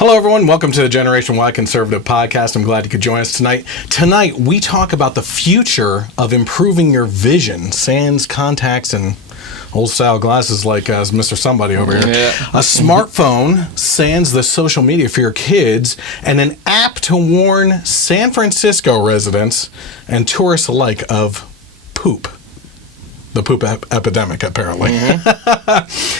Hello, everyone. Welcome to the Generation Y Conservative Podcast. I'm glad you could join us tonight. Tonight, we talk about the future of improving your vision, sans contacts and old-style glasses like Mr. Somebody over here. Yeah. A smartphone, sans the social media for your kids, and an app to warn San Francisco residents and tourists alike of poop. The poop epidemic, apparently.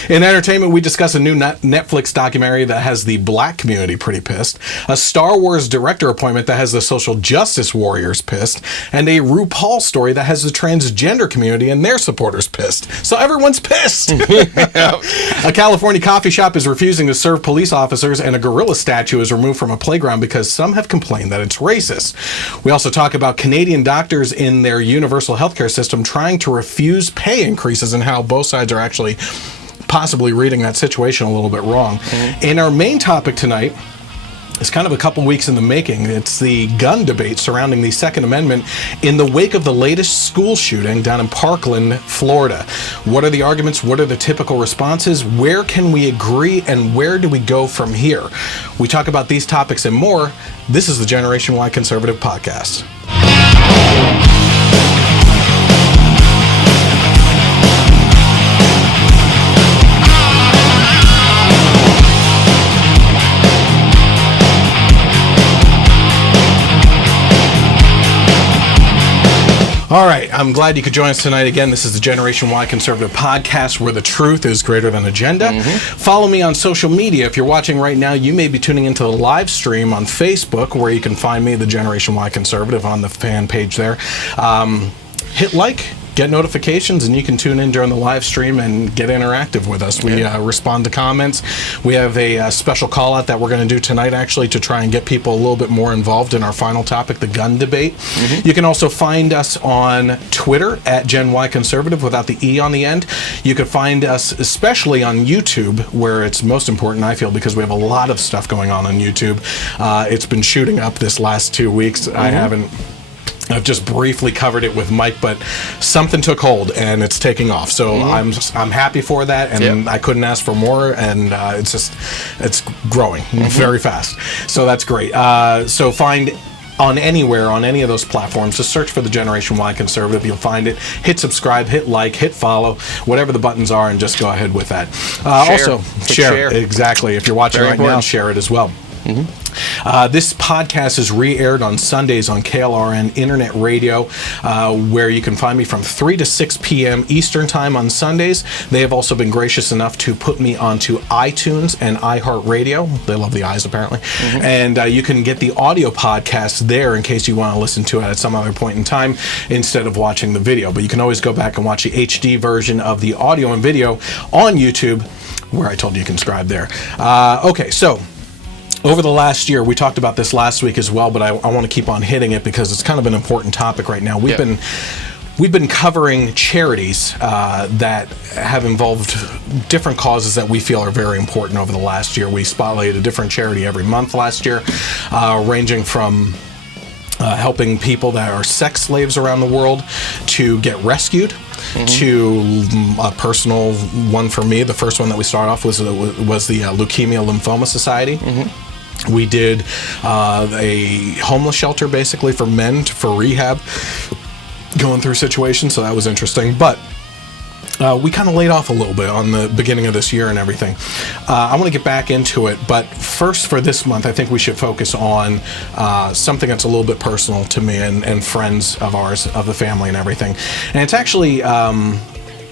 In entertainment, we discuss a new Netflix documentary that has the black community pretty pissed, a Star Wars director appointment that has the social justice warriors pissed, and a RuPaul story that has the transgender community and their supporters pissed. So everyone's pissed. A California coffee shop is refusing to serve police officers, and a gorilla statue is removed from a playground because some have complained that it's racist. We also talk about Canadian doctors in their universal healthcare system trying to refuse pay increases and how both sides are actually possibly reading that situation a little bit wrong. And our main topic tonight is kind of a couple weeks in the making. It's the gun debate surrounding the Second Amendment in the wake of the latest school shooting down in Parkland, Florida. What are the arguments? What are the typical responses? Where can we agree and where do we go from here? We talk about these topics and more. This is the Generation Y Conservative Podcast. All right, I'm glad you could join us tonight. Again, this is the Generation Y Conservative Podcast, where the truth is greater than agenda. Follow me on social media. If you're watching right now, you may be tuning into the live stream on Facebook, where you can find me, the Generation Y Conservative, on the fan page there. Hit like, get notifications, and you can tune in during the live stream and get interactive with us. We respond to comments. We have a special call out that we're going to do tonight, actually, to try and get people a little bit more involved in our final topic, the gun debate. You can also find us on Twitter at Gen Y Conservative without the E on the end. You can find us especially on YouTube, where it's most important, I feel, because we have a lot of stuff going on YouTube. It's been shooting up this last 2 weeks. I've just briefly covered it with Mike, but something took hold and it's taking off. So I'm happy for that, and I couldn't ask for more. And it's growing very fast. So that's great. So find on any of those platforms, just search for the Generation Y Conservative. You'll find it. Hit subscribe, hit like, hit follow, whatever the buttons are, and just go ahead with that. Also, share. Exactly. If you're watching right now, share it as well. This podcast is re-aired on Sundays on KLRN Internet Radio, where you can find me from 3 to 6 p.m. Eastern Time on Sundays. They have also been gracious enough to put me onto iTunes and iHeartRadio. They love the eyes, apparently. And you can get the audio podcast there in case you want to listen to it at some other point in time instead of watching the video. But you can always go back and watch the HD version of the audio and video on YouTube, where I told you can subscribe there. Okay, so over the last year, we talked about this last week as well, but I want to keep on hitting it because it's kind of an important topic right now. We've been covering charities that have involved different causes that we feel are very important over the last year. We spotlighted a different charity every month last year, ranging from helping people that are sex slaves around the world to get rescued, to a personal one for me. The first one that we started off was the Leukemia Lymphoma Society. We did a homeless shelter, basically, for men for rehab, going through situations, so that was interesting. But we kind of laid off a little bit on the beginning of this year and everything. I want to get back into it, but first for this month, I think we should focus on something that's a little bit personal to me and friends of ours, of the family and everything. And it's actually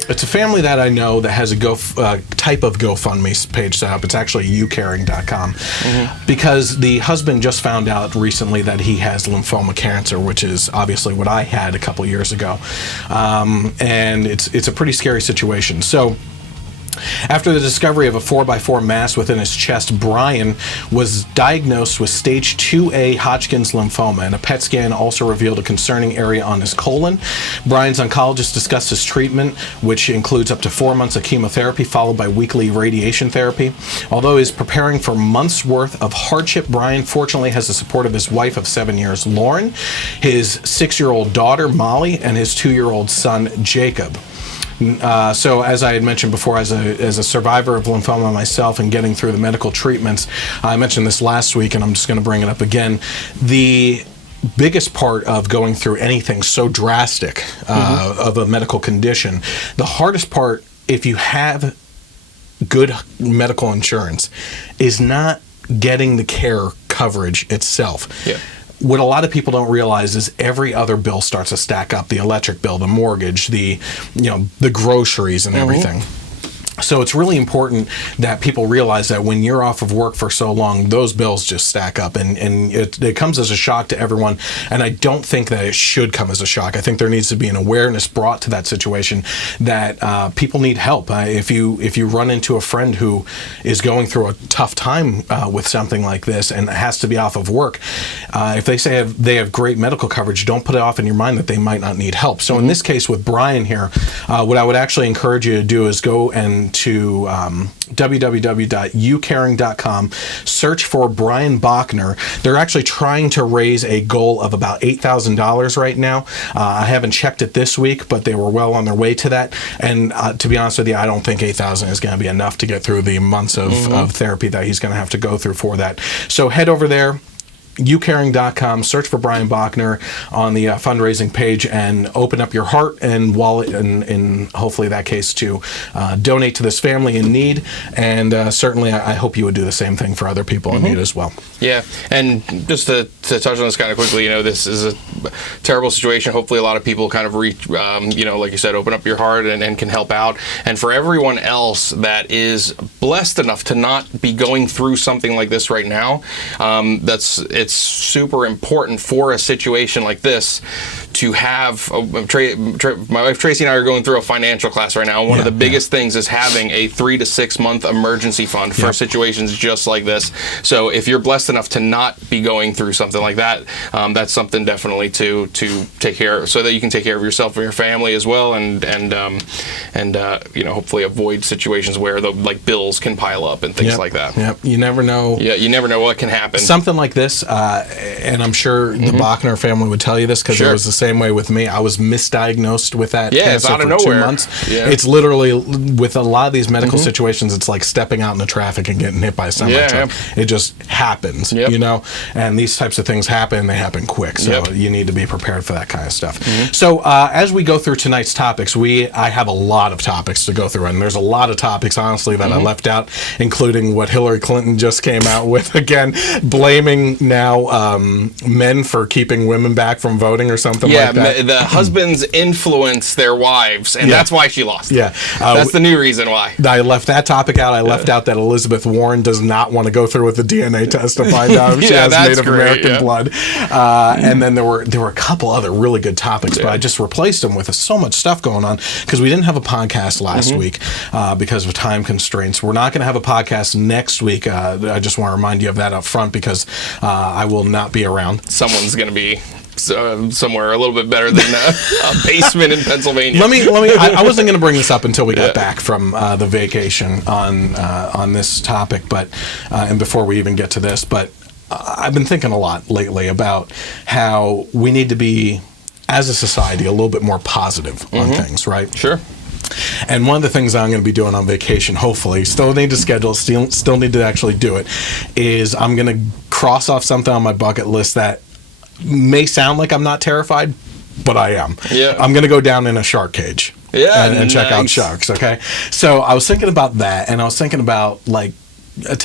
it's a family that I know that has a type of GoFundMe page set up. It's actually youcaring.com because the husband just found out recently that he has lymphoma cancer, which is obviously what I had a couple years ago. And it's a pretty scary situation. So after the discovery of a 4x4 mass within his chest, Brian was diagnosed with stage 2A Hodgkin's lymphoma, and a PET scan also revealed a concerning area on his colon. Brian's oncologist discussed his treatment, which includes up to 4 months of chemotherapy followed by weekly radiation therapy. Although he's preparing for months' worth of hardship, Brian fortunately has the support of his wife of 7 years, Lauren, his 6-year-old daughter, Molly, and his 2-year-old son, Jacob. So as I had mentioned before, as a survivor of lymphoma myself and getting through the medical treatments, I mentioned this last week, and I'm just going to bring it up again. The biggest part of going through anything so drastic of a medical condition, the hardest part, if you have good medical insurance, is not getting the care coverage itself. Yeah. What a lot of people don't realize is every other bill starts to stack up: the electric bill, the mortgage, the groceries and everything. So it's really important that people realize that when you're off of work for so long, those bills just stack up, and it comes as a shock to everyone. And I don't think that it should come as a shock. I think there needs to be an awareness brought to that situation that people need help. If you run into a friend who is going through a tough time with something like this and has to be off of work, if they say they have great medical coverage, don't put it off in your mind that they might not need help. So in this case with Brian here, what I would actually encourage you to do is go and to www.youcaring.com, search for Brian Bachner. They're actually trying to raise a goal of about $8,000 right now. I haven't checked it this week, but they were well on their way to that. And to be honest with you, I don't think $8,000 is going to be enough to get through the months of therapy that he's going to have to go through for that. So head over there, youcaring.com, search for Brian Bachner on the fundraising page, and open up your heart and wallet, and in hopefully that case to donate to this family in need. And certainly I hope you would do the same thing for other people in need as well. Yeah, and just to touch on this kind of quickly, this is a terrible situation. Hopefully a lot of people kind of reach, like you said, open up your heart and can help out. And for everyone else that is blessed enough to not be going through something like this right now, it's super important for a situation like this to have my wife Tracy and I are going through a financial class right now. One of the biggest things is having a 3 to 6 month emergency fund for situations just like this. So if you're blessed enough to not be going through something like that, that's something definitely to take care of, so that you can take care of yourself and your family as well, and hopefully avoid situations where the bills can pile up and things like that. Yep. You never know. Yeah, you never know what can happen. Something like this, and I'm sure the Bachner family would tell you this, because it was the same way with me. I was misdiagnosed with that cancer out of for nowhere. 2 months. Yeah. It's literally, with a lot of these medical situations, it's like stepping out in the traffic and getting hit by a semi-truck. It just happens, and these types of things happen. They happen quick, so you need to be prepared for that kind of stuff. So as we go through tonight's topics, I have a lot of topics to go through, and there's a lot of topics, honestly, that I left out, including what Hillary Clinton just came out with, again, blaming now men for keeping women back from voting or something like that. Yeah, the husbands influence their wives, and that's why she lost. Yeah. That's the new reason why. I left that topic out. I left out that Elizabeth Warren does not want to go through with the DNA test to find out if she has Native American blood. And then there were a couple other really good topics, but I just replaced them with so much stuff going on, because we didn't have a podcast last week because of time constraints. We're not going to have a podcast next week. I just want to remind you of that up front, because I will not be around. Someone's going to be somewhere a little bit better than a basement in Pennsylvania. I wasn't going to bring this up until we got back from the vacation on this topic, but and before we even get to this, but I've been thinking a lot lately about how we need to be, as a society, a little bit more positive on things, right? Sure. And one of the things I'm going to be doing on vacation, hopefully, still need to schedule, still need to actually do it, is I'm going to cross off something on my bucket list that may sound like I'm not terrified, but I am. Yeah. I'm going to go down in a shark cage and check out sharks, okay? So I was thinking about that, and I was thinking about,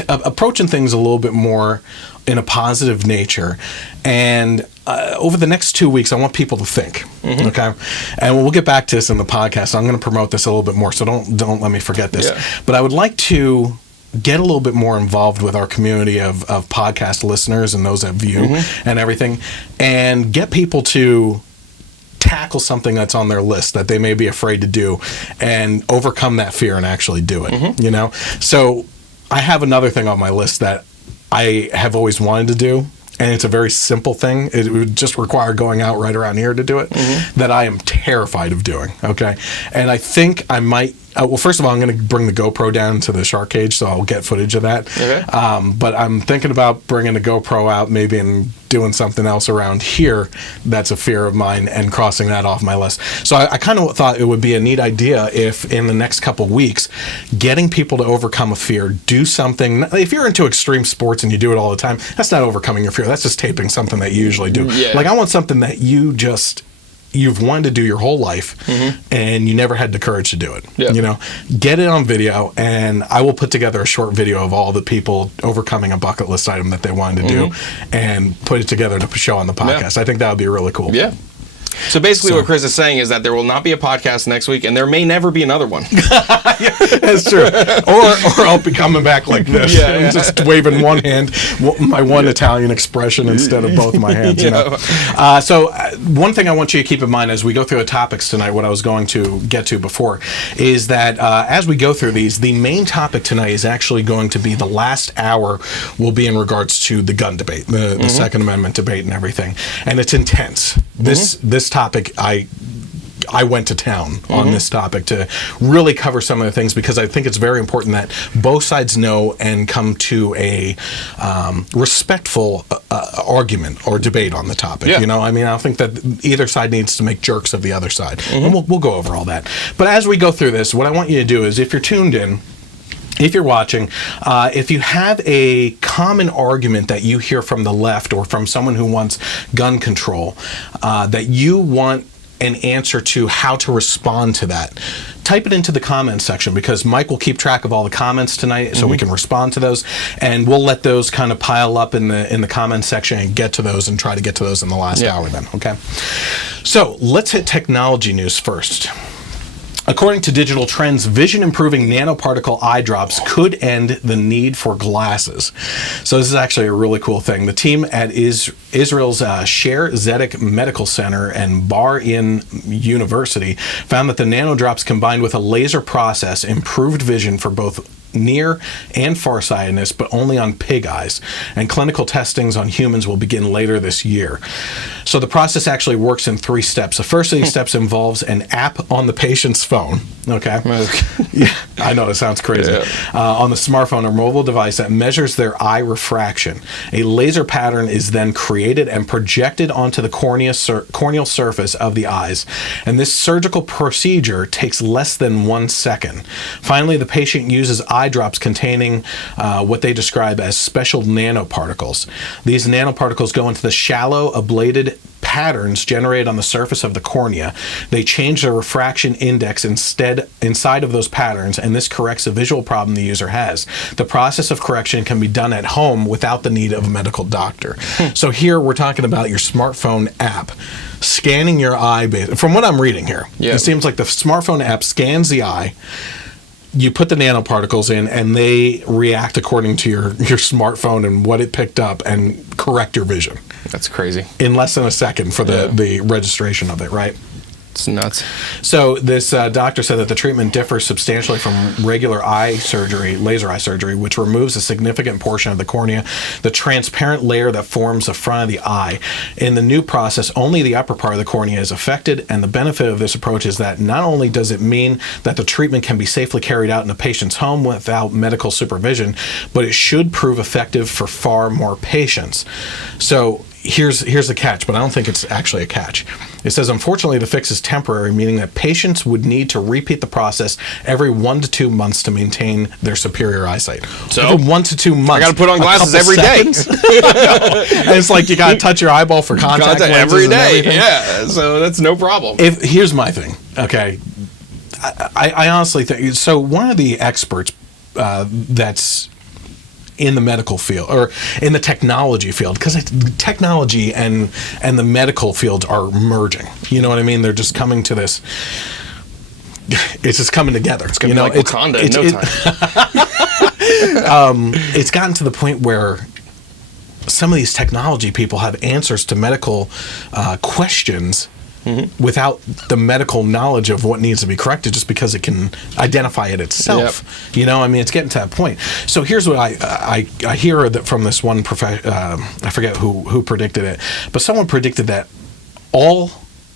approaching things a little bit more in a positive nature. And over the next 2 weeks, I want people to think, okay? And we'll get back to this in the podcast. I'm going to promote this a little bit more, so don't let me forget this. Yeah. But I would like to get a little bit more involved with our community of podcast listeners and those that view and everything, and get people to tackle something that's on their list that they may be afraid to do, and overcome that fear and actually do it, So I have another thing on my list that I have always wanted to do, and it's a very simple thing. It would just require going out right around here to do it, that I am terrified of doing, okay? And I think I might Well, first of all, I'm going to bring the GoPro down to the shark cage, so I'll get footage of that. Okay. But I'm thinking about bringing the GoPro out maybe and doing something else around here that's a fear of mine and crossing that off my list. So I kind of thought it would be a neat idea if in the next couple weeks, getting people to overcome a fear, do something. If you're into extreme sports and you do it all the time, that's not overcoming your fear. That's just taping something that you usually do. Yeah. Like I want something that you've wanted to do your whole life and you never had the courage to do it. Yeah. You know, get it on video, and I will put together a short video of all the people overcoming a bucket list item that they wanted to do and put it together to show on the podcast. I think that would be really cool. Yeah. So basically what Chris is saying is that there will not be a podcast next week, and there may never be another one. That's true. Or I'll be coming back like this, just waving one hand, my one Italian expression instead of both my hands. You know? So one thing I want you to keep in mind as we go through the topics tonight, what I was going to get to before, is that as we go through these, the main topic tonight is actually going to be the last hour will be in regards to the gun debate, the Second Amendment debate and everything. And it's intense. This topic, I went to town on this topic to really cover some of the things, because I think it's very important that both sides know and come to a respectful argument or debate on the topic. Yeah. You know, I mean, I don't think that either side needs to make jerks of the other side. And we'll go over all that. But as we go through this, what I want you to do is, if you're tuned in, if you're watching, if you have a common argument that you hear from the left or from someone who wants gun control, that you want an answer to how to respond to that, type it into the comments section, because Mike will keep track of all the comments tonight so we can respond to those, and we'll let those kind of pile up in the comments section and get to those and try to get to those in the last hour then, okay? So let's hit technology news first. According to Digital Trends, vision-improving nanoparticle eye drops could end the need for glasses. So this is actually a really cool thing. The team at Israel's Sher Zedek Medical Center and Bar-In University found that the nanodrops combined with a laser process improved vision for both near and farsightedness, but only on pig eyes. And clinical testings on humans will begin later this year. So the process actually works in 3 steps. The first of these steps involves an app on the patient's phone. Okay. Yeah, I know it sounds crazy. Yeah. On the smartphone or mobile device that measures their eye refraction. A laser pattern is then created and projected onto the corneal surface of the eyes. And this surgical procedure takes less than 1 second. Finally, the patient uses eye drops containing what they describe as special nanoparticles. These nanoparticles go into the shallow ablated patterns generated on the surface of the cornea. They change the refraction index inside of those patterns, and this corrects a visual problem the user has. The process of correction can be done at home without the need of a medical doctor. So here we're talking about your smartphone app scanning your eye. From what I'm reading here, it seems like the smartphone app scans the eye. You put the nanoparticles in, and they react according to your smartphone and what it picked up and correct your vision. That's crazy. In less than a second for the registration of it, right? It's nuts. So this doctor said that the treatment differs substantially from regular eye surgery, laser eye surgery, which removes a significant portion of the cornea, the transparent layer that forms the front of the eye. In the new process, only the upper part of the cornea is affected, and the benefit of this approach is that not only does it mean that the treatment can be safely carried out in a patient's home without medical supervision, but it should prove effective for far more patients. So here's the catch, but I don't think it's actually a catch. It says, unfortunately, the fix is temporary, meaning that patients would need to repeat the process every 1 to 2 months to maintain their superior eyesight. So every 1 to 2 months. I got to put on glasses every day. And it's like you got to touch your eyeball for contact lenses every day. And yeah, so that's no problem. Here's my thing. Okay, I honestly think so. One of the experts that's in the medical field or in the technology field, because technology and the medical fields are merging. You know what I mean? They're just coming to this. It's just coming together. It's going to be like Wakanda in no time. It's gotten to the point where some of these technology people have answers to medical questions without the medical knowledge of what needs to be corrected, just because it can identify it itself. Yep. You know, I mean, it's getting to that point. So here's what I hear that from this one I forget who predicted it, but someone predicted that all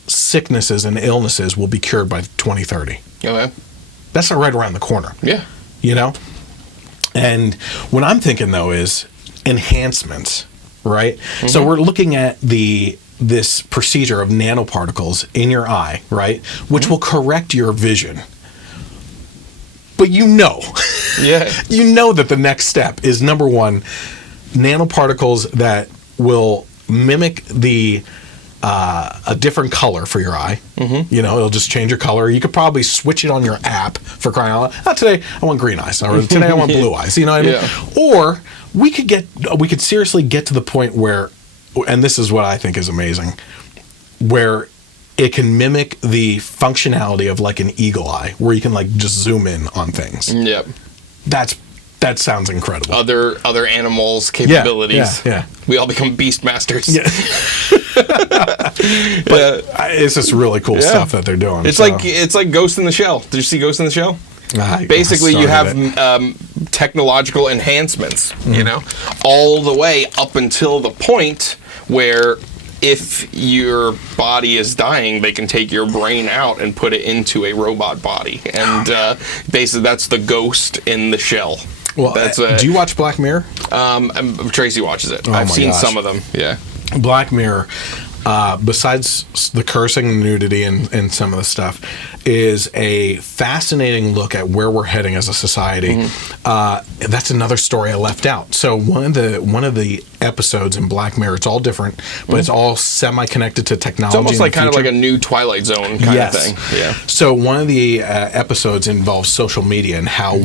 sicknesses and illnesses will be cured by 2030. Okay. That's not right around the corner. Yeah. You know? And what I'm thinking, though, is enhancements, right? Mm-hmm. So we're looking at this procedure of nanoparticles in your eye, right? Which will correct your vision. But you know that the next step is, number one, nanoparticles that will mimic a different color for your eye. Mm-hmm. You know, it'll just change your color. You could probably switch it on your app for crying out loud. Today I want green eyes, or today I want blue eyes. You know what I mean? Or we could seriously get to the point where, and this is what I think is amazing, where it can mimic the functionality of like an eagle eye, where you can like just zoom in on things. Yep. That sounds incredible. Other animals' capabilities. Yeah. We all become beast masters. Yeah. But it's just really cool stuff that they're doing. It's like Ghost in the Shell. Did you see Ghost in the Shell? Basically, you have technological enhancements, you know, all the way up until the point where if your body is dying, they can take your brain out and put it into a robot body. And basically, that's the ghost in the shell. Well, do you watch Black Mirror? Tracy watches it. I've seen some of them, yeah. Black Mirror, besides the cursing and nudity and some of the stuff, is a fascinating look at where we're heading as a society. Mm-hmm. That's another story I left out. So one of the episodes in Black Mirror, it's all different, but it's all semi-connected to technology. It's almost like kind of like a new Twilight Zone kind of thing. Yeah. So one of the episodes involves social media and how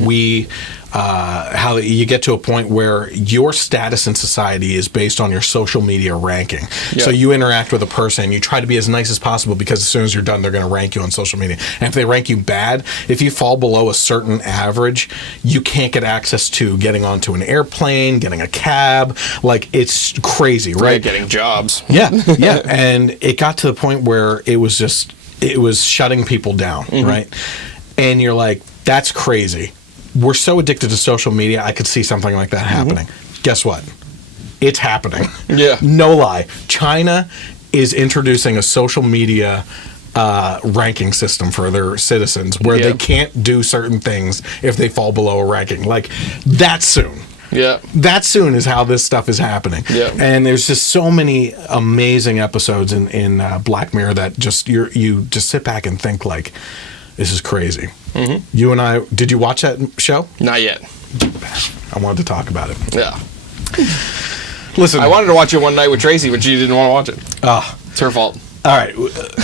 how you get to a point where your status in society is based on your social media ranking. Yep. So you interact with a person, you try to be as nice as possible, because as soon as you're done, they're going to rank you on social media. And if they rank you bad, if you fall below a certain average, you can't get access to getting onto an airplane, getting a cab. Like, it's crazy, right? Getting jobs. Yeah. And it got to the point where it was shutting people down, right? And you're like, that's crazy. We're so addicted to social media, I could see something like that happening. Guess what? It's happening. Yeah. No lie. China is introducing a social media ranking system for their citizens where they can't do certain things if they fall below a ranking. Like, that soon. Yeah. That soon is how this stuff is happening. Yeah. And there's just so many amazing episodes in Black Mirror that just you just sit back and think, like, this is crazy. Mm-hmm. You and I, did you watch that show? Not yet. I wanted to talk about it. Yeah. Listen. I wanted to watch it one night with Tracy, but she didn't want to watch it. It's her fault. All right.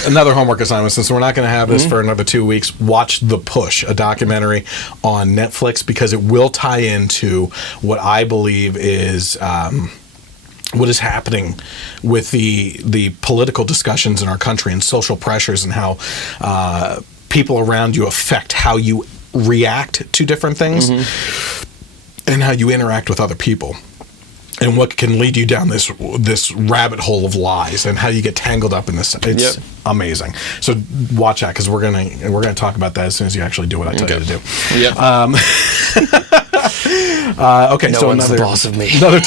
Another homework assignment. Since we're not going to have this for another 2 weeks, watch The Push, a documentary on Netflix, because it will tie into what I believe is what is happening with the political discussions in our country and social pressures, and how people around you affect how you react to different things and how you interact with other people, and what can lead you down this rabbit hole of lies, and how you get tangled up in this. It's amazing. So watch that, because we're gonna talk about that as soon as you actually do what I tell you to do. Yep. Okay, no so one's the boss of me. Another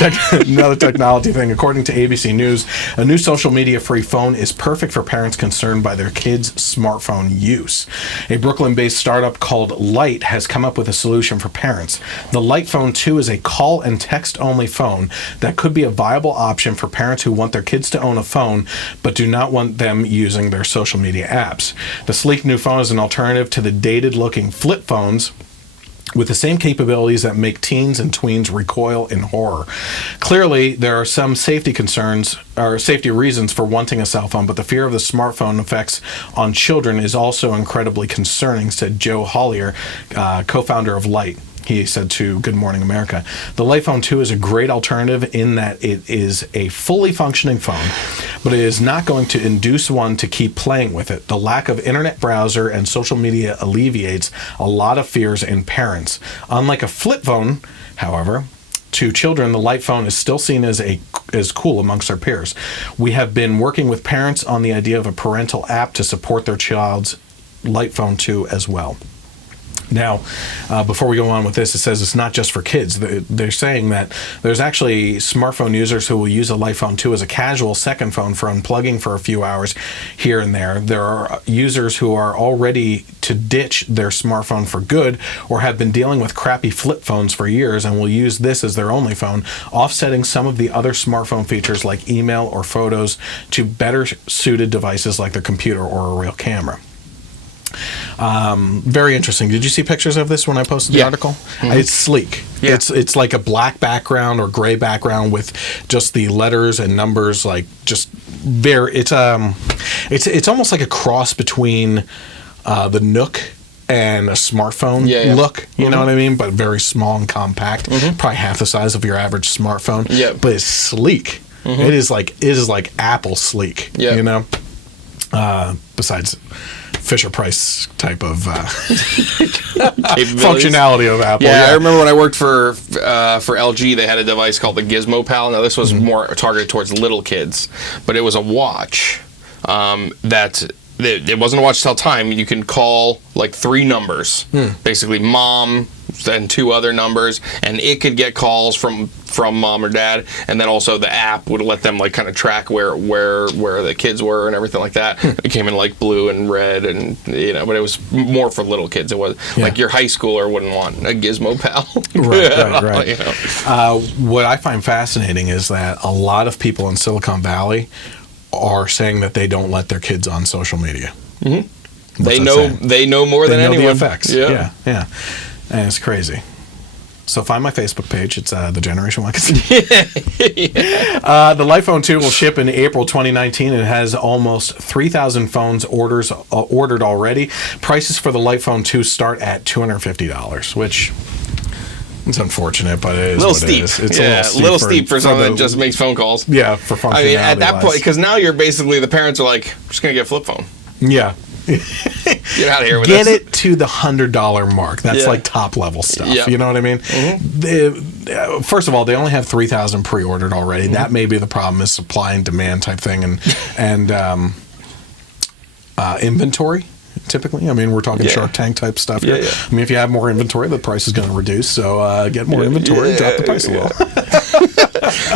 technology thing. According to ABC News, a new social media-free phone is perfect for parents concerned by their kids' smartphone use. A Brooklyn-based startup called Light has come up with a solution for parents. The Light Phone 2 is a call and text-only phone that could be a viable option for parents who want their kids to own a phone but do not want them using their social media apps. The sleek new phone is an alternative to the dated-looking flip phones, with the same capabilities that make teens and tweens recoil in horror. Clearly, there are some safety concerns or safety reasons for wanting a cell phone, but the fear of the smartphone effects on children is also incredibly concerning, said Joe Hollier, co-founder of Light. He said to Good Morning America, the Light Phone 2 is a great alternative in that it is a fully functioning phone, but it is not going to induce one to keep playing with it. The lack of internet browser and social media alleviates a lot of fears in parents. Unlike a flip phone, however, to children, the Light Phone is still seen as cool amongst their peers. We have been working with parents on the idea of a parental app to support their child's Light Phone 2 as well. Now, before we go on with this, it says it's not just for kids. They're saying that there's actually smartphone users who will use a iPhone 2 as a casual second phone for unplugging for a few hours here and there. There are users who are all ready to ditch their smartphone for good or have been dealing with crappy flip phones for years and will use this as their only phone, offsetting some of the other smartphone features like email or photos to better suited devices like their computer or a real camera. Very interesting. Did you see pictures of this when I posted the article? Mm-hmm. It's sleek. Yeah. It's like a black background or gray background with just the letters and numbers, like just very. It's almost like a cross between the Nook and a smartphone look. You know what I mean? But very small and compact. Mm-hmm. Probably half the size of your average smartphone. Yeah. But it's sleek. Mm-hmm. It is like Apple sleek. Yeah. You know. Besides Fisher-Price type of functionality of Apple. Yeah, I remember when I worked for LG, they had a device called the Gizmo Pal. Now, this was more targeted towards little kids, but it was a watch it wasn't a watch to tell time. You can call like 3 numbers, basically mom and 2 other numbers, and it could get calls from mom or dad, and then also the app would let them like kind of track where the kids were and everything like that. It came in like blue and red, and but it was more for little kids. It was like your high schooler wouldn't want a Gizmo Pal. Right. What I find fascinating is that a lot of people in Silicon Valley are saying that they don't let their kids on social media. Mm-hmm. They know more than anyone. They know the effects. Yeah. And it's crazy. So find my Facebook page. It's the Generation Y. The iPhone 2 will ship in April 2019. It has almost 3,000 phones ordered already. Prices for the iPhone 2 start at $250, which it's unfortunate, but it is a little steep. It's a little steep for someone that just makes phone calls. Yeah, for functionality. I mean, at that point, because now you're basically, the parents are like, we're just going to get a flip phone. Yeah. Get out of here with this. Get it to the $100 mark. That's like top level stuff. Yeah. You know what I mean? Mm-hmm. First of all, they only have 3,000 pre-ordered already. Mm-hmm. That may be the problem, is supply and demand type thing, and inventory. Typically, I mean, we're talking Shark Tank type stuff here. I mean, if you have more inventory, the price is going to reduce. So get more inventory and drop the price a little.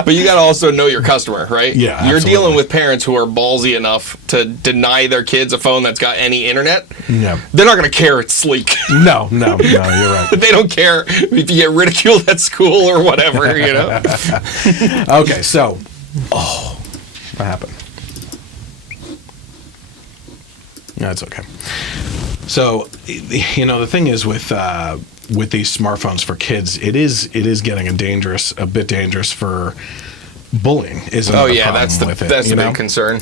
But you got to also know your customer, right? Yeah, you're dealing with parents who are ballsy enough to deny their kids a phone that's got any internet. Yeah, they're not going to care it's sleek. No, you're right. They don't care if you get ridiculed at school or whatever. Okay, so what happened? No, it's okay. So, the thing is with these smartphones for kids, it is getting a bit dangerous for bullying. That's the big concern.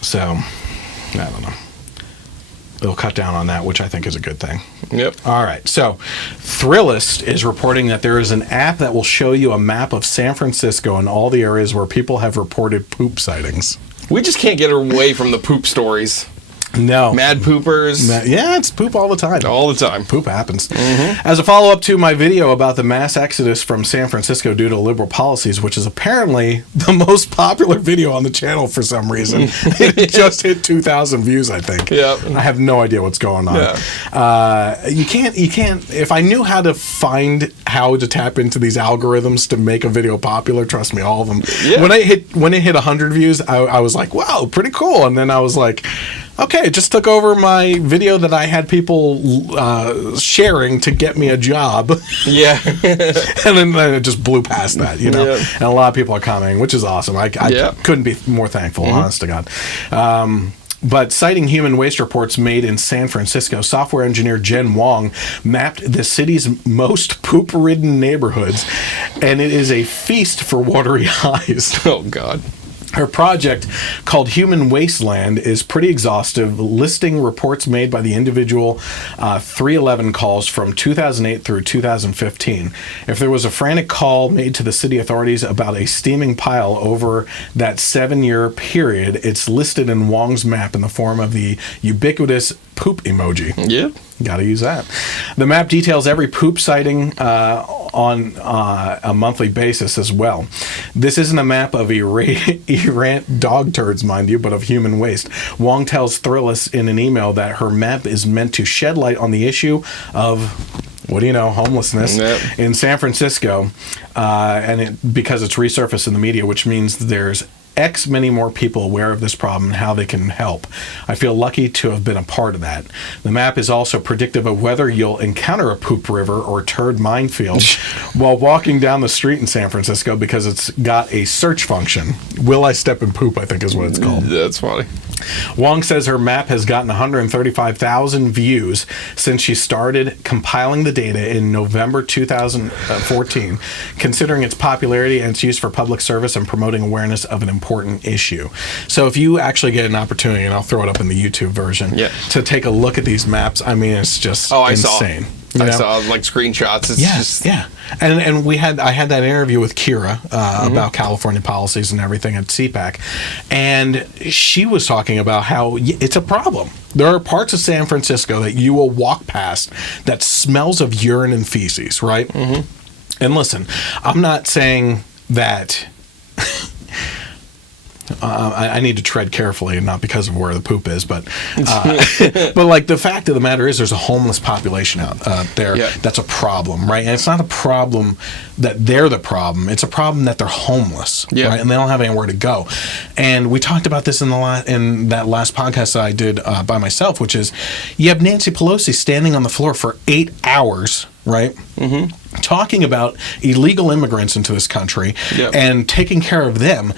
So, I don't know. They'll cut down on that, which I think is a good thing. Yep. All right. So, Thrillist is reporting that there is an app that will show you a map of San Francisco and all the areas where people have reported poop sightings. We just can't get away from the poop stories. No. Mad poopers. It's poop all the time. All the time. Poop happens. Mm-hmm. As a follow-up to my video about the mass exodus from San Francisco due to liberal policies, which is apparently the most popular video on the channel for some reason. It just hit 2,000 views, I think. Yep. I have no idea what's going on. Yeah. You can't, if I knew how to find how to tap into these algorithms to make a video popular, trust me, all of them. Yeah. When it hit 100 views, I was like, wow, pretty cool. And then I was like, okay, it just took over my video that I had people sharing to get me a job. Yeah. And then it just blew past that, Yeah. And a lot of people are commenting, which is awesome. I couldn't be more thankful, honest to God. But citing human waste reports made in San Francisco, software engineer Jen Wong mapped the city's most poop-ridden neighborhoods, and it is a feast for watery eyes. Oh, God. Her project, called Human Wasteland, is pretty exhaustive, listing reports made by the individual 311 calls from 2008 through 2015. If there was a frantic call made to the city authorities about a steaming pile over that 7-year period, it's listed in Wong's map in the form of the ubiquitous poop emoji. Yeah. Got to use that. The map details every poop sighting on a monthly basis as well. This isn't a map of errant dog turds, mind you, but of human waste. Wong tells Thrillist in an email that her map is meant to shed light on the issue of, what do you know, homelessness in San Francisco, because it's resurfaced in the media, which means there's X many more people aware of this problem and how they can help. I feel lucky to have been a part of that. The map is also predictive of whether you'll encounter a poop river or turd minefield while walking down the street in San Francisco, because it's got a search function. Will I step in poop, I think is what it's called. That's funny. Wong says her map has gotten 135,000 views since she started compiling the data in November 2014, considering its popularity and its use for public service and promoting awareness of an important issue. So if you actually get an opportunity, and I'll throw it up in the YouTube version, to take a look at these maps, I mean, it's just insane. I saw like screenshots. It's just and I had that interview with Kira about California policies and everything at CPAC, and she was talking about how it's a problem. There are parts of San Francisco that you will walk past that smells of urine and feces, right? And listen, I'm not saying that. I need to tread carefully, and not because of where the poop is, but but like the fact of the matter is, there's a homeless population out there that's a problem, right? And it's not a problem that they're the problem; it's a problem that they're homeless, right? And they don't have anywhere to go. And we talked about this in that last podcast that I did by myself, which is you have Nancy Pelosi standing on the floor for 8 hours, right? Talking about illegal immigrants into this country and taking care of them.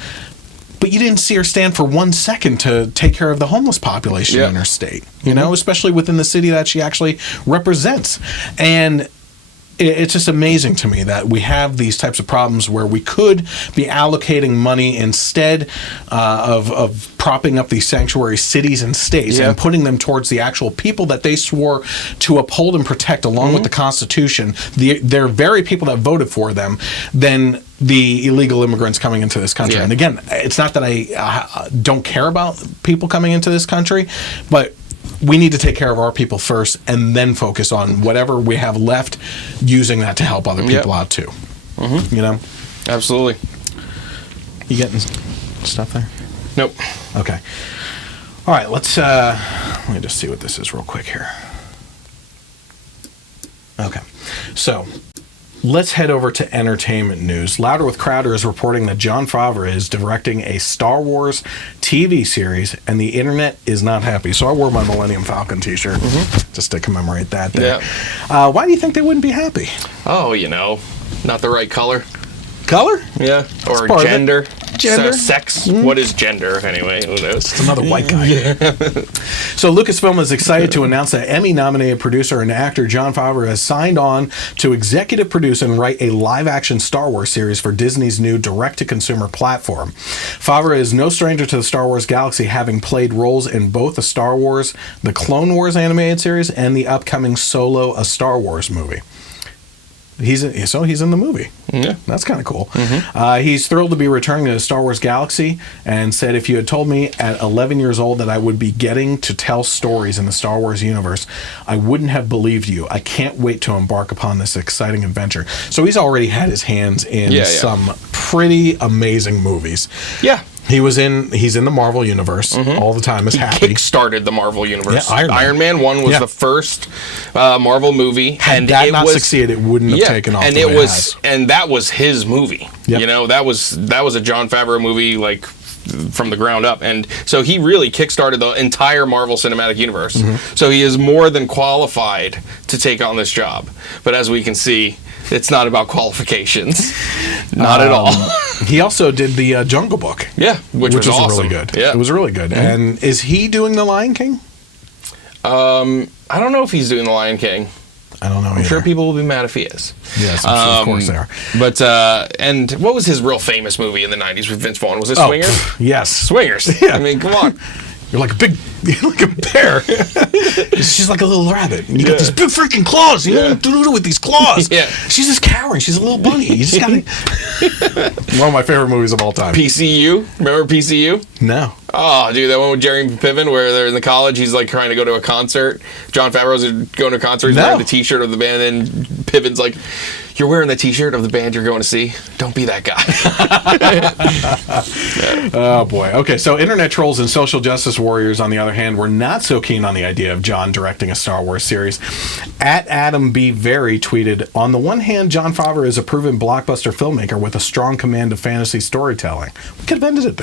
But you didn't see her stand for 1 second to take care of the homeless population in her state, you know, especially within the city that she actually represents. And it's just amazing to me that we have these types of problems where we could be allocating money instead of propping up these sanctuary cities and states and putting them towards the actual people that they swore to uphold and protect along with the Constitution. They're very people that voted for them, then the illegal immigrants coming into this country. And again, it's not that I don't care about people coming into this country, but we need to take care of our people first and then focus on whatever we have left, using that to help other people out too. You know? Absolutely. You getting stuff there? Nope. Okay. All right, let me just see what this is real quick here. Okay. So, let's head over to entertainment news. Louder with Crowder is reporting that Jon Favreau is directing a Star Wars TV series, and the internet is not happy. So I wore my Millennium Falcon t-shirt just to commemorate that day. Why do you think they wouldn't be happy? Oh, you know, not the right color. Color? Yeah. Or gender. So sex. What is gender, anyway? Who knows? It's another white guy. So Lucasfilm is excited to announce that Emmy-nominated producer and actor Jon Favreau has signed on to executive produce and write a live-action Star Wars series for Disney's new direct-to-consumer platform. Favreau is no stranger to the Star Wars galaxy, having played roles in both the Clone Wars animated series, and the upcoming Solo: A Star Wars movie. He's in the movie. Yeah. That's kind of cool. He's thrilled to be returning to the Star Wars galaxy, and said, if you had told me at 11 years old that I would be getting to tell stories in the Star Wars universe, I wouldn't have believed you. I can't wait to embark upon this exciting adventure. So he's already had his hands in some pretty amazing movies. Yeah. He's in the Marvel universe all the time. Is happy. He kickstarted the Marvel universe. Yeah, Iron Man 1 was the first Marvel movie. Had that not succeeded, it wouldn't have taken off. And that was his movie. Yep. You know, that was a Jon Favreau movie, like, from the ground up. And so he really kickstarted the entire Marvel Cinematic Universe. So he is more than qualified to take on this job. But as we can see, it's not about qualifications. Not at all. He also did the Jungle Book. Yeah, which was awesome. Really good. Yeah. It was really good. And is he doing The Lion King? I don't know if he's doing The Lion King. I don't know. I'm sure people will be mad if he is. Yes, of course they are. But, and what was his real famous movie in the 90s with Vince Vaughn? Was it Swingers? Yes. Swingers. Yeah. I mean, come on. You're like a bear. She's like a little rabbit. And you got these big freaking claws. You know what to do with these claws. She's just cowering. She's a little bunny. You just gotta... One of my favorite movies of all time. PCU. Remember PCU? No. Oh, dude, that one with Jeremy Piven where they're in the college. He's like trying to go to a concert. Jon Favreau's going to a concert. He's wearing the T-shirt of the band, and Piven's like, "You're wearing the T-shirt of the band you're going to see. Don't be that guy." Oh boy. Okay, so internet trolls and social justice warriors, on the other hand, were not so keen on the idea of Jon directing a Star Wars series. At Adam B. Very tweeted, "On the one hand, Jon Favreau is a proven blockbuster filmmaker with a strong command of fantasy storytelling." We could have ended it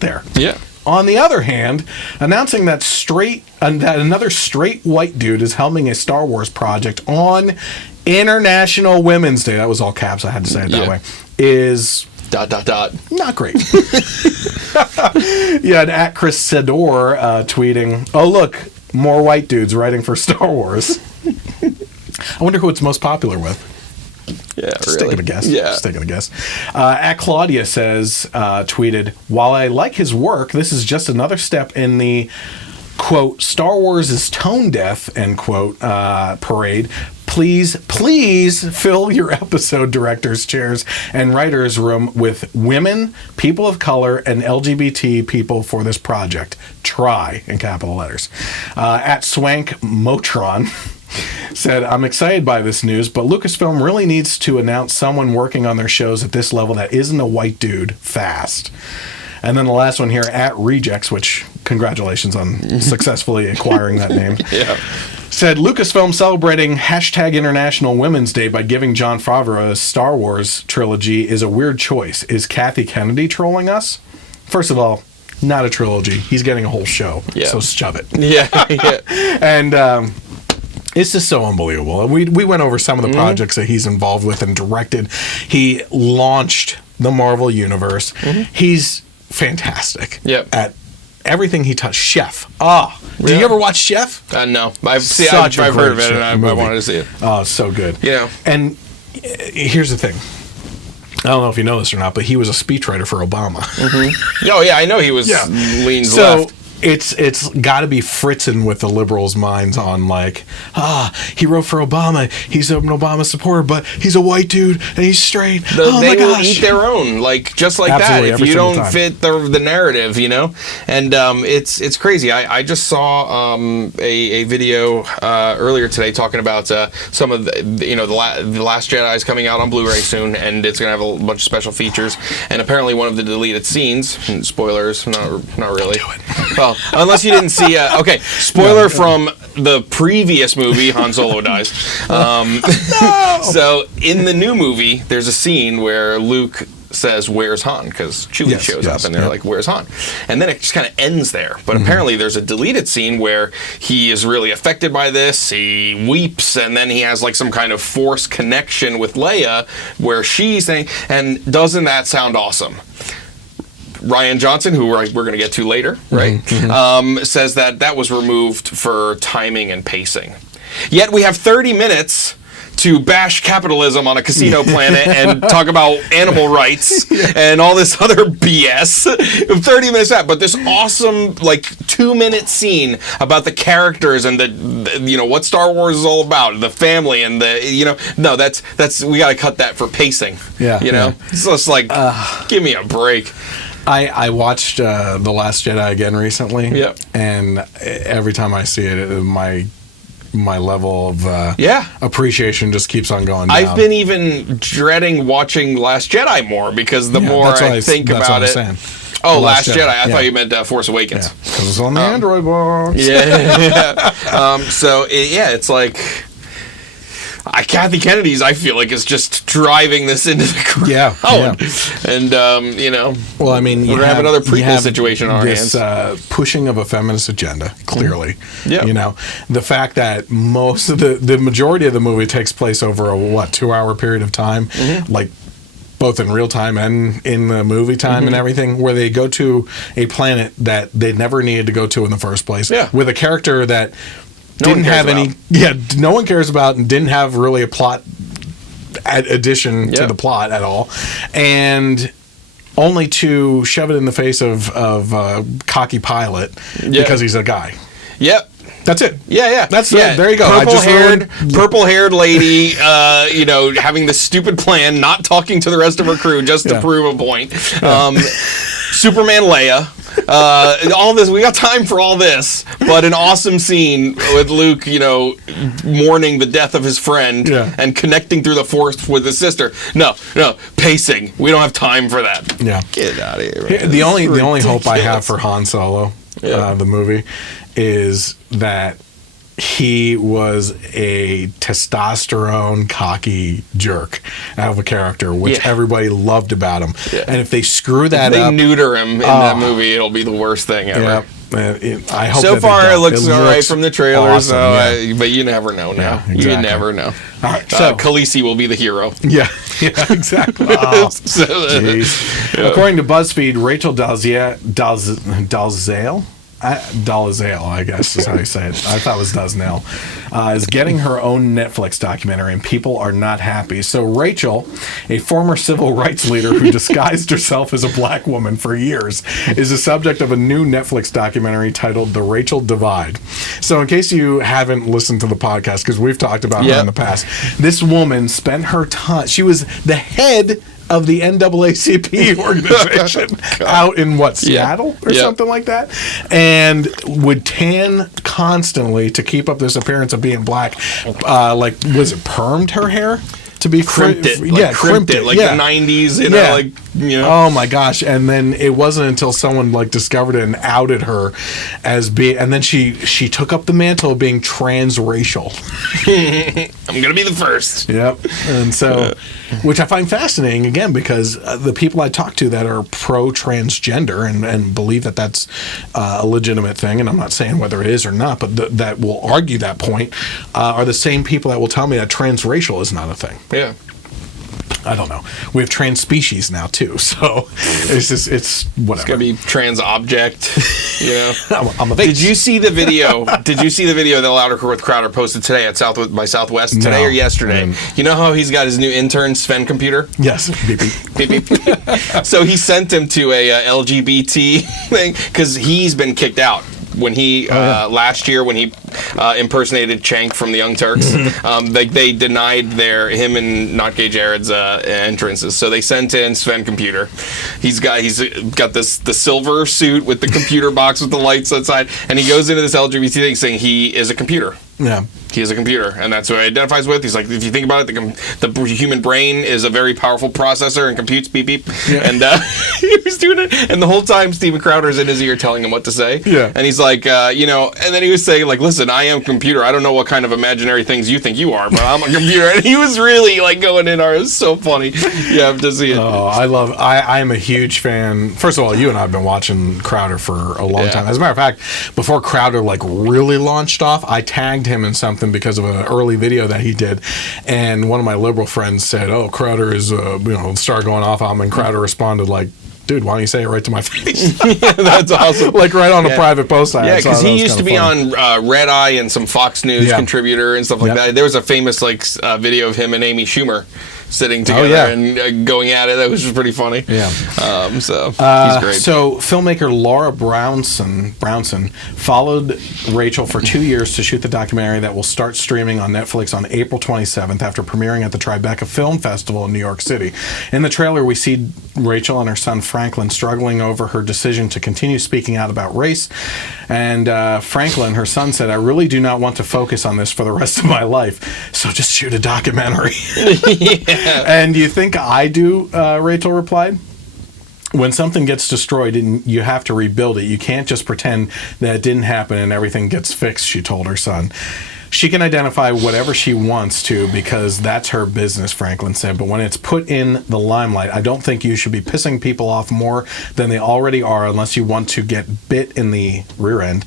there. Yeah. On the other hand, announcing that another straight white dude is helming a Star Wars project on International Women's Day, that was all caps, I had to say it that way, is... ... Not great. Yeah, and at Chris Sedor tweeting, "Oh, look, more white dudes writing for Star Wars." I wonder who it's most popular with. Yeah, Just really. taking a guess. Yeah. Just taking a guess. At Claudia says, tweeted, "While I like his work, this is just another step in the, quote, Star Wars is tone deaf, end quote, parade. Please fill your episode directors' chairs and writers' room with women, people of color, and LGBT people for this project. Try," in capital letters. At Swank Motron said, "I'm excited by this news, but Lucasfilm really needs to announce someone working on their shows at this level that isn't a white dude fast." And then the last one here, at Rejects, which congratulations on successfully acquiring that name. Yeah. Said, "Lucasfilm celebrating #International Women's Day by giving Jon Favreau a Star Wars trilogy is a weird choice. Is Kathy Kennedy trolling us? First of all, not a trilogy. He's getting a whole show. Yeah. So shove it." Yeah. And it's just so unbelievable. And we went over some of the projects that he's involved with and directed. He launched the Marvel Universe. He's fantastic at everything he touched. Chef. Did you ever watch Chef? No. I've heard of it, and I wanted to see it. Oh, so good. Yeah. And here's the thing. I don't know if you know this or not, but he was a speechwriter for Obama. Oh, yeah, I know he was leans left. It's got to be fritzing with the liberals' minds on like, he wrote for Obama. He's an Obama supporter, but he's a white dude and he's straight. They will eat their own, like just like Absolutely, that. If you don't fit the narrative, you know. And it's crazy. I just saw a video earlier today talking about some of the the Last Jedi is coming out on Blu-ray soon, and it's gonna have a bunch of special features. And apparently, one of the deleted scenes, spoilers, not really. Don't do it. Well, unless you didn't see... spoiler from the previous movie, Han Solo dies. So, in the new movie, there's a scene where Luke says, "Where's Han?" Because Chewie shows up, and they're like, "Where's Han?" And then it just kind of ends there. But apparently there's a deleted scene where he is really affected by this. He weeps, and then he has like some kind of Force connection with Leia, where she's saying, and doesn't that sound awesome? Ryan Johnson, who we're going to get to later, right, says that was removed for timing and pacing. Yet we have 30 minutes to bash capitalism on a casino planet and talk about animal rights and all this other BS. 30 minutes out, but this awesome, like, 2-minute scene about the characters and the what Star Wars is all about, the family and no, that's we got to cut that for pacing. It's just like, give me a break. I watched The Last Jedi again recently, and every time I see it, my level of appreciation just keeps on going down. I've been even dreading watching Last Jedi more because the more I think about it. Saying. Oh, Last Jedi. I thought you meant Force Awakens. Because it's on the Android box. It's like... Kathy Kennedy's, I feel like, is just driving this into the ground. And, well, I mean, we're going to have another prequel situation on our hands. Pushing of a feminist agenda, clearly. The fact that most of the majority of the movie takes place over a 2-hour period of time, like both in real time and in the movie time and everything, where they go to a planet that they never needed to go to in the first place, with a character that didn't have any. No one cares about, and didn't have really a plot addition to the plot at all, and only to shove it in the face of cocky pilot because he's a guy. That's it. That's there you go. Purple-haired lady, having this stupid plan, not talking to the rest of her crew just to prove a point. Superman Leia. all this, we got time for all this, but an awesome scene with Luke, mourning the death of his friend and connecting through the force with his sister. No, pacing. We don't have time for that. Yeah. Get out of here. Man. The only hope I have for Han Solo, the movie, is that he was a testosterone cocky jerk of a character, which everybody loved about him. Yeah. And if they screw that if they up, neuter him in that movie, it'll be the worst thing ever. I hope so far it looks all right from the trailer, awesome, but you never know now. Yeah, exactly. You never know. All right, so Khaleesi will be the hero. Yeah, exactly. According to BuzzFeed, Rachel Dolezal, I guess is how you say it. I thought it was Doznell, is getting her own Netflix documentary, and people are not happy. So Rachel, a former civil rights leader who disguised herself as a black woman for years, is the subject of a new Netflix documentary titled The Rachel Divide. So in case you haven't listened to the podcast, because we've talked about her in the past, this woman spent her time, she was the head of the NAACP organization out in Seattle or something like that, and would tan constantly to keep up this appearance of being black. Was it permed her hair? To be crimped it, crimped it, like the 90s, Oh my gosh! And then it wasn't until someone discovered it and outed her as being, and then she took up the mantle of being transracial. I'm gonna be the first. Yep. And so, which I find fascinating again because the people I talk to that are pro transgender and believe that that's a legitimate thing, and I'm not saying whether it is or not, but that will argue that point are the same people that will tell me that transracial is not a thing. Yeah. I don't know. We have trans species now too, so it's whatever. It's gonna be trans object. I'm a vase. Did you see the video? That Louder with Crowder posted today at Southwest today or yesterday? You know how he's got his new intern Sven computer? Yes. Beep beep. Beep beep. So he sent him to a LGBT thing because he's been kicked out. When he last year when he impersonated Cenk from the Young Turks, they denied him and Not Gay Jared's entrances. So they sent in Sven Computer. He's got the silver suit with the computer box with the lights outside, and he goes into this LGBT thing saying he is a computer. Yeah. He is a computer, and that's what he identifies with. He's like, if you think about it, the human brain is a very powerful processor and computes beep beep. Yeah. And he was doing it, and the whole time Steven Crowder's in his ear telling him what to say. Yeah. And he's like, and then he was saying listen, I am a computer. I don't know what kind of imaginary things you think you are, but I'm a computer. And he was really going in on it. It's so funny. You have to see it. Oh, I am a huge fan. First of all, you and I have been watching Crowder for a long time. As a matter of fact, before Crowder really launched off, I tagged him in something because of an early video that he did, and one of my liberal friends said, "Oh, Crowder is started going off on him," and Crowder responded dude, why don't you say it right to my face? Yeah, that's awesome. Right on a private post. Because he used to be on Red Eye and some Fox News contributor and stuff like that. There was a famous video of him and Amy Schumer sitting together and going at it. That was just pretty funny. Yeah. He's great. So filmmaker Laura Brownson followed Rachel for 2 years to shoot the documentary that will start streaming on Netflix on April 27th after premiering at the Tribeca Film Festival in New York City. In the trailer, we see Rachel and her son Franklin struggling over her decision to continue speaking out about race. And Franklin, her son, said, "I really do not want to focus on this for the rest of my life, so just shoot a documentary." Yeah. And you think I do, Rachel replied. When something gets destroyed and you have to rebuild it, you can't just pretend that it didn't happen and everything gets fixed, she told her son. She can identify whatever she wants to because that's her business, Franklin said. But when it's put in the limelight, I don't think you should be pissing people off more than they already are unless you want to get bit in the rear end.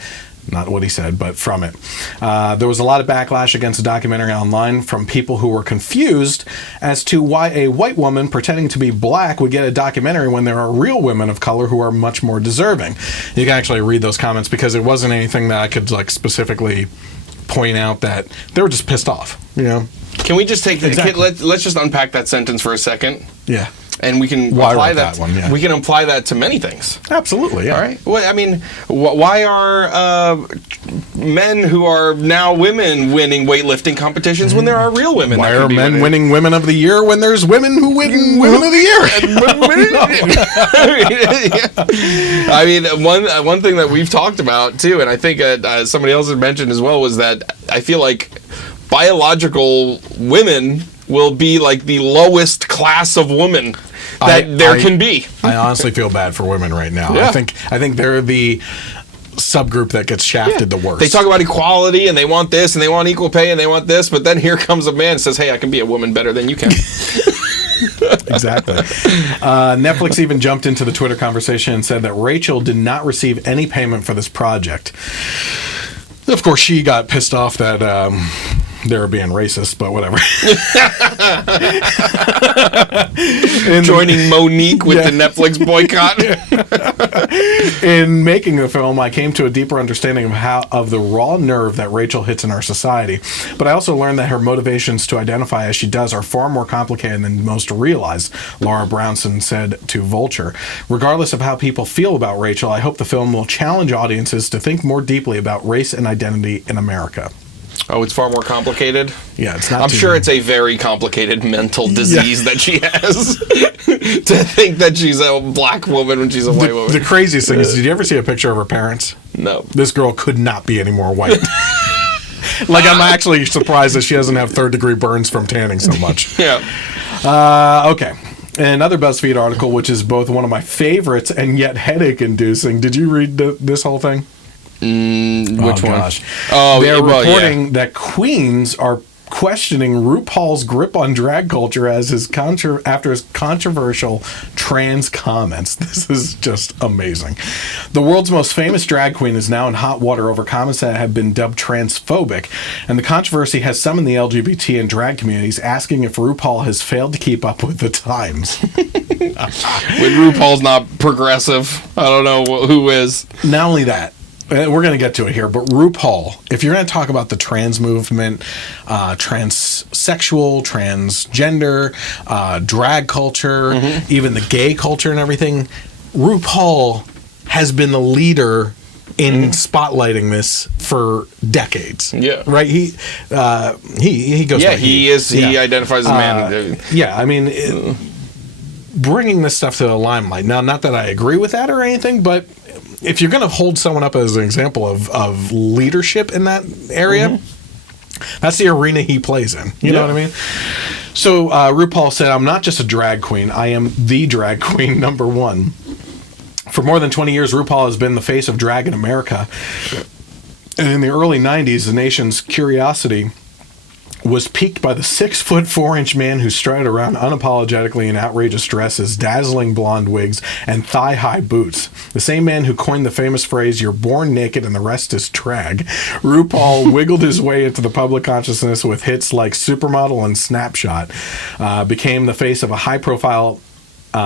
Not what he said, but from it. There was a lot of backlash against the documentary online from people who were confused as to why a white woman pretending to be black would get a documentary when there are real women of color who are much more deserving. You can actually read those comments because it wasn't anything that I could specifically point out that they were just pissed off. Can we just take let's just unpack that sentence for a second? Yeah. And we can apply that one. Yeah. We can apply that to many things. Absolutely. Yeah. All right. Well, I mean, why are men who are now women winning weightlifting competitions when there are real women. Why that are could be men winning Women of the Year when there's women who win Women of the Year? I mean, one thing that we've talked about too, and I think somebody else had mentioned as well, was that I feel like biological women will be like the lowest class of woman that there can be. I honestly feel bad for women right now. Yeah. I think they're the subgroup that gets shafted the worst. They talk about equality and they want this and they want equal pay and they want this, but then here comes a man and says, hey, I can be a woman better than you can. Exactly. Netflix even jumped into the Twitter conversation and said that Rachel did not receive any payment for this project. Of course, she got pissed off that they were being racist, but whatever. Joining Monique with the Netflix boycott. In making the film, I came to a deeper understanding of the raw nerve that Rachel hits in our society. But I also learned that her motivations to identify as she does are far more complicated than most realize, Laura Brownson said to Vulture. Regardless of how people feel about Rachel, I hope the film will challenge audiences to think more deeply about race and identity in America. Oh, it's far more complicated? Yeah, it's not. I'm sure it's a very complicated mental disease that she has to think that she's a black woman when she's a white woman. The craziest thing is, did you ever see a picture of her parents? No. This girl could not be any more white. Like, I'm actually surprised that she doesn't have third-degree burns from tanning so much. Yeah. Okay. Another BuzzFeed article, which is both one of my favorites and yet headache-inducing. Did you read this whole thing? Which one? Gosh. Oh, they're reporting that queens are questioning RuPaul's grip on drag culture as after his controversial trans comments. This is just amazing. The world's most famous drag queen is now in hot water over comments that have been dubbed transphobic, and the controversy has summoned the LGBT and drag communities asking if RuPaul has failed to keep up with the times. When RuPaul's not progressive, I don't know who is. Not only that, we're going to get to it here, but RuPaul, if you're going to talk about the trans movement, transsexual, transgender, drag culture, even the gay culture and everything, RuPaul has been the leader in spotlighting this for decades. Yeah. Right? He goes. Yeah, he is. He identifies as a man. Yeah, I mean, bringing this stuff to the limelight. Now, not that I agree with that or anything, but if you're going to hold someone up as an example of leadership in that area, that's the arena he plays in. You know what I mean? So RuPaul said, I'm not just a drag queen. I am the drag queen number one. For more than 20 years, RuPaul has been the face of drag in America. And in the early 90s, the nation's curiosity was piqued by the 6'4" man who strutted around unapologetically in outrageous dresses, dazzling blonde wigs, and thigh-high boots. The same man who coined the famous phrase, "You're born naked and the rest is drag." RuPaul wiggled his way into the public consciousness with hits like Supermodel and Snapshot, became the face of a high-profile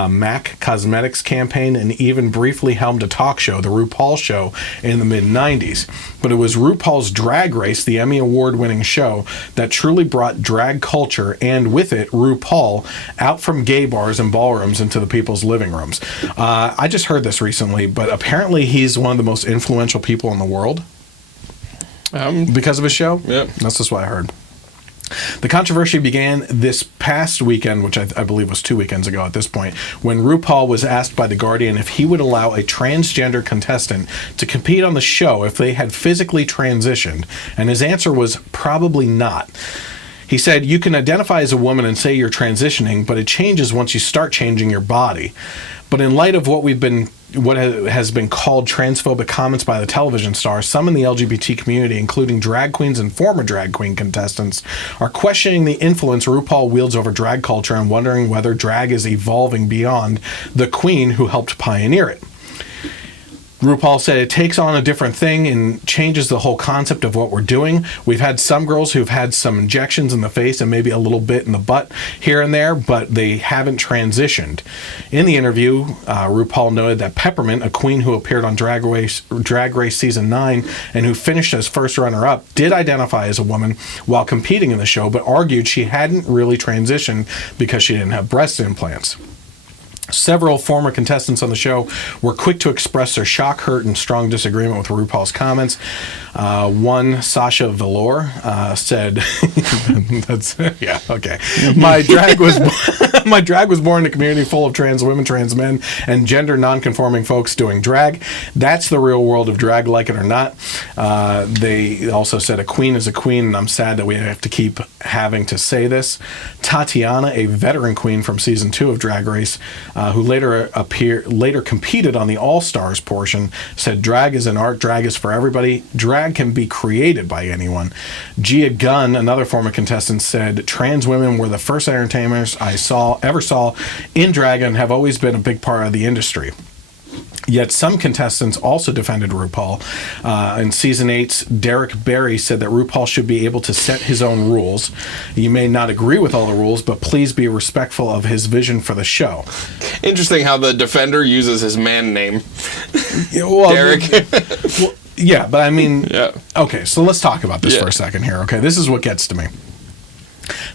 MAC Cosmetics campaign, and even briefly helmed a talk show, The RuPaul Show, in the mid-90s. But it was RuPaul's Drag Race, the Emmy Award-winning show, that truly brought drag culture, and with it, RuPaul, out from gay bars and ballrooms into the people's living rooms. I just heard this recently, but apparently he's one of the most influential people in the world because of his show. Yeah. That's just what I heard. The controversy began this past weekend, which I believe was 2 weekends ago at this point, when RuPaul was asked by The Guardian if he would allow a transgender contestant to compete on the show if they had physically transitioned, and his answer was probably not. He said, "You can identify as a woman and say you're transitioning, but it changes once you start changing your body. But in light of what has been called transphobic comments by the television star, some in the LGBT community, including drag queens and former drag queen contestants, are questioning the influence RuPaul wields over drag culture and wondering whether drag is evolving beyond the queen who helped pioneer it." RuPaul said it takes on a different thing and changes the whole concept of what we're doing. We've had some girls who've had some injections in the face and maybe a little bit in the butt here and there, but they haven't transitioned. In the interview, RuPaul noted that Peppermint, a queen who appeared on Drag Race Season 9 and who finished as first runner-up, did identify as a woman while competing in the show, but argued she hadn't really transitioned because she didn't have breast implants. Several former contestants on the show were quick to express their shock, hurt, and strong disagreement with RuPaul's comments. One, Sasha Velour, said, "That's yeah, okay. My drag was born in a community full of trans women, trans men, and gender non-conforming folks doing drag. That's the real world of drag, like it or not." They also said, "A queen is a queen, and I'm sad that we have to keep having to say this." Tatiana, a veteran queen from season 2 of Drag Race, who later competed on the All Stars portion, said, "Drag is an art. Drag is for everybody. Drag can be created by anyone." Gia Gunn, another former contestant, said, "Trans women were the first entertainers I ever saw in drag and have always been a big part of the industry." Yet some contestants also defended RuPaul. In season 8's Derek Barry said that RuPaul should be able to set his own rules. "You may not agree with all the rules, but please be respectful of his vision for the show." Interesting how the defender uses his man name. Well, Derek. Yeah, but I mean, Yeah. Okay, so let's talk about this for a second here, okay? This is what gets to me.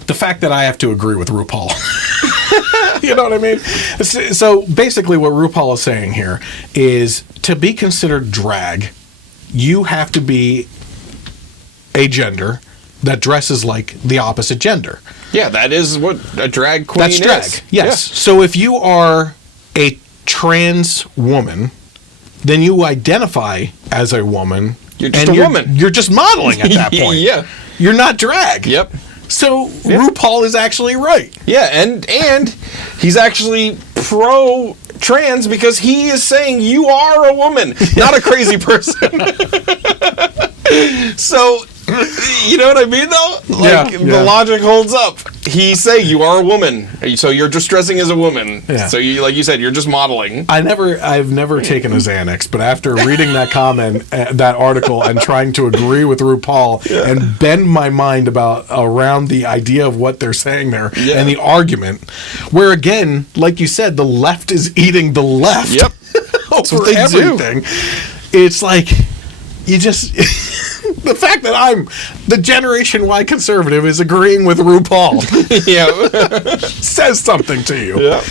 The fact that I have to agree with RuPaul. You know what I mean? So basically what RuPaul is saying here is to be considered drag, you have to be a gender that dresses like the opposite gender. Yeah, that is what a drag queen is. That's drag, yes. Yeah. So if you are a trans woman, then you identify as a woman. You're just a woman. You're just modeling at that point. Yeah. You're not drag. Yep. So RuPaul is actually right. Yeah, and he's actually pro-trans because he is saying you are a woman, not a crazy person. So, you know what I mean, though? Like, the logic holds up. He's saying you are a woman, so you're just dressing as a woman. Yeah. So, like you said, you're just modeling. I've never taken a Xanax, but after reading that comment, that article, and trying to agree with RuPaul and bend my mind around the idea of what they're saying there and the argument, where again, like you said, the left is eating the left. Yep. That's what they everything. Do. It's like you just. The fact that I'm the Generation Y conservative is agreeing with RuPaul. Says something to you. Yeah.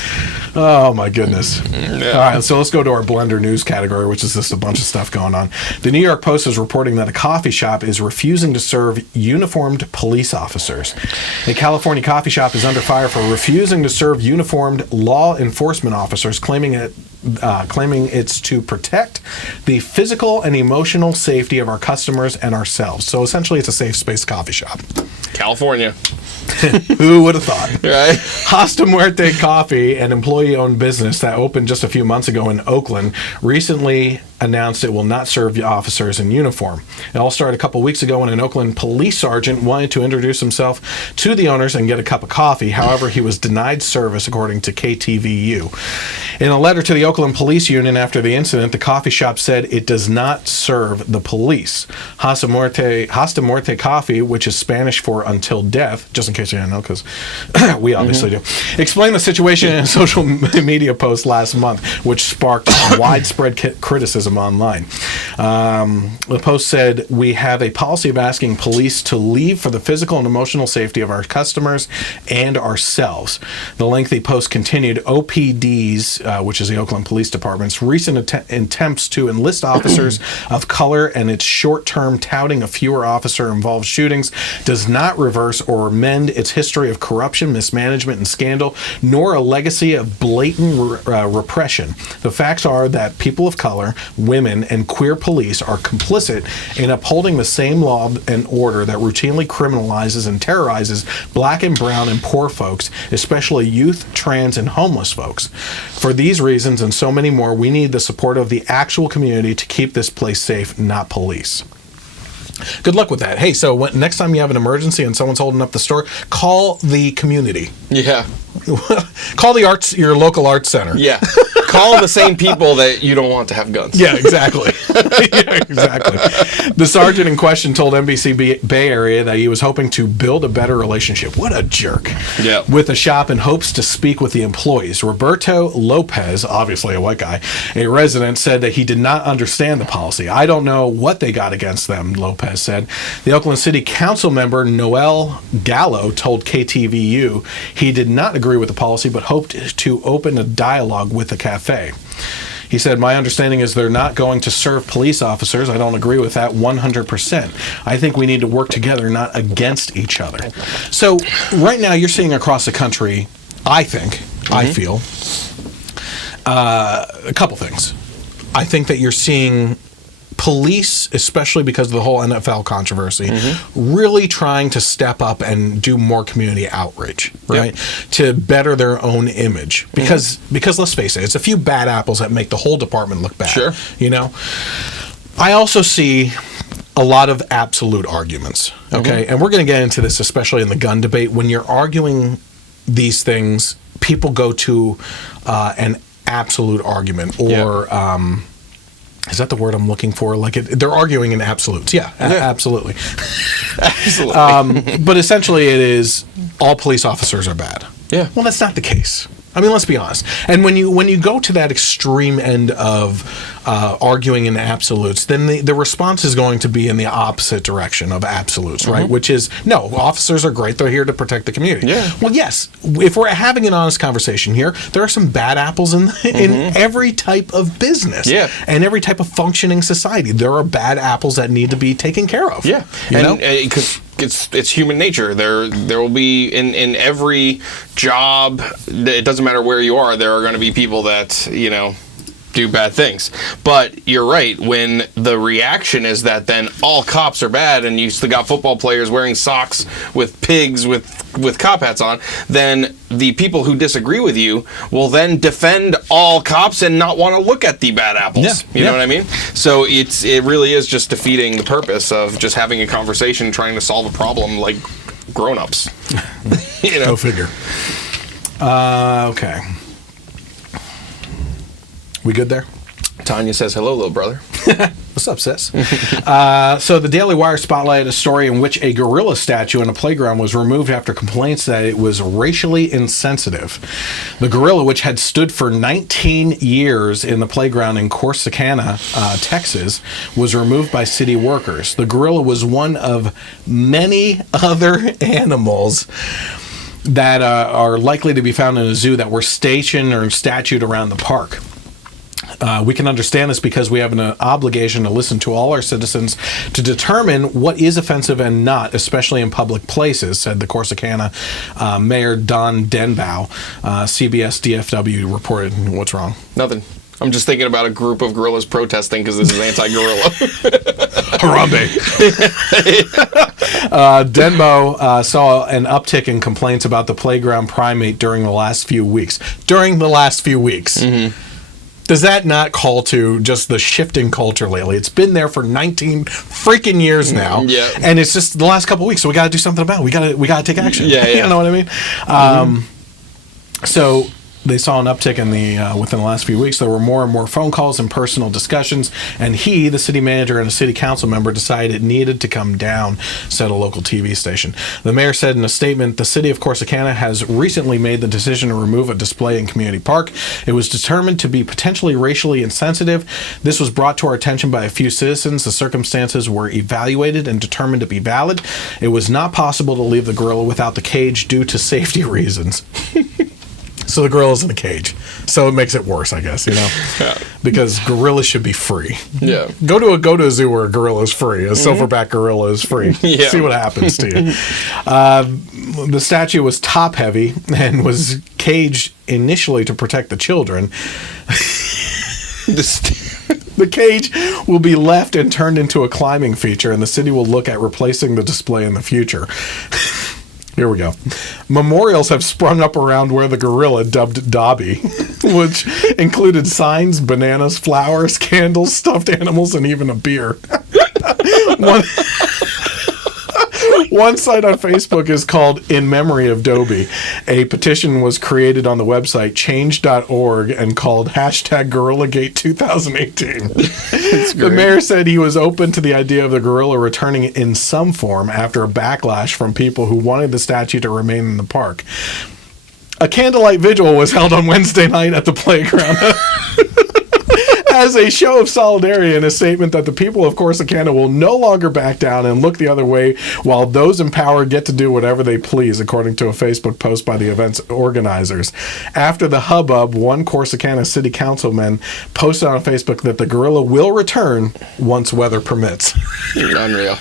Oh, my goodness. Yeah. All right, so let's go to our Blender News category, which is just a bunch of stuff going on. The New York Post is reporting that a coffee shop is refusing to serve uniformed police officers. A California coffee shop is under fire for refusing to serve uniformed law enforcement officers, claiming it's to protect the physical and emotional safety of our customers and ourselves. So essentially, it's a safe space coffee shop. California. Who would have thought? Right. Hasta Muerte Coffee, an employee-owned business that opened just a few months ago in Oakland, recently announced it will not serve officers in uniform. It all started a couple weeks ago when an Oakland police sergeant wanted to introduce himself to the owners and get a cup of coffee. However, he was denied service, according to KTVU. In a letter to the Oakland Police Union after the incident, the coffee shop said it does not serve the police. Hasta Muerte Coffee, which is Spanish for until death, just in case you didn't know, because we obviously do, explained the situation in a social media post last month, which sparked widespread criticism online. The post said, "We have a policy of asking police to leave for the physical and emotional safety of our customers and ourselves." The lengthy post continued, "OPD's, which is the Oakland Police Department's recent attempts to enlist officers of color and its short-term touting of fewer officer-involved shootings does not reverse or amend its history of corruption, mismanagement, and scandal, nor a legacy of blatant repression. The facts are that people of color, women, and queer police are complicit in upholding the same law and order that routinely criminalizes and terrorizes black and brown and poor folks, especially youth, trans, and homeless folks. For these reasons and so many more, we need the support of the actual community to keep this place safe, not police." Good luck with that. Hey, so next time you have an emergency and someone's holding up the store, call the community. Yeah. Call the your local arts center. Yeah. call the same people that you don't want to have guns. Yeah, exactly. Yeah, exactly. The sergeant in question told NBC Bay Area that he was hoping to build a better relationship. What a jerk. Yeah. With the shop in hopes to speak with the employees. Roberto Lopez, obviously a white guy, a resident, said that he did not understand the policy. I don't know what they got against them, Lopez said. The Oakland City Council member Noel Gallo told KTVU he did not agree with the policy but hoped to open a dialogue with the cafe. He said, my understanding is they're not going to serve police officers. I don't agree with that 100%. I think we need to work together, not against each other. So right now you're seeing across the country, I feel, a couple things. I think that you're seeing police, especially because of the whole NFL controversy, really trying to step up and do more community outreach, right? To better their own image. Because let's face it, it's a few bad apples that make the whole department look bad. Sure. You know? I also see a lot of absolute arguments, okay? And we're going to get into this, especially in the gun debate. When you're arguing these things, people go to an absolute argument or... is that the word I'm looking for? Like they're arguing in absolutes. Yeah, absolutely. Absolutely. But essentially it is all police officers are bad. Yeah. Well, that's not the case. I mean, let's be honest. And when you go to that extreme end of arguing in absolutes, then the response is going to be in the opposite direction of absolutes, right? Which is, no, officers are great. They're here to protect the community. Yeah. Well, yes, if we're having an honest conversation here, there are some bad apples in every type of business and every type of functioning society. There are bad apples that need to be taken care of. Yeah. And because it's human nature. There will be in every job, it doesn't matter where you are, there are going to be people that, do bad things. But you're right, when the reaction is that then all cops are bad and you still got football players wearing socks with pigs with cop hats on, then the people who disagree with you will then defend all cops and not want to look at the bad apples. You know what I mean? So it really is just defeating the purpose of just having a conversation, trying to solve a problem like grown-ups. Go figure. Okay. We good there? Tanya says, hello, little brother. What's up, sis? So the Daily Wire spotlighted a story in which a gorilla statue in a playground was removed after complaints that it was racially insensitive. The gorilla, which had stood for 19 years in the playground in Corsicana, Texas, was removed by city workers. The gorilla was one of many other animals that are likely to be found in a zoo that were stationed or statued around the park. We can understand this because we have an obligation to listen to all our citizens to determine what is offensive and not, especially in public places, said the Corsicana Mayor Don Denbow. CBS DFW reported. What's wrong? Nothing. I'm just thinking about a group of gorillas protesting because this is anti-gorilla. Harambe. Denbo saw an uptick in complaints about the playground primate during the last few weeks. Does that not call to just the shifting culture lately? It's been there for 19 freaking years now, and it's just the last couple of weeks. So we got to do something about it. We got to take action. You know what I mean? So they saw an uptick in within the last few weeks. There were more and more phone calls and personal discussions, and he, the city manager and a city council member, decided it needed to come down, said a local TV station. The mayor said in a statement, the city of Corsicana has recently made the decision to remove a display in Community Park. It was determined to be potentially racially insensitive. This was brought to our attention by a few citizens. The circumstances were evaluated and determined to be valid. It was not possible to leave the gorilla without the cage due to safety reasons. So the gorilla's in a cage. So it makes it worse, I guess, because gorillas should be free. Yeah. Go to a zoo where a gorilla is free. A silverback gorilla is free. See what happens to you. The statue was top heavy and was caged initially to protect the children. The cage will be left and turned into a climbing feature, and the city will look at replacing the display in the future. Here we go. Memorials have sprung up around where the gorilla, dubbed Dobby, which included signs, bananas, flowers, candles, stuffed animals, and even a beer. One site on Facebook is called In Memory of Dobie. A petition was created on the website change.org and called #GorillaGate 2018. The mayor said he was open to the idea of the gorilla returning in some form after a backlash from people who wanted the statue to remain in the park. A candlelight vigil was held on Wednesday night at the playground as a show of solidarity and a statement that the people of Corsicana will no longer back down and look the other way while those in power get to do whatever they please, according to a Facebook post by the event's organizers. After the hubbub, one Corsicana city councilman posted on Facebook that the gorilla will return once weather permits. Unreal.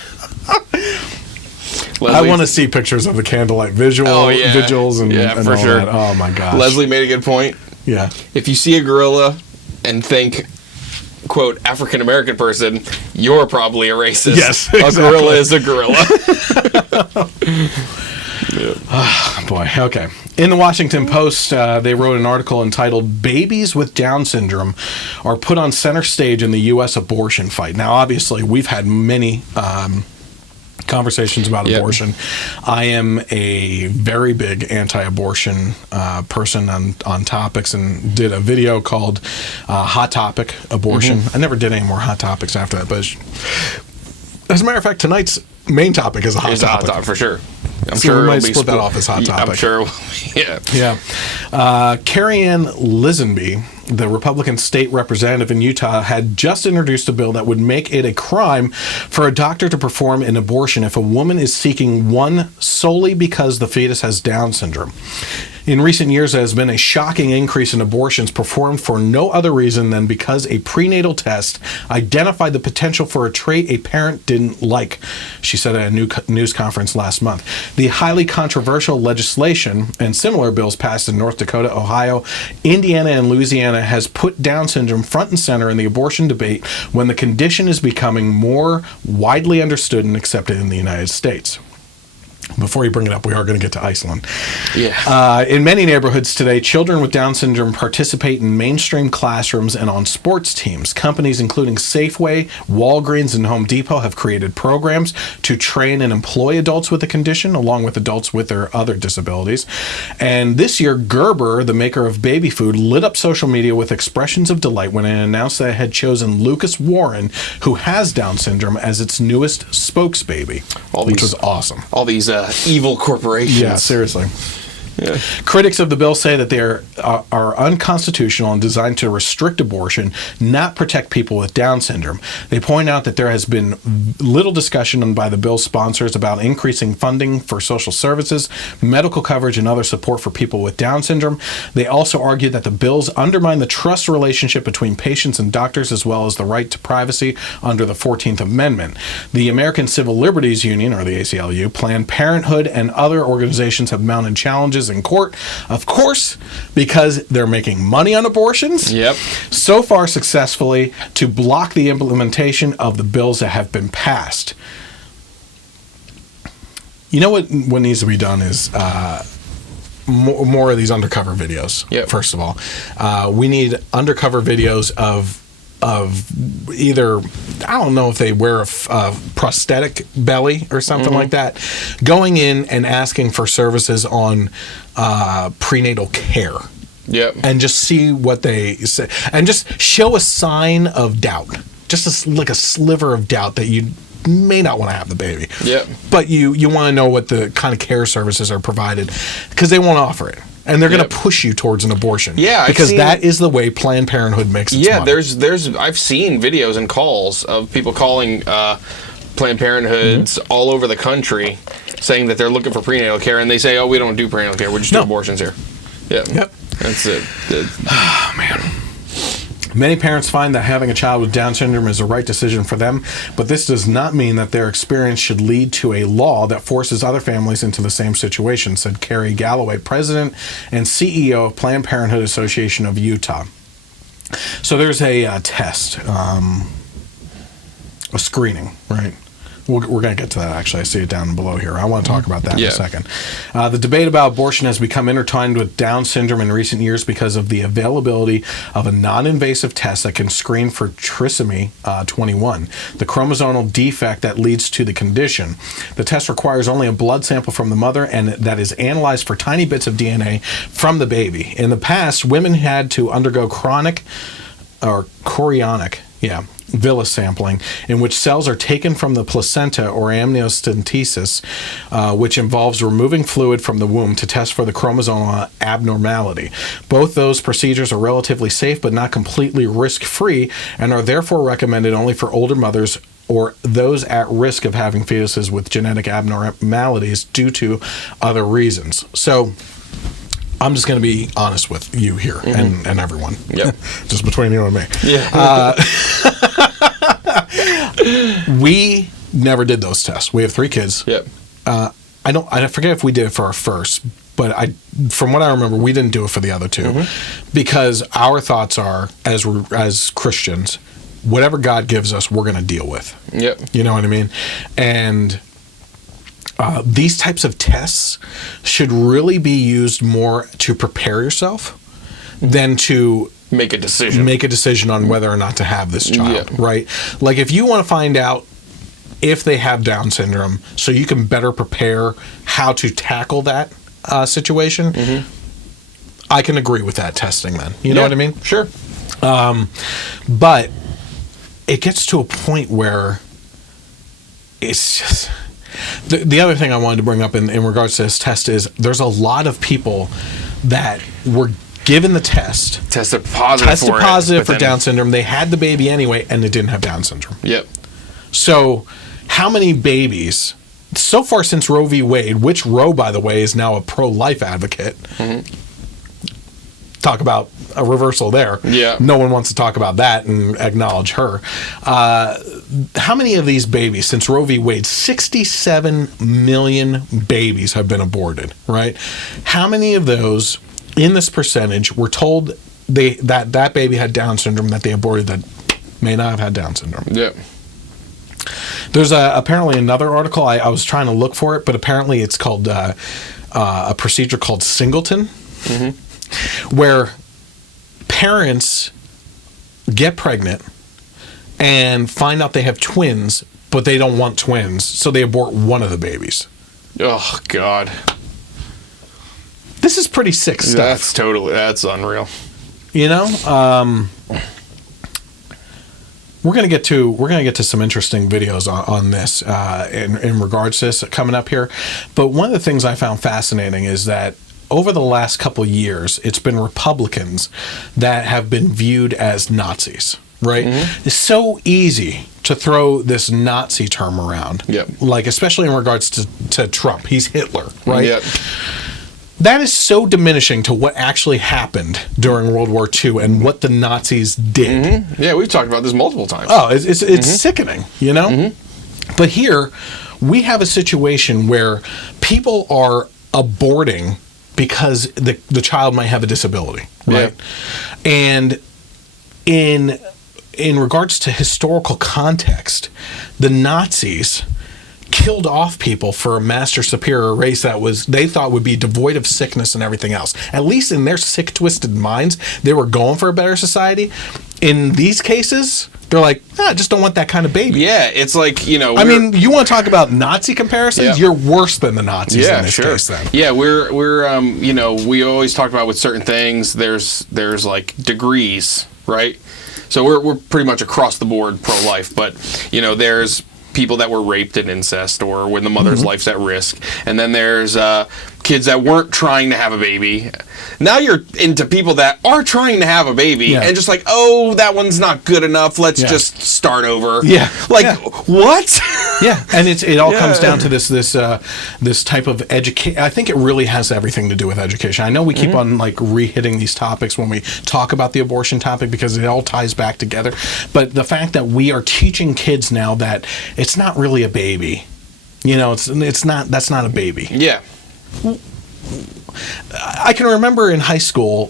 I want to see pictures of the candlelight vigils and for all sure. that. Oh my gosh. Leslie made a good point. Yeah. If you see a gorilla and think, quote, African American person, you're probably a racist. Yes, exactly. A gorilla is a gorilla. Oh, boy. Okay. In the Washington Post, they wrote an article entitled "Babies with Down Syndrome Are Put on Center Stage in the U.S. Abortion Fight." Now, obviously, we've had many conversations about abortion. I am a very big anti-abortion person on topics, and did a video called Hot Topic Abortion. I never did any more Hot Topics after that, but as a matter of fact, tonight's main topic is a hot topic. A hot topic for sure. I'm so sure we might split that off as hot topic. I'm sure. Yeah. Carrie Ann Lisenby, the Republican state representative in Utah, had just introduced a bill that would make it a crime for a doctor to perform an abortion if a woman is seeking one solely because the fetus has Down syndrome. In recent years, there has been a shocking increase in abortions performed for no other reason than because a prenatal test identified the potential for a trait a parent didn't like, she said at a news conference last month. The highly controversial legislation and similar bills passed in North Dakota, Ohio, Indiana, and Louisiana has put Down syndrome front and center in the abortion debate when the condition is becoming more widely understood and accepted in the United States. Before you bring it up, we are going to get to Iceland. Yeah. In many neighborhoods today, children with Down syndrome participate in mainstream classrooms and on sports teams. Companies including Safeway, Walgreens, and Home Depot have created programs to train and employ adults with the condition, along with adults with their other disabilities. And this year, Gerber, the maker of baby food, lit up social media with expressions of delight when it announced that it had chosen Lucas Warren, who has Down syndrome, as its newest spokesbaby, which was awesome. All these evil corporations. Yeah, seriously. Yeah. Critics of the bill say that they are unconstitutional and designed to restrict abortion, not protect people with Down syndrome. They point out that there has been little discussion by the bill's sponsors about increasing funding for social services, medical coverage, and other support for people with Down syndrome. They also argue that the bills undermine the trust relationship between patients and doctors, as well as the right to privacy under the 14th Amendment. The American Civil Liberties Union, or the ACLU, Planned Parenthood, and other organizations have mounted challenges in court, of course, because they're making money on abortions. Yep. So far successfully, to block the implementation of the bills that have been passed. You know what needs to be done is more of these undercover videos. Yep. First of all, we need undercover videos of either, I don't know if they wear a prosthetic belly or something like that, going in and asking for services on prenatal care. Yep. And just see what they say. And just show a sign of doubt. Just like a sliver of doubt that you may not want to have the baby. Yep. But you want to know what the kind of care services are provided, because they won't offer it. And they're going to push you towards an abortion. Yeah, because that is the way Planned Parenthood makes its money. there's I've seen videos and calls of people calling Planned Parenthoods all over the country, saying that they're looking for prenatal care, and they say, "Oh, we don't do prenatal care. We just do abortions here." Yeah. Yep. That's it. Oh man. Many parents find that having a child with Down syndrome is a right decision for them, but this does not mean that their experience should lead to a law that forces other families into the same situation, said Carrie Galloway, president and CEO of Planned Parenthood Association of Utah. So there's a test, a screening, right, We're going to get to that, actually. I see it down below here. I want to talk about that in a second. The debate about abortion has become intertwined with Down syndrome in recent years because of the availability of a non-invasive test that can screen for trisomy 21, the chromosomal defect that leads to the condition. The test requires only a blood sample from the mother, and that is analyzed for tiny bits of DNA from the baby. In the past, women had to undergo chorionic villus sampling, in which cells are taken from the placenta or amniocentesis, which involves removing fluid from the womb to test for the chromosomal abnormality. Both those procedures are relatively safe but not completely risk-free, and are therefore recommended only for older mothers or those at risk of having fetuses with genetic abnormalities due to other reasons. So I'm just going to be honest with you here and everyone. Yep. Just between you and me. Yeah. We never did those tests. We have 3 kids. Yep. I forget if we did it for our first, but from what I remember, we didn't do it for the other 2 because our thoughts are, as Christians, whatever God gives us, we're going to deal with. Yep. You know what I mean? And these types of tests should really be used more to prepare yourself than to make a decision on whether or not to have this child, right? Like, if you want to find out if they have Down syndrome so you can better prepare how to tackle that situation, I can agree with that testing then. You know what I mean? Sure. But it gets to a point where it's just... The other thing I wanted to bring up in regards to this test is there's a lot of people that were given the test, tested positive for Down syndrome. They had the baby anyway, and they didn't have Down syndrome. Yep. So how many babies, so far since Roe v. Wade, which Roe, by the way, is now a pro-life advocate, talk about a reversal there. Yeah. No one wants to talk about that and acknowledge her. How many of these babies, since Roe v. Wade, 67 million babies have been aborted, right? How many of those, in this percentage, were told that baby had Down syndrome, that they aborted, that may not have had Down syndrome? Yep. There's apparently another article, I was trying to look for it, but apparently it's called a procedure called Singleton, where parents get pregnant and find out they have twins, but they don't want twins, so they abort one of the babies. Oh, God. This is pretty sick stuff. That's unreal. You know, we're gonna get to some interesting videos on this in regards to this coming up here. But one of the things I found fascinating is that over the last couple years, it's been Republicans that have been viewed as Nazis, right? It's so easy to throw this Nazi term around, like especially in regards to Trump. He's Hitler, right? Yep. That is so diminishing to what actually happened during World War II and what the Nazis did. Yeah, we've talked about this multiple times. Oh, it's sickening, you know? But here, we have a situation where people are aborting because the child might have a disability, right? Yeah. And in regards to historical context, the Nazis killed off people for a master superior race that they thought would be devoid of sickness and everything else. At least in their sick, twisted minds, they were going for a better society. In these cases, they're like, I just don't want that kind of baby. Yeah, it's like, you know... I mean, you want to talk about Nazi comparisons? Yeah. You're worse than the Nazis in this case, then. Yeah, we're you know, we always talk about with certain things, there's like degrees, right? So we're pretty much across the board pro-life, but, you know, there's people that were raped in incest or when the mother's life's at risk. And then there's kids that weren't trying to have a baby. Now you're into people that are trying to have a baby and just like, oh, that one's not good enough. Let's just start over. Yeah. Like, what? Yeah. And it all comes down to this type of education. I think it really has everything to do with education. I know we keep on like re-hitting these topics when we talk about the abortion topic because it all ties back together. But the fact that we are teaching kids now that it's not really a baby. You know, that's not a baby. Yeah. I can remember in high school,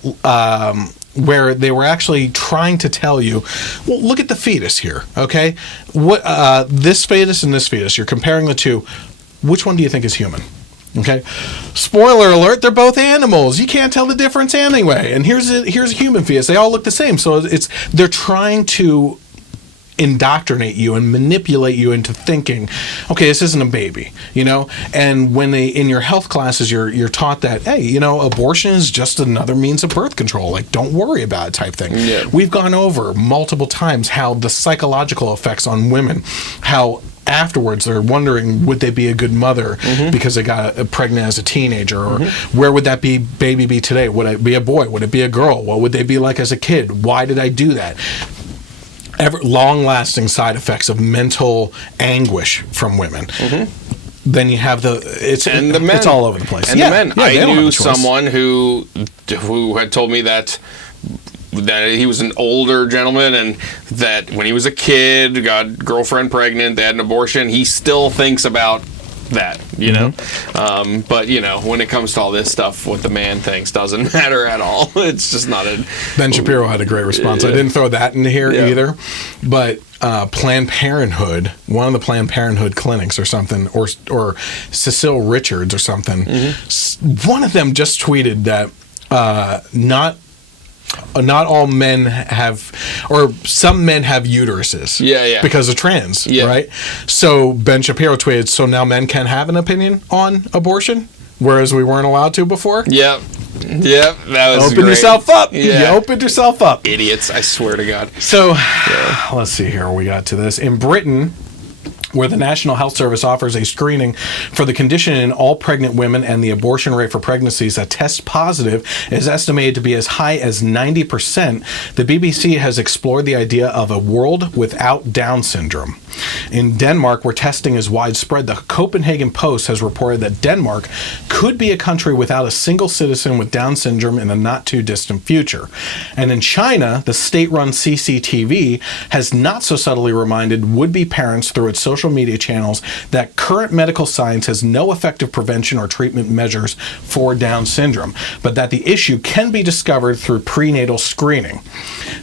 where they were actually trying to tell you, well, look at the fetus here, okay? What this fetus and this fetus, you're comparing the two. Which one do you think is human? Okay. Spoiler alert, they're both animals. You can't tell the difference anyway. And here's a human fetus. They all look the same. So they're trying to indoctrinate you and manipulate you into thinking, okay, this isn't a baby, and when in your health classes you're taught that, hey, abortion is just another means of birth control, like, don't worry about it type thing. Yeah. We've gone over multiple times how the psychological effects on women, how afterwards they're wondering, would they be a good mother because they got pregnant as a teenager, or where would that baby be today? Would it be a boy? Would it be a girl? What would they be like as a kid? Why did I do that? Long-lasting side effects of mental anguish from women. Then you have the men. It's all over the place. And the men. I knew someone who had told me that he was an older gentleman, and that when he was a kid, got girlfriend pregnant, they had an abortion. He still thinks about that, but when it comes to all this stuff, what the man thinks doesn't matter at all. It's just not a... Ben Shapiro had a great response. I didn't throw that into here either, but Planned Parenthood, one of the Planned Parenthood clinics or something, or Cecile Richards or something, one of them just tweeted that not all men have, or some men have uteruses. Because of trans, right? So Ben Shapiro tweeted, so now men can have an opinion on abortion, whereas we weren't allowed to before? Yep, that was Open yourself up. You opened yourself up. Idiots, I swear to God. So, let's see here. We got to this. In Britain, where the National Health Service offers a screening for the condition in all pregnant women, and the abortion rate for pregnancies that test positive is estimated to be as high as 90%, the BBC has explored the idea of a world without Down syndrome. In Denmark, where testing is widespread, the Copenhagen Post has reported that Denmark could be a country without a single citizen with Down syndrome in the not-too-distant future. And in China, the state-run CCTV has not so subtly reminded would-be parents through its social media channels that current medical science has no effective prevention or treatment measures for Down syndrome, but that the issue can be discovered through prenatal screening.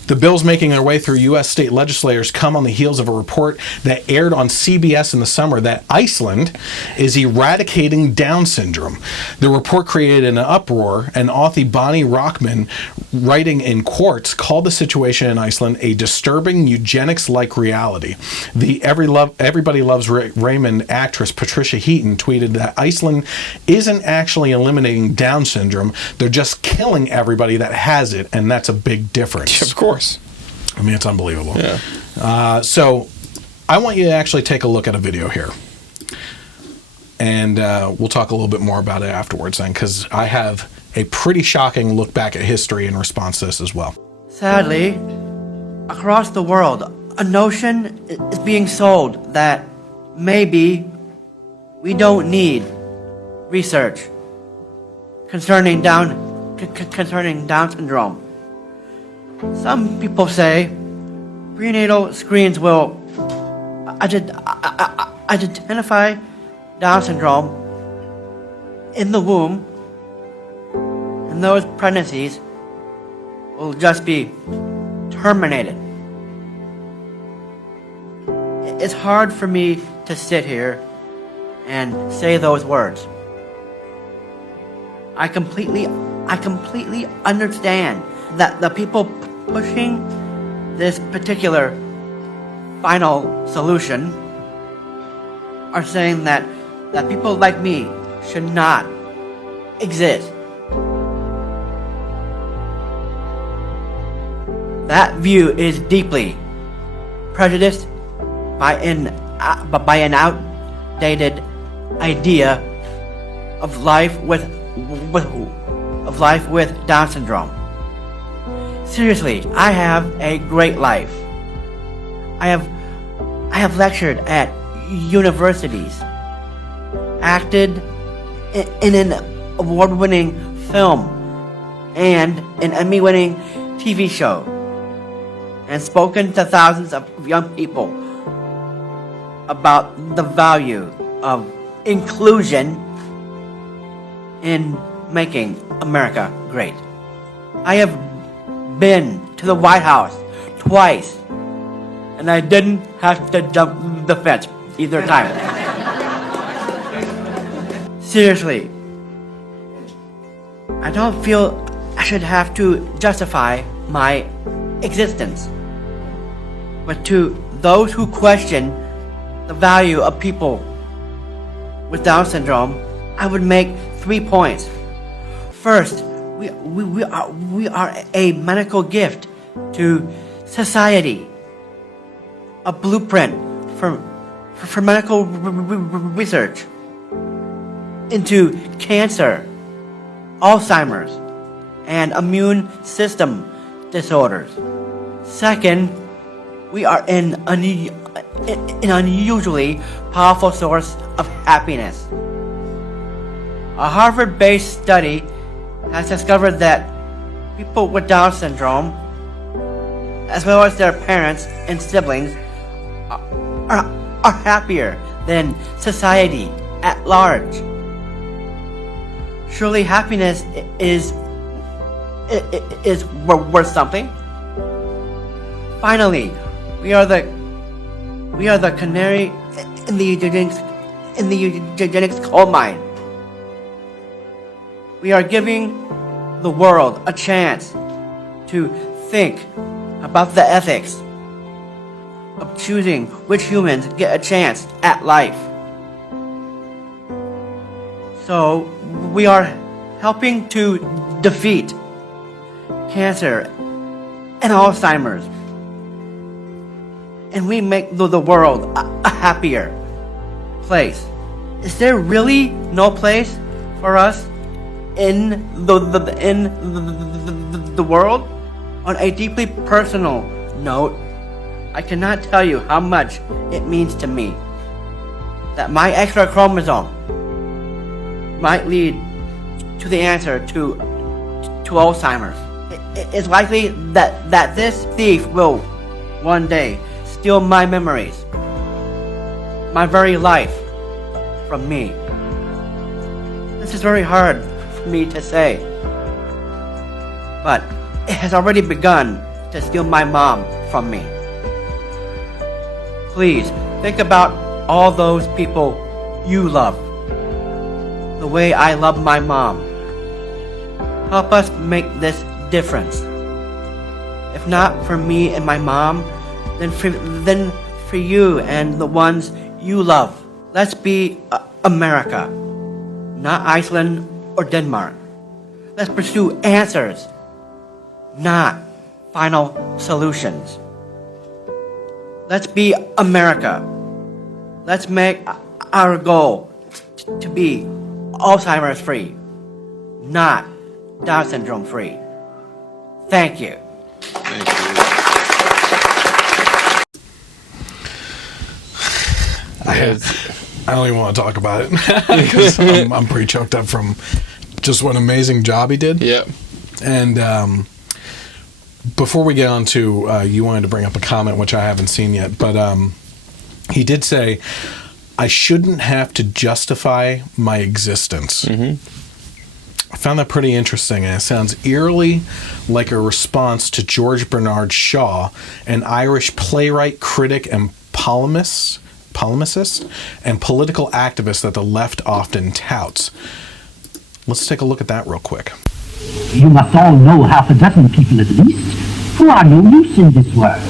The bills making their way through U.S. state legislators come on the heels of a report that aired on CBS in the summer that Iceland is eradicating Down syndrome. The report created an uproar, and author Bonnie Rockman, writing in Quartz, called the situation in Iceland a disturbing eugenics-like reality. The Everybody Loves Raymond actress Patricia Heaton tweeted that Iceland isn't actually eliminating Down syndrome, they're just killing everybody that has it, and that's a big difference. Of course. I mean, it's unbelievable. So I want you to actually take a look at a video here. And we'll talk a little bit more about it afterwards then, because I have a pretty shocking look back at history in response to this as well. Sadly, across the world, a notion is being sold that maybe we don't need research concerning Down syndrome. Some people say prenatal screens will identify Down syndrome in the womb, and those pregnancies will just be terminated. It's hard for me to sit here and say those words. I completely understand that the people pushing this particular final solution are saying that people like me should not exist. That view is deeply prejudiced by an outdated idea of life with Down syndrome. Seriously, I have a great life. I have lectured at universities, acted in an award-winning film and an Emmy-winning TV show, and spoken to thousands of young people about the value of inclusion in making America great. I have been to the White House twice, and I didn't have to jump the fence either time. Seriously, I don't feel I should have to justify my existence. But to those who question the value of people with Down syndrome, I would make 3 points. First, we are a medical gift to society, a blueprint for medical research into cancer, Alzheimer's, and immune system disorders. Second, we are an unusually powerful source of happiness. A Harvard-based study has discovered that people with Down syndrome, as well as their parents and siblings, are happier than society at large. Surely happiness is worth something. Finally, we are the canary in the eugenics coal mine. We are giving the world a chance to think about the ethics of choosing which humans get a chance at life. So we are helping to defeat cancer and Alzheimer's, and we make the world a happier place. Is there really no place for us in the world? On a deeply personal note, I cannot tell you how much it means to me that my extra chromosome might lead to the answer to Alzheimer's. It's likely that this thief will one day steal my memories, my very life, from me. This is very hard for me to say, but it has already begun to steal my mom from me. Please think about all those people you love, the way I love my mom. Help us make this difference. If not for me and my mom, then for you and the ones you love. Let's be America, not Iceland or Denmark. Let's pursue answers, not final solutions. Let's be America. Let's make our goal to be Alzheimer's free, not Down syndrome free. Thank you. Thank you. I don't even want to talk about it because I'm pretty choked up from just what an amazing job he did. Yep. And before we get on to, you wanted to bring up a comment, which I haven't seen yet, but he did say, I shouldn't have to justify my existence. Mm-hmm. I found that pretty interesting, and it sounds eerily like a response to George Bernard Shaw, an Irish playwright, critic, and polemicist, and political activist that the left often touts. Let's take a look at that real quick. You must all know half a dozen people at least who are no use in this world,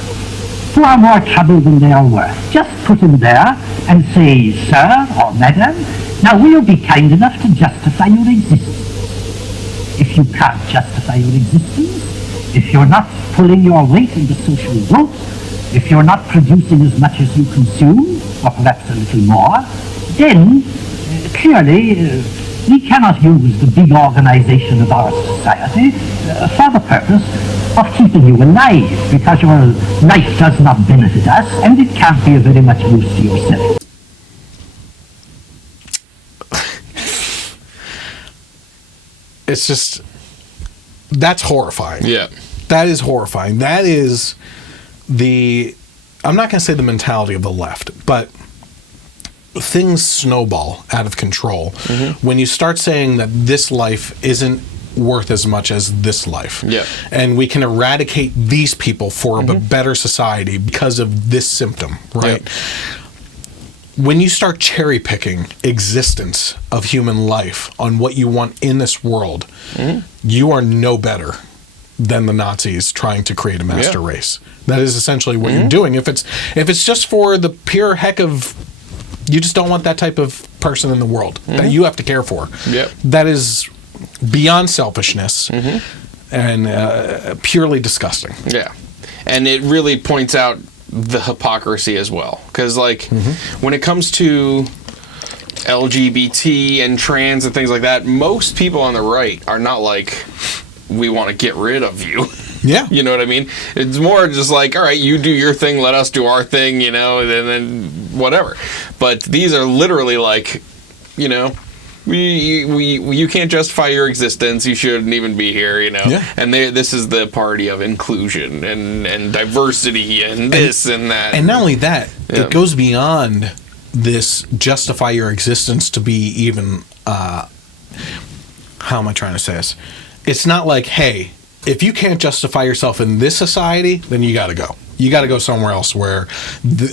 who are more trouble than they are worth. Just put them there and say, sir or madam, now will you be kind enough to justify your existence? If you can't justify your existence, if you're not pulling your weight in the social vote, if you're not producing as much as you consume, or perhaps a little more, then clearly we cannot use the big organization of our society for the purpose of keeping you alive, because your life does not benefit us and it can't be of very much use to yourself. It's just, that's horrifying. Yeah. That is horrifying. That is I'm not going to say the mentality of the left, but things snowball out of control when you start saying that this life isn't worth as much as this life. Yeah. And we can eradicate these people for a better society because of this symptom, right? Yeah. When you start cherry picking existence of human life on what you want in this world, you are no better than the Nazis trying to create a master race. That is essentially what you're doing. If it's just for the pure heck of, you just don't want that type of person in the world that you have to care for. Yep. That is beyond selfishness and purely disgusting. Yeah. And it really points out the hypocrisy as well. Because, like, when it comes to LGBT and trans and things like that, most people on the right are not like, we want to get rid of you. Yeah. You know what I mean? It's more just like, all right, you do your thing, let us do our thing, you know, and then whatever. But these are literally like, you know, you can't justify your existence. You shouldn't even be here, you know. Yeah. And this is the party of inclusion and diversity and this and that. And not only that, it goes beyond this justify your existence to be even, how am I trying to say this? It's not like, hey, if you can't justify yourself in this society, then you got to go. You got to go somewhere else where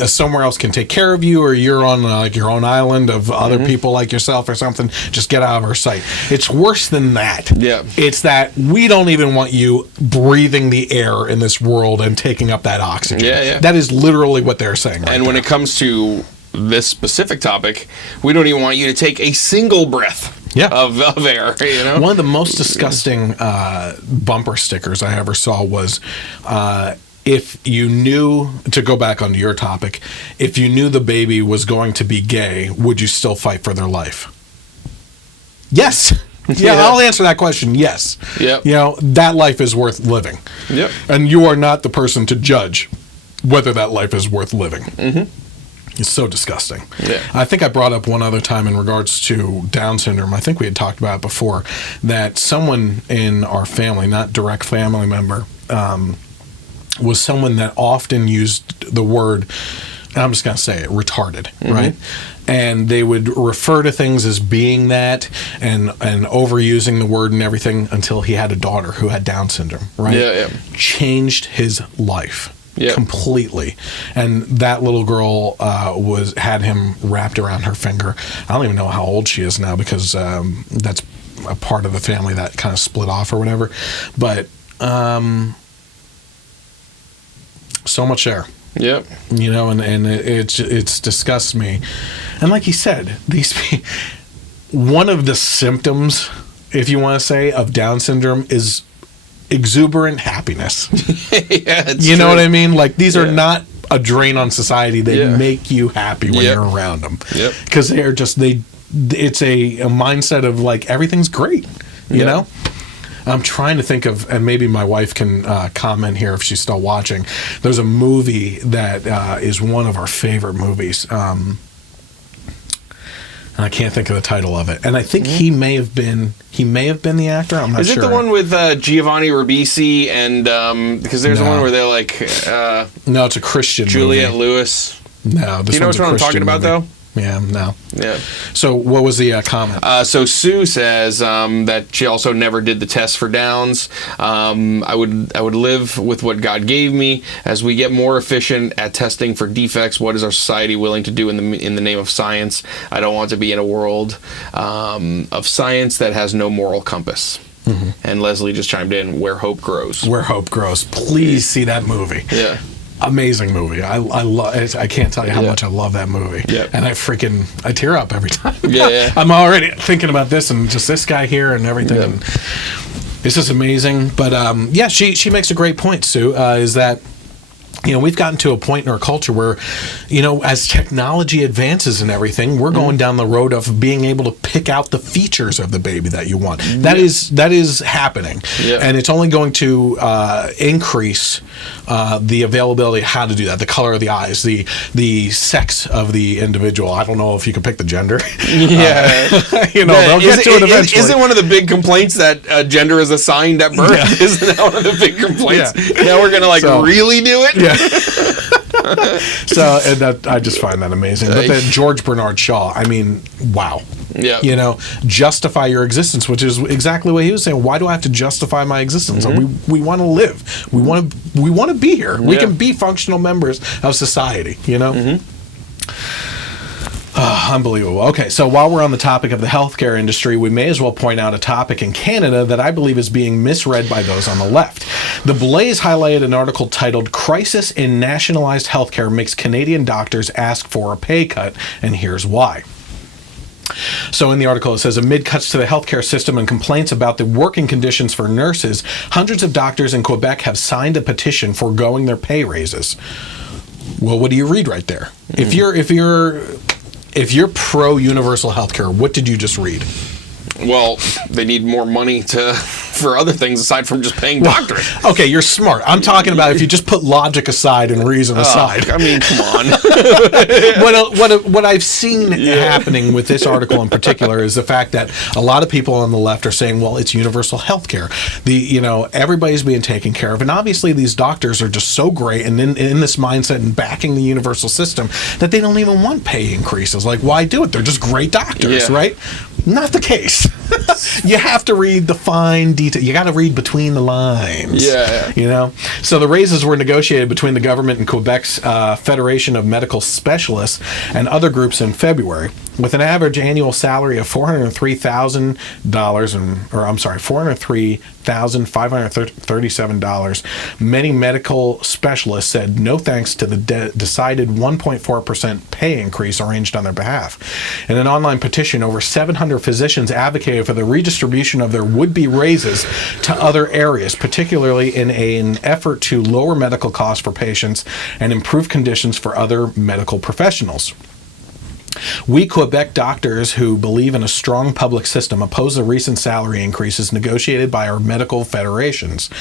somewhere else can take care of you, or you're on like your own island of other people like yourself or something. Just get out of our sight. It's worse than that. Yeah. It's that we don't even want you breathing the air in this world and taking up that oxygen. Yeah, yeah. That is literally what they're saying right And when there. it comes to this specific topic, we don't even want you to take a single breath of air, you know? One of the most disgusting bumper stickers I ever saw was, if you knew, to go back onto your topic, if you knew the baby was going to be gay, would you still fight for their life? Yes. Yeah, I'll answer that question. Yes. Yep. You know, that life is worth living. Yep. And you are not the person to judge whether that life is worth living. It's so disgusting. Yeah. I think I brought up one other time in regards to Down syndrome. I think we had talked about it before, that someone in our family, not direct family member, was someone that often used the word, and I'm just going to say it, retarded, right? And they would refer to things as being that and overusing the word and everything until he had a daughter who had Down syndrome, right? Yeah. Changed his life. Yep. Completely. And that little girl had him wrapped around her finger. I don't even know how old she is now, because that's a part of the family that kind of split off or whatever. But so much there. Yep. You know, and it's disgusts me. And like you said, one of the symptoms, if you want to say, of Down syndrome is exuberant happiness. Yeah, you know what I mean? Like, these are not a drain on society. They make you happy when Yep. you're around them. Yep. Because they're just, it's a mindset of like, everything's great, you know? I'm trying to think of, and maybe my wife can comment here if she's still watching. There's a movie that is one of our favorite movies. I can't think of the title of it, and I think he may have been the actor. I'm not sure. Is it the one with Giovanni Ribisi and because there's one where they're like no, it's a Christian Juliette movie. Lewis. No, this Do you know one's what a I'm talking Christian about movie. though? Yeah, no. Yeah. So what was the comment? So Sue says that she also never did the test for Downs. I would live with what God gave me. As we get more efficient at testing for defects, what is our society willing to do in the name of science? I don't want to be in a world of science that has no moral compass. And Leslie just chimed in, Where Hope Grows. Where Hope Grows. Please see that movie. Yeah. Amazing movie. I love it. I can't tell you how much I love that movie. Yeah. And I tear up every time. Yeah. I'm already thinking about this and just this guy here and everything. Yeah. And this is amazing. But yeah, she makes a great point, Sue, is that, you know, we've gotten to a point in our culture where, you know, as technology advances and everything, we're going down the road of being able to pick out the features of the baby that you want. That is happening. Yeah. And it's only going to increase the availability of how to do that, the color of the eyes, the sex of the individual. I don't know if you can pick the gender. Yeah. You know, they'll get to it eventually. Isn't one of the big complaints that gender is assigned at birth? Yeah. Isn't that one of the big complaints? Yeah. Now we're going to really do it? Yeah. So and I just find that amazing. But then George Bernard Shaw, I mean, wow. Yeah. You know, justify your existence, which is exactly what he was saying. Why do I have to justify my existence? We want to live. We want to be here. We can be functional members of society, you know? Unbelievable. Okay, so while we're on the topic of the healthcare industry, we may as well point out a topic in Canada that I believe is being misread by those on the left. The Blaze highlighted an article titled "Crisis in Nationalized Healthcare Makes Canadian Doctors Ask for a Pay Cut, and Here's Why." So in the article it says, amid cuts to the healthcare system and complaints about the working conditions for nurses, hundreds of doctors in Quebec have signed a petition foregoing their pay raises. Well, what do you read right there? If you're pro universal healthcare, what did you just read? Well, they need more money for other things aside from just paying doctors. Okay, you're smart. I'm talking about if you just put logic aside and reason aside. I mean, come on. What I've seen happening with this article in particular is the fact that a lot of people on the left are saying, well, it's universal health care. Everybody's being taken care of. And obviously these doctors are just so great and in this mindset and backing the universal system that they don't even want pay increases. Like, why do it? They're just great doctors, right? Not the case. You have to read the fine detail. You got to read between the lines. Yeah. You know? So the raises were negotiated between the government and Quebec's Federation of Medical Specialists and other groups in February, with an average annual salary of $403,537. Many medical specialists said no thanks to the decided 1.4% pay increase arranged on their behalf. In an online petition, over 700 physicians advocated for the redistribution of their would-be raises to other areas, particularly in an effort to lower medical costs for patients and improve conditions for other medical professionals. We Quebec doctors who believe in a strong public system oppose the recent salary increases negotiated by our medical federations.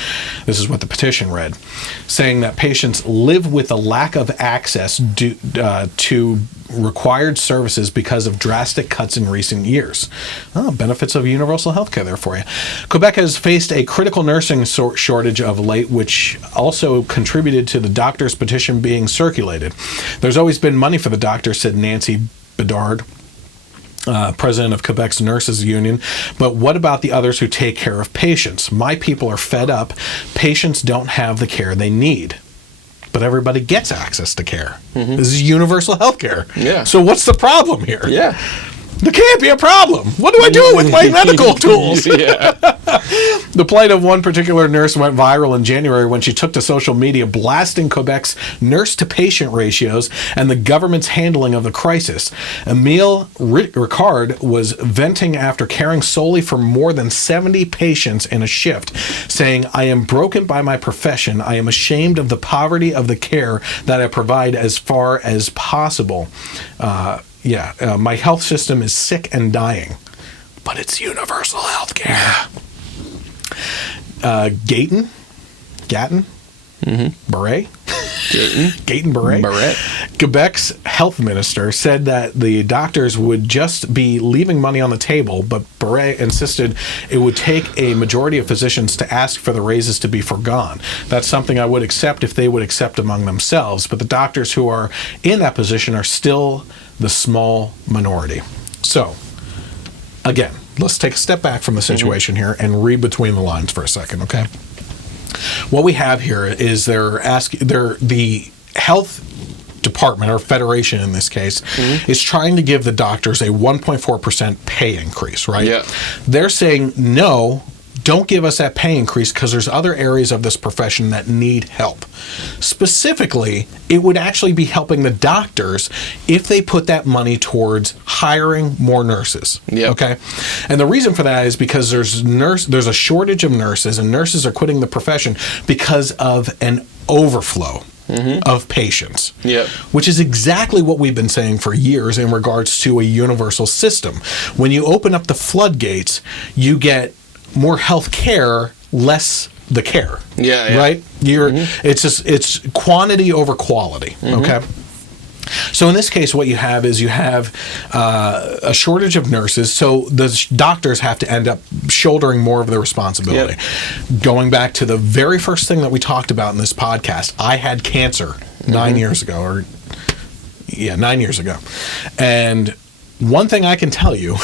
This is what the petition read, saying that patients live with a lack of access to required services because of drastic cuts in recent years. Benefits of universal health care there for you. Quebec has faced a critical nursing shortage of late, which also contributed to the doctors' petition being circulated. There's always been money for the doctors, said Nancy Bedard, president of Quebec's Nurses Union. But what about the others who take care of patients? My people are fed up. Patients don't have the care they need. But everybody gets access to care. This is universal health care. Yeah. So what's the problem here? Yeah. There can't be a problem. What do I do with my medical tools? Yeah. The plight of one particular nurse went viral in January when she took to social media blasting Quebec's nurse-to-patient ratios and the government's handling of the crisis. Emile Ricard was venting after caring solely for more than 70 patients in a shift, saying, "I am broken by my profession. I am ashamed of the poverty of the care that I provide as far as possible. My health system is sick and dying, but it's universal health care." Gatton? Barret? Gatton Barret? Quebec's health minister said that the doctors would just be leaving money on the table, but Barret insisted it would take a majority of physicians to ask for the raises to be forgone. That's something I would accept if they would accept among themselves, but the doctors who are in that position are still the small minority. So, again, let's take a step back from the situation here and read between the lines for a second, okay? What we have here is the health department, or federation in this case, is trying to give the doctors a 1.4% pay increase, right? Yeah. They're saying, no, don't give us that pay increase because there's other areas of this profession that need help. Specifically, it would actually be helping the doctors if they put that money towards hiring more nurses. Yep. Okay? And the reason for that is because there's a shortage of nurses, and nurses are quitting the profession because of an overflow of patients. Yep. Which is exactly what we've been saying for years in regards to a universal system. When you open up the floodgates, you get more health care, less the care. Yeah. Right? It's quantity over quality. Okay. So in this case, what you have is a shortage of nurses, so the doctors have to end up shouldering more of the responsibility. Yep. Going back to the very first thing that we talked about in this podcast, I had cancer 9 years ago, 9 years ago. And one thing I can tell you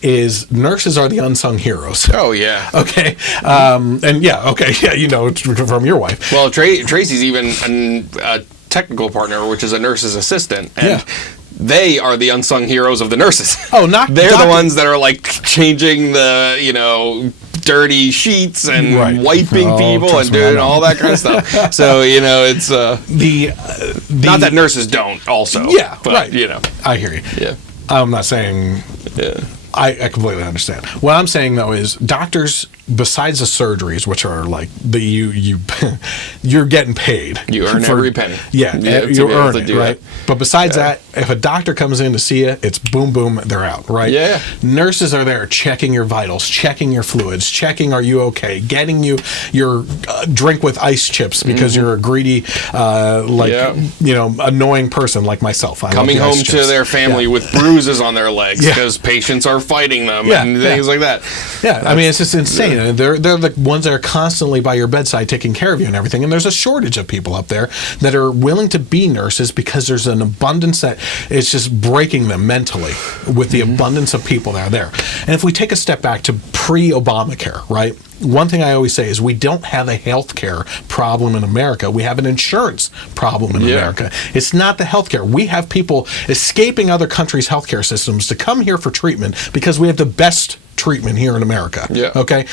is nurses are the unsung heroes. Oh, yeah. Okay. And yeah, okay. Yeah, you know, from your wife. Well, Tracy's even a technical partner, which is a nurse's assistant. And they are the unsung heroes of the nurses. Oh, they're the ones that are like changing the, you know, dirty sheets and wiping people and doing all that kind of stuff. So, you know, it's not that nurses don't also. Yeah, but, right. You know. I hear you. Yeah. I'm not saying... Yeah. I completely understand. What I'm saying though is doctors, besides the surgeries, which are like you're getting paid. You earn every penny. Yeah, you earn it, right? But besides that, if a doctor comes in to see you, it's boom, boom, they're out, right? Yeah. Nurses are there checking your vitals, checking your fluids, checking are you okay, getting you your drink with ice chips because you're a greedy, you know, annoying person like myself. Coming home to their family with bruises on their legs because patients are fighting them and things like that. Yeah, I mean, it's just insane. They're the ones that are constantly by your bedside taking care of you and everything. And there's a shortage of people up there that are willing to be nurses because there's an abundance that it's just breaking them mentally with the abundance of people that are there. And if we take a step back to pre-Obamacare, right? One thing I always say is we don't have a healthcare problem in America. We have an insurance problem in America. It's not the healthcare. We have people escaping other countries' healthcare systems to come here for treatment because we have the best treatment here in America. Yeah. Okay?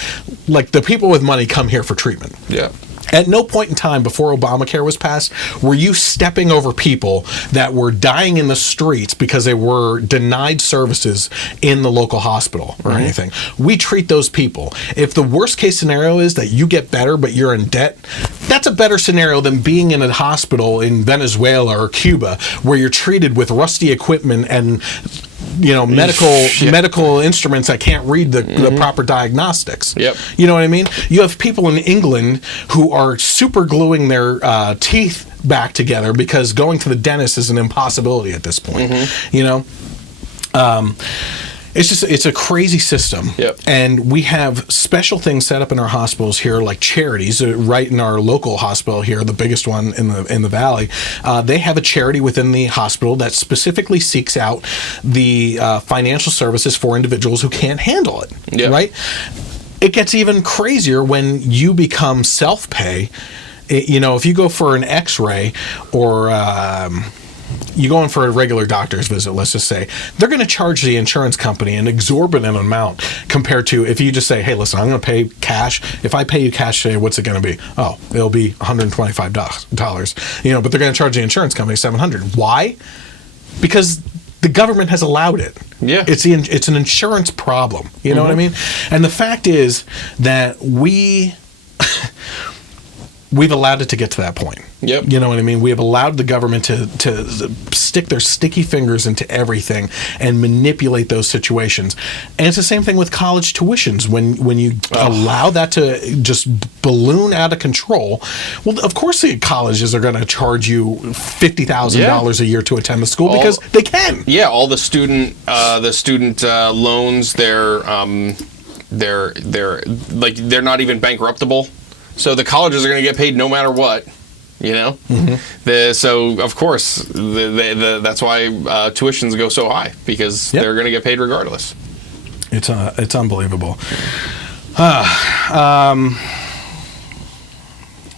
Like the people with money come here for treatment. Yeah. At no point in time before Obamacare was passed were you stepping over people that were dying in the streets because they were denied services in the local hospital or anything. We treat those people. If the worst case scenario is that you get better but you're in debt, that's a better scenario than being in a hospital in Venezuela or Cuba where you're treated with rusty equipment and medical instruments that can't read the proper diagnostics. Yep. You know what I mean? You have people in England who are super gluing their teeth back together because going to the dentist is an impossibility at this point. You know? It's a crazy system. Yep. And we have special things set up in our hospitals here, like charities, right in our local hospital here, the biggest one in the valley. They have a charity within the hospital that specifically seeks out the financial services for individuals who can't handle it. Yep. Right? It gets even crazier when you become self-pay. You know, if you go for an X-ray or you go in for a regular doctor's visit, let's just say, they're going to charge the insurance company an exorbitant amount compared to if you just say, hey, listen, I'm going to pay cash. If I pay you cash today, what's it going to be? Oh, it'll be $125. You know, but they're going to charge the insurance company $700. Why? Because the government has allowed it. Yeah. It's an insurance problem. You know what I mean? And the fact is that we've allowed it to get to that point. Yep. You know what I mean? We have allowed the government to stick their sticky fingers into everything and manipulate those situations. And it's the same thing with college tuitions. When you allow that to just balloon out of control, well, of course the colleges are going to charge you $50,000 a year to attend the school because they can. Yeah, all the student loans, they're not even bankruptable. So the colleges are going to get paid no matter what, you know. So of course, that's why tuitions go so high because they're going to get paid regardless. It's unbelievable.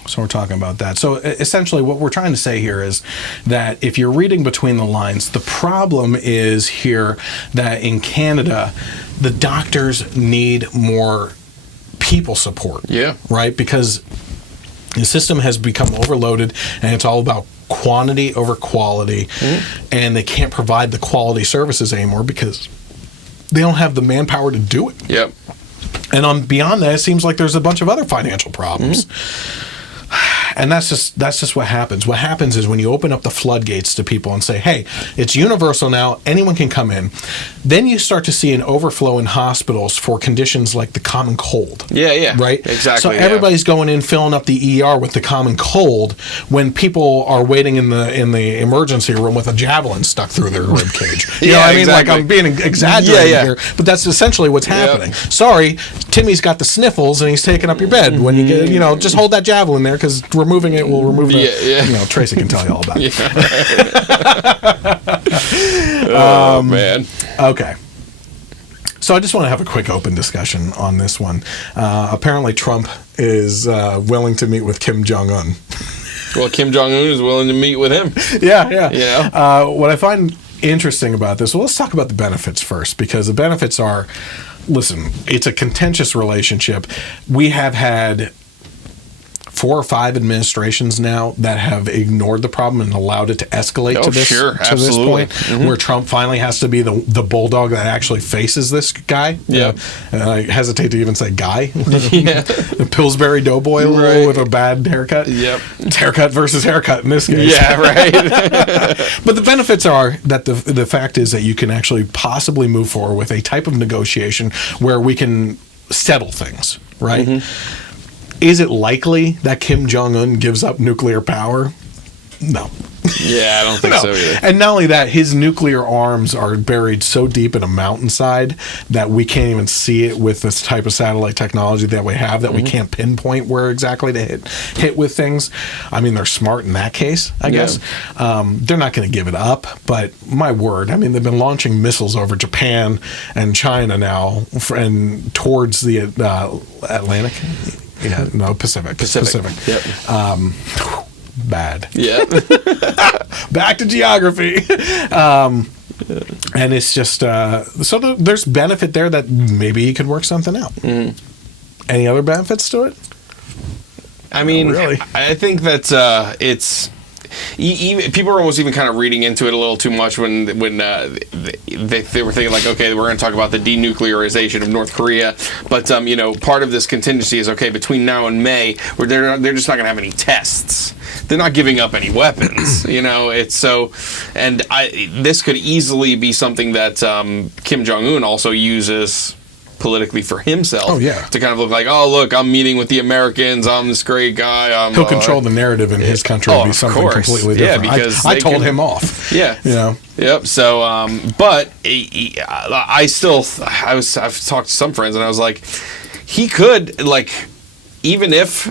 So we're talking about that. So essentially, what we're trying to say here is that if you're reading between the lines, the problem is here that in Canada, the doctors need more people support. Yeah. Right? Because the system has become overloaded and it's all about quantity over quality, and they can't provide the quality services anymore because they don't have the manpower to do it. Yep. And beyond that, it seems like there's a bunch of other financial problems. And that's just what happens. What happens is when you open up the floodgates to people and say, hey, it's universal now, anyone can come in, then you start to see an overflow in hospitals for conditions like the common cold. Yeah. Right? Exactly. So everybody's going in, filling up the ER with the common cold when people are waiting in the emergency room with a javelin stuck through their rib cage. You know what I mean? Exactly. Like I'm being exaggerating here, but that's essentially what's happening. Sorry, Timmy's got the sniffles and he's taking up your bed when you get, just hold that javelin there because removing it will remove the, Tracy can tell you all about it. Oh, man. Okay. So I just want to have a quick open discussion on this one. Apparently Trump is willing to meet with Kim Jong-un. Well, Kim Jong-un is willing to meet with him. Yeah. What I find interesting about this, well, let's talk about the benefits first, because the benefits are, listen, it's a contentious relationship. We have had 4 or 5 administrations now that have ignored the problem and allowed it to escalate to this point, where Trump finally has to be the bulldog that actually faces this guy. Yeah. I hesitate to even say guy. The Pillsbury Doughboy with a bad haircut. Yep. It's haircut versus haircut in this case. Yeah, right. But the benefits are that the fact is that you can actually possibly move forward with a type of negotiation where we can settle things, right? Is it likely that Kim Jong-un gives up nuclear power? No. Yeah, I don't think so either. And not only that, his nuclear arms are buried so deep in a mountainside that we can't even see it with this type of satellite technology that we have, that we can't pinpoint where exactly to hit with things. I mean, they're smart in that case, I guess. They're not going to give it up, but my word, I mean, they've been launching missiles over Japan and China now and towards the Atlantic. Yeah, no, Pacific. Yep. Bad. Yeah. Back to geography. And it's just, so there's benefit there that maybe you could work something out. Any other benefits to it? I mean, really? I think that it's... people are almost even kind of reading into it a little too much when they were thinking like, okay, we're going to talk about the denuclearization of North Korea, but part of this contingency is, okay, between now and May, where they're just not going to have any tests. They're not giving up any weapons. It's so, and this could easily be something that Kim Jong-un also uses politically for himself. Oh, yeah. To kind of look like, oh, look, I'm meeting with the Americans. I'm this great guy. He'll control the narrative in his country and be something completely different. Yeah, because I told him off. Yeah. Yep. So, but I've talked to some friends and I was like, he could, like, even if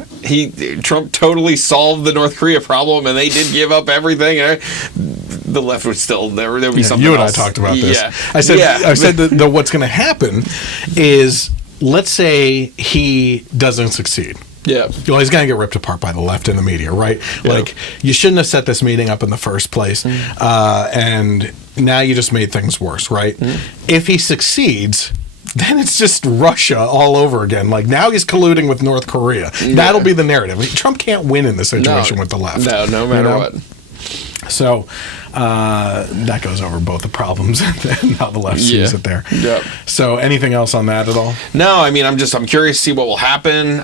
Trump totally solved the North Korea problem and they did give up everything, the left would still there would be something. You and else. I talked about this. Yeah. I said that what's going to happen is, let's say he doesn't succeed. Yeah. Well, he's going to get ripped apart by the left and the media, right? Yeah. Like, you shouldn't have set this meeting up in the first place, and now you just made things worse, right? If he succeeds, then it's just Russia all over again. Like, now he's colluding with North Korea. Yeah. That'll be the narrative. Trump can't win in this situation with the left. No matter what. So that goes over both the problems and how the left sees it there. Yep. So anything else on that at all? No, I mean, I'm curious to see what will happen,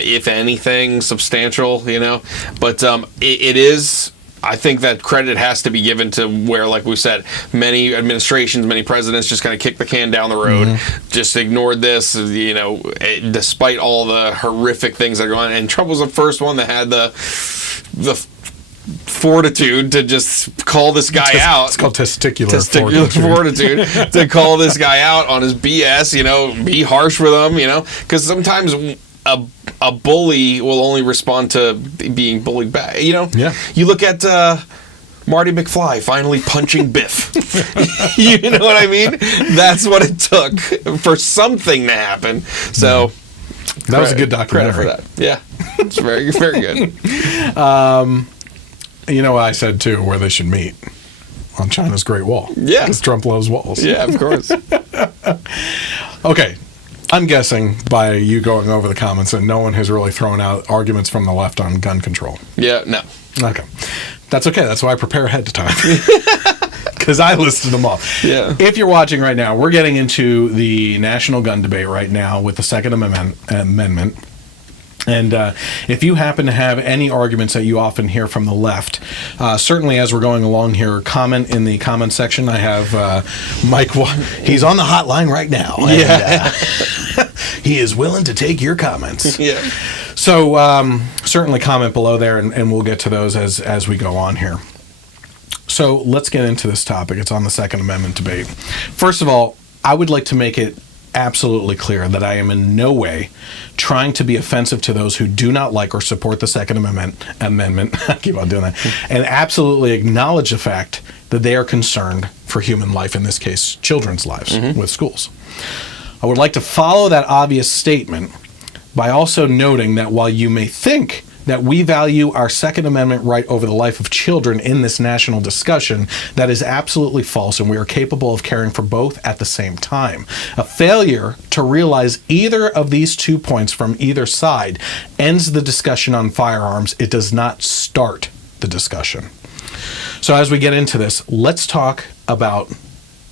if anything substantial, But it is... I think that credit has to be given to where, like we said, many administrations, many presidents just kind of kicked the can down the road, just ignored this, despite all the horrific things that are going on. And Trump was the first one that had the fortitude to just call this guy out. It's called testicular fortitude to call this guy out on his BS, be harsh with him, because sometimes a bully will only respond to being bullied back, Yeah. You look at Marty McFly finally punching Biff. You know what I mean? That's what it took for something to happen. So that was a good documentary. Credit for that. Yeah. It's very, very good. You know what I said too, where they should meet? On China's Great Wall. Yeah. Because Trump loves walls. Yeah, of course. Okay. I'm guessing by you going over the comments that no one has really thrown out arguments from the left on gun control. Yeah, no. Okay. That's okay. That's why I prepare ahead of time. Because I listed them all. Yeah. If you're watching right now, we're getting into the national gun debate right now with the Second Amendment. And if you happen to have any arguments that you often hear from the left, certainly as we're going along here, comment in the comment section. I have Mike. He's on the hotline right now. Yeah. And, he is willing to take your comments. Yeah. So certainly comment below there, and we'll get to those as we go on here. So let's get into this topic. It's on the Second Amendment debate. First of all, I would like to make it absolutely clear that I am in no way trying to be offensive to those who do not like or support the Second Amendment. I keep on doing that. And absolutely acknowledge the fact that they are concerned for human life, in this case, children's lives with schools. I would like to follow that obvious statement by also noting that while you may think that we value our Second Amendment right over the life of children in this national discussion, that is absolutely false, and we are capable of caring for both at the same time. A failure to realize either of these 2 points from either side ends the discussion on firearms. It does not start the discussion. So as we get into this, let's talk about,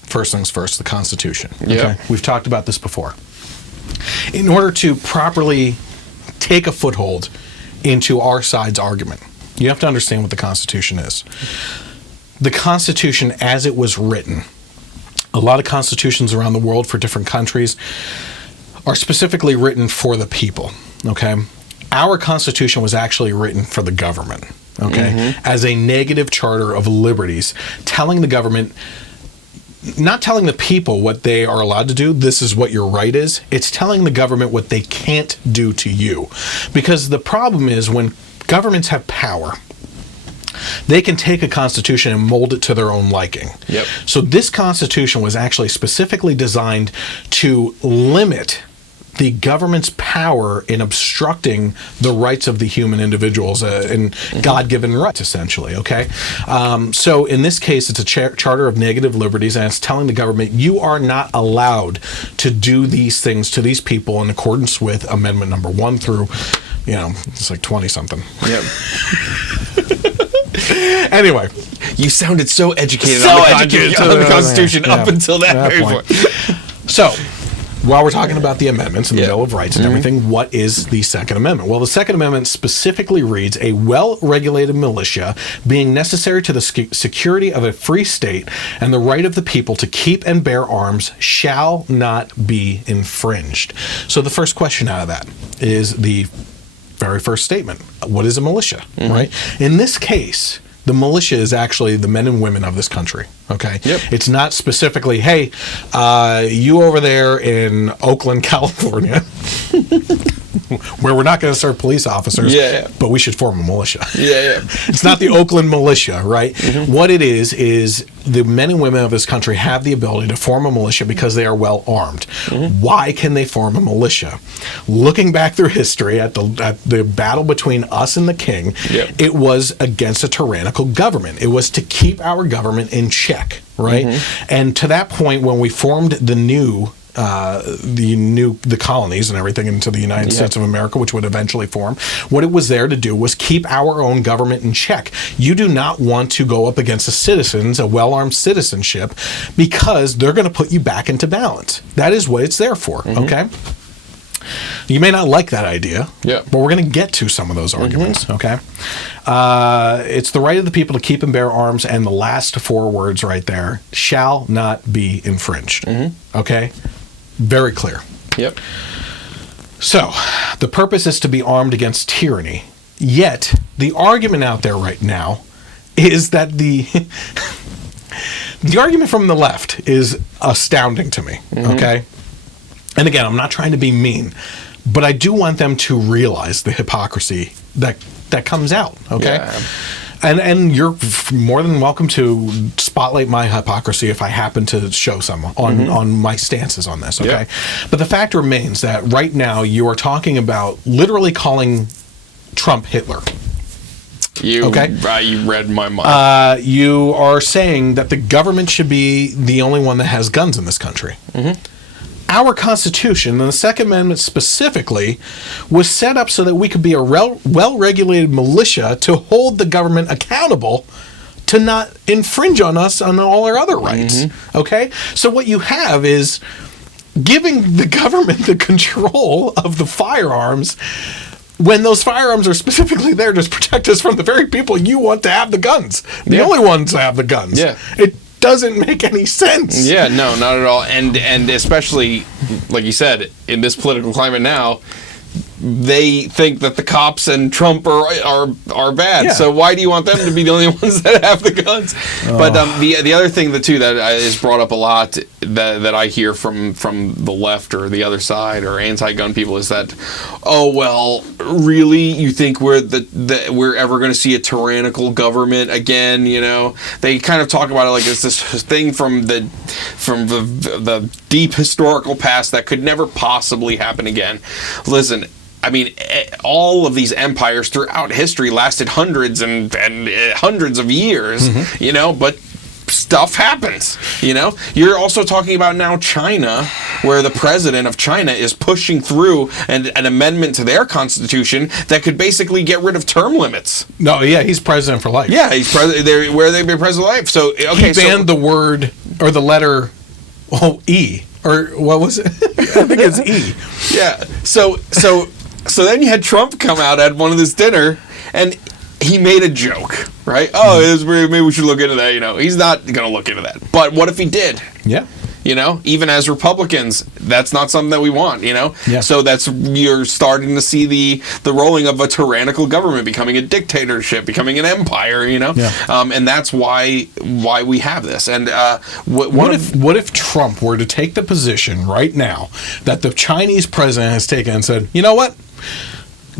first things first, the Constitution. Yeah. We've talked about this before. In order to properly take a foothold into our side's argument, you have to understand what the Constitution is. The Constitution, as it was written, a lot of constitutions around the world for different countries are specifically written for the people, okay? Our Constitution was actually written for the government, okay? As a negative charter of liberties, telling the government, not telling the people what they are allowed to do, this is what your right is. It's telling the government what they can't do to you. Because the problem is when governments have power, they can take a constitution and mold it to their own liking. Yep. So this constitution was actually specifically designed to limit the government's power in obstructing the rights of the human individuals and God-given rights, essentially, okay? So in this case, it's a charter of negative liberties, and it's telling the government, you are not allowed to do these things to these people in accordance with Amendment number 1 through, it's like 20-something. Yep. Anyway. You sounded so educated on the Constitution up until that very point. So, while we're talking about the amendments and the Bill of Rights and everything, what is the Second Amendment? Well, the Second Amendment specifically reads, a well-regulated militia being necessary to the security of a free state and the right of the people to keep and bear arms shall not be infringed. So the first question out of that is the very first statement. What is a militia, right? In this case, the militia is actually the men and women of this country, okay? Yep. It's not specifically, hey, you over there in Oakland, California, where we're not going to serve police officers, but we should form a militia. It's not the Oakland militia, right? What it is the men and women of this country have the ability to form a militia because they are well armed. Why can they form a militia? Looking back through history at the battle between us and the king, it was against a tyrannical government. It was to keep our government in check, right? And to that point, when we formed the colonies and everything into the United States of America, which would eventually form, what it was there to do was keep our own government in check. You do not want to go up against the citizens, a well-armed citizenship, because they're going to put you back into balance. That is what it's there for, okay? You may not like that idea, but we're going to get to some of those arguments, okay? It's the right of the people to keep and bear arms, and the last 4 words right there, shall not be infringed, okay? Very clear. Yep. So, the purpose is to be armed against tyranny. Yet, the argument out there right now is that the argument from the left is astounding to me, okay? And again, I'm not trying to be mean, but I do want them to realize the hypocrisy that comes out, okay? Yeah. And you're more than welcome to spotlight my hypocrisy if I happen to show some on my stances on this, okay? But the fact remains that right now you are talking about literally calling Trump Hitler. You read my mind. You are saying that the government should be the only one that has guns in this country. Our Constitution, and the Second Amendment specifically, was set up so that we could be a well-regulated militia to hold the government accountable to not infringe on us on all our other rights, okay? So what you have is giving the government the control of the firearms when those firearms are specifically there to protect us from the very people you want to have the guns. The only ones to have the guns. It doesn't make any sense. No, not at all. And especially, like you said, in this political climate now, they think that the cops and Trump are bad. Yeah. So why do you want them to be the only ones that have the guns? But the other thing that is brought up a lot that I hear from the left or the other side or anti-gun people is that, oh well, really, you think we're ever going to see a tyrannical government again? You know, they kind of talk about it like it's this thing from the deep historical past that could never possibly happen again. Listen, I mean, all of these empires throughout history lasted hundreds and hundreds of years, you know, but stuff happens, you know. You're also talking about now China, where the president of China is pushing through an amendment to their constitution that could basically get rid of term limits. No, yeah, he's president for life. Yeah, he's president. Where they've been president for life. So okay, he banned the word or the letter E, or what was it? I think it's E. Yeah. So then you had Trump come out at one of this dinner, and he made a joke, right? Oh, maybe we should look into that. You know, he's not going to look into that. But what if he did? Yeah. You know, even as Republicans, that's not something that we want, you know? Yeah. So you're starting to see the rolling of a tyrannical government becoming a dictatorship, becoming an empire, you know? Yeah. And that's why we have this. And what if Trump were to take the position right now that the Chinese president has taken and said, you know what?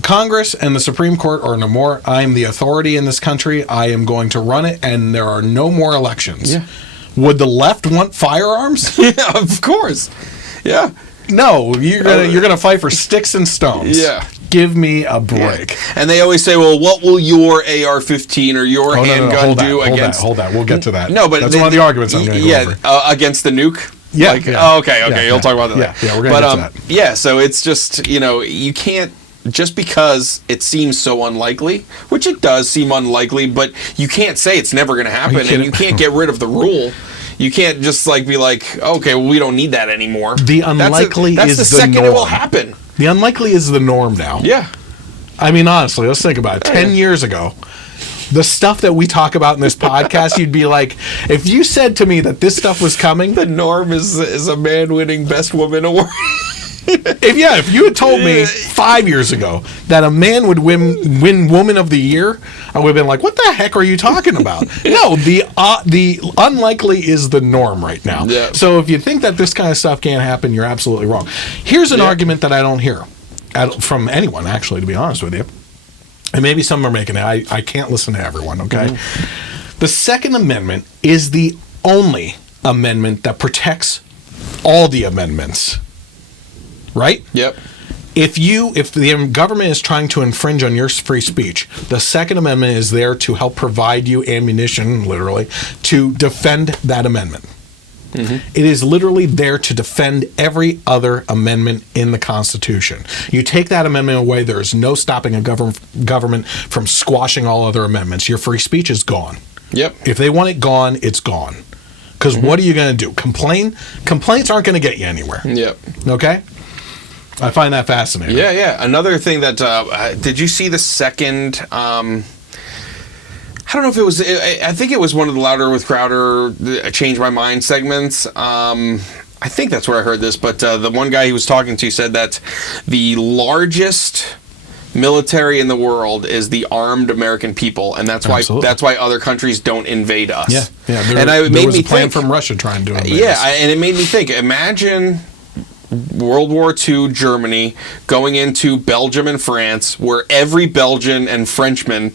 Congress and the Supreme Court are no more. I'm the authority in this country. I am going to run it, and there are no more elections. Yeah. Would the left want firearms? Yeah, of course. Yeah. No, you're gonna fight for sticks and stones. Yeah. Give me a break. Yeah. And they always say, well, what will your AR-15 or your handgun do against... Hold that. We'll get to that. No, but that's one of the arguments I'm going to go over. Against the nuke? Yeah. Like, yeah. Oh, okay. Yeah, You'll talk about that. Yeah, we're going to get to that. Yeah, so it's just, you know, you can't... Just because it seems so unlikely, which it does seem unlikely, but you can't say it's never going to happen, and you can't get rid of the rule. You can't just be like, okay, well, we don't need that anymore. The unlikely that's is the the second norm. it will happen. The unlikely is the norm now. Yeah. I mean, honestly, let's think about it. 10 years ago, the stuff that we talk about in this podcast, you'd be like, if you said to me that this stuff was coming... The norm is a man winning Best Woman Award. If you had told me 5 years ago that a man would win Woman of the Year, I would have been like, what the heck are you talking about? No, the unlikely is the norm right now. Yeah. So if you think that this kind of stuff can't happen, you're absolutely wrong. Here's an argument that I don't hear from anyone, actually, to be honest with you. And maybe some are making it. I can't listen to everyone, okay? Mm-hmm. The Second Amendment is the only amendment that protects all the amendments. Right? Yep. If the government is trying to infringe on your free speech, the Second Amendment is there to help provide you ammunition, literally, to defend that amendment. Mm-hmm. It is literally there to defend every other amendment in the Constitution. You take that amendment away, there is no stopping a government from squashing all other amendments. Your free speech is gone. Yep. If they want it gone, it's gone. Because what are you going to do? Complain? Complaints aren't going to get you anywhere. Yep. Okay? I find that fascinating. Yeah. Another thing that did you see the second? I don't know if it was. I think it was one of the Louder with Crowder Change My Mind segments. I think that's where I heard this. But the one guy he was talking to said that the largest military in the world is the armed American people, and that's why other countries don't invade us. Yeah. There was a plan from Russia trying to invade us. And it made me think. Imagine World War II Germany going into Belgium and France, where every Belgian and Frenchman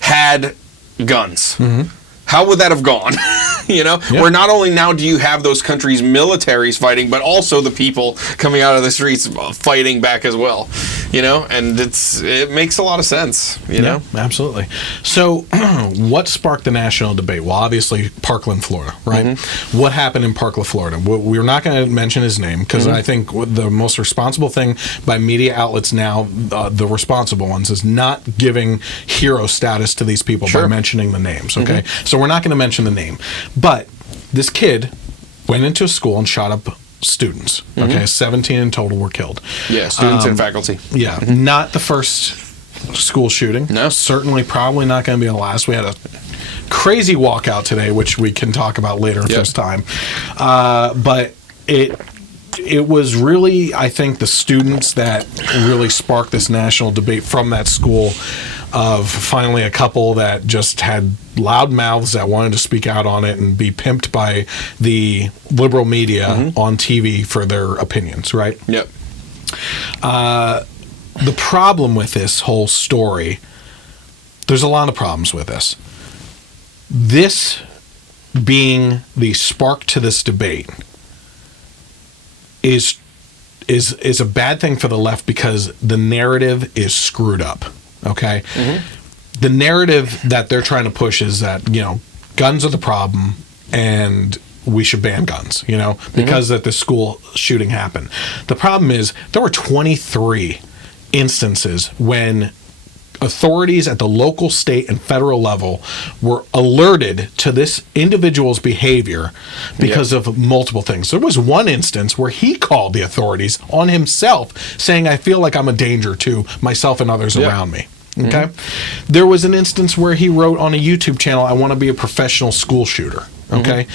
had guns. Mm-hmm. How would that have gone? You know, where not only now do you have those countries' militaries fighting, but also the people coming out of the streets fighting back as well. You know, and it makes a lot of sense. You know, absolutely. So, what sparked the national debate? Well, obviously, Parkland, Florida, right? Mm-hmm. What happened in Parkland, Florida? We're not going to mention his name because I think the most responsible thing by media outlets now, the responsible ones, is not giving hero status to these people by mentioning the names. Okay, so we're not going to mention the name. But this kid went into a school and shot up students. Okay, 17 in total were killed. Yeah, students and faculty. Yeah, not the first school shooting. No. Certainly probably not going to be the last. We had a crazy walkout today, which we can talk about later if there's time. But it was really, I think, the students that really sparked this national debate from that school, of finally a couple that just had loud mouths that wanted to speak out on it and be pimped by the liberal media on TV for their opinions, right? Yep. The problem with this whole story, there's a lot of problems with this. This being the spark to this debate is a bad thing for the left because the narrative is screwed up. Okay? The narrative that they're trying to push is that, you know, guns are the problem and we should ban guns, you know, because that the school shooting happened. The problem is there were 23 instances when authorities at the local, state, and federal level were alerted to this individual's behavior because of multiple things. There was one instance where he called the authorities on himself, saying, I feel like I'm a danger to myself and others around me. Okay? There was an instance where he wrote on a YouTube channel, I want to be a professional school shooter. Okay?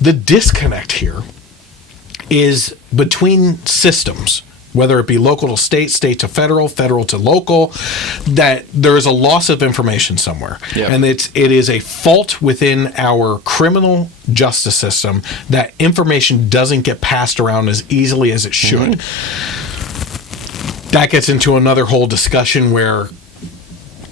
The disconnect here is between systems, whether it be local to state, state to federal, federal to local, that there is a loss of information somewhere. And it is a fault within our criminal justice system that information doesn't get passed around as easily as it should. That gets into another whole discussion where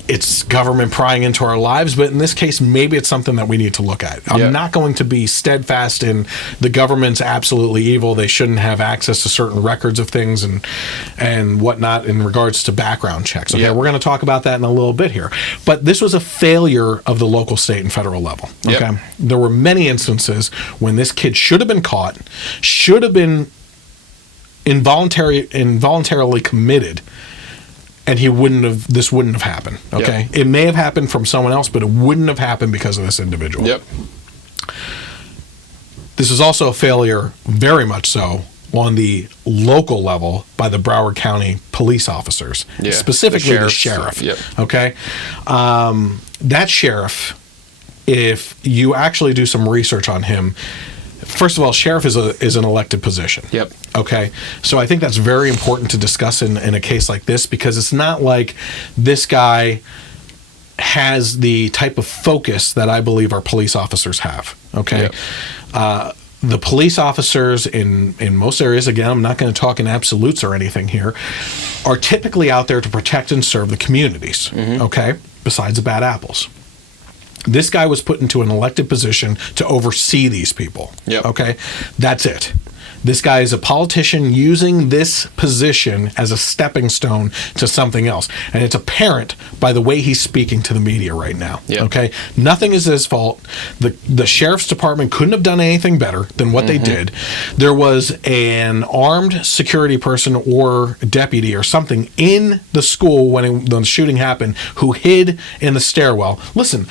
it's government prying into our lives, but in this case, maybe it's something that we need to look at. I'm not going to be steadfast in the government's absolutely evil. They shouldn't have access to certain records of things and whatnot in regards to background checks. Okay, we're going to talk about that in a little bit here. But this was a failure of the local, state, and federal level. Okay, there were many instances when this kid should have been caught, should have been involuntarily committed, and this wouldn't have happened. Okay, it may have happened from someone else, but it wouldn't have happened because of this individual. This is also a failure, very much so, on the local level by the Broward County police officers, specifically the sheriff. Okay, that sheriff, if you actually do some research on him, first of all, sheriff is an elected position. Okay, so I think that's very important to discuss in a case like this, because it's not like this guy has the type of focus that I believe our police officers have. Okay, the police officers in most areas, again, I'm not going to talk in absolutes or anything here, are typically out there to protect and serve the communities. Okay, besides the bad apples. This guy was put into an elected position to oversee these people. Okay, that's it. This guy is a politician using this position as a stepping stone to something else. And it's apparent by the way he's speaking to the media right now. Okay, nothing is his fault. The sheriff's department couldn't have done anything better than what they did. There was an armed security person or deputy or something in the school when the shooting happened who hid in the stairwell. Listen,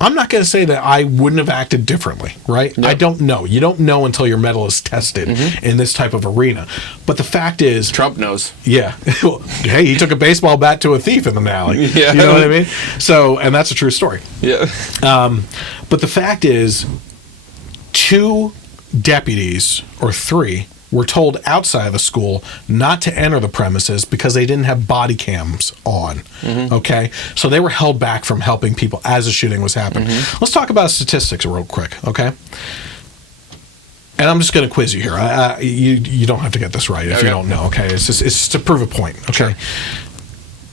I'm not going to say that I wouldn't have acted differently, right? I don't know. You don't know until your metal is tested in this type of arena. But the fact is... Trump knows. Well, hey, he took a baseball bat to a thief in the alley. You know what I mean? So, and that's a true story. But the fact is, 2 deputies, or 3, were told outside of the school not to enter the premises because they didn't have body cams on. Okay, so they were held back from helping people as the shooting was happening. Let's talk about statistics real quick. Okay, and I'm just going to quiz you here. You don't have to get this right if you don't know. Okay, it's just to prove a point. Okay,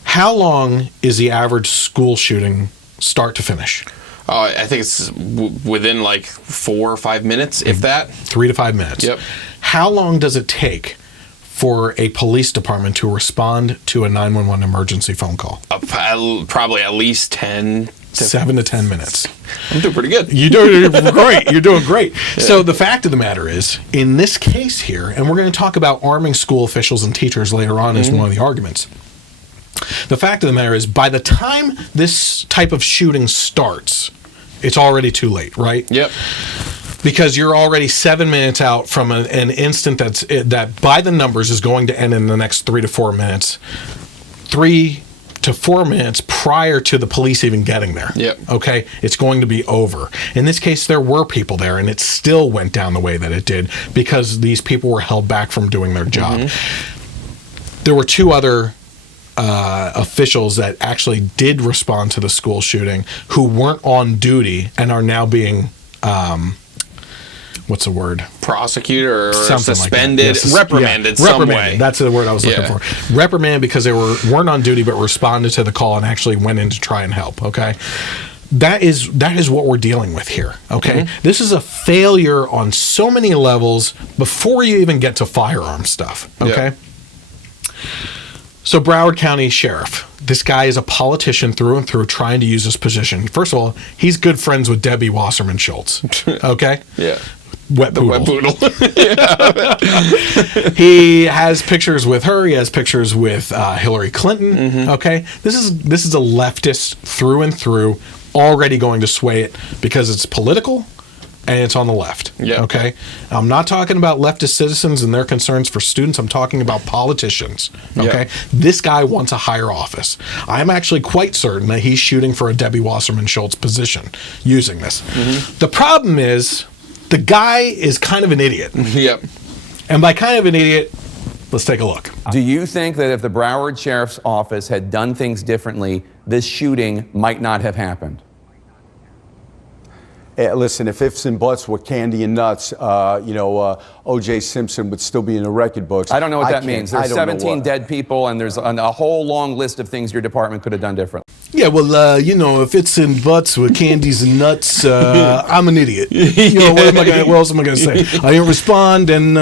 how long is the average school shooting start to finish? I think it's within like 4 or 5 minutes, if that. 3 to 5 minutes. How long does it take for a police department to respond to a 911 emergency phone call? Probably at least 7 to 10 minutes. I'm doing pretty good. You're doing great. You're doing great. So the fact of the matter is, in this case here, and we're going to talk about arming school officials and teachers later on as one of the arguments. The fact of the matter is, by the time this type of shooting starts, it's already too late, right? Because you're already 7 minutes out from an instant that by the numbers is going to end in the next 3 to 4 minutes. 3 to 4 minutes prior to the police even getting there. Yep. Okay? It's going to be over. In this case, there were people there, and it still went down the way that it did because these people were held back from doing their job. There were 2 other officials that actually did respond to the school shooting who weren't on duty and are now being what's the word? Prosecutor or Something suspended, like that. reprimanded some way. That's the word I was looking for. Reprimanded because they weren't on duty but responded to the call and actually went in to try and help. Okay, that is what we're dealing with here. Okay, this is a failure on so many levels before you even get to firearm stuff. Okay. So Broward County Sheriff, this guy is a politician through and through trying to use his position. First of all, he's good friends with Debbie Wasserman Schultz. Okay? Yeah. Wet The poodle. wet poodle. He has pictures with her. He has pictures with Hillary Clinton. Okay? This is a leftist through and through, already going to sway it because it's political and it's on the left. Yeah. Okay? I'm not talking about leftist citizens and their concerns for students. I'm talking about politicians. Okay? Yeah. This guy wants a higher office. I'm actually quite certain that he's shooting for a Debbie Wasserman Schultz position using this. The problem is the guy is kind of an idiot. Yep. And by kind of an idiot, let's take a look. Do you think that if the Broward Sheriff's Office had done things differently, this shooting might not have happened? Listen, if ifs and buts were candy and nuts, O.J. Simpson would still be in the record books. I don't know what that means. I There's don't know 17 what. dead people, and there's a whole long list of things your department could have done differently. Yeah, well, if it's in butts with candies and nuts, I'm an idiot. What else am I going to say? I didn't respond, and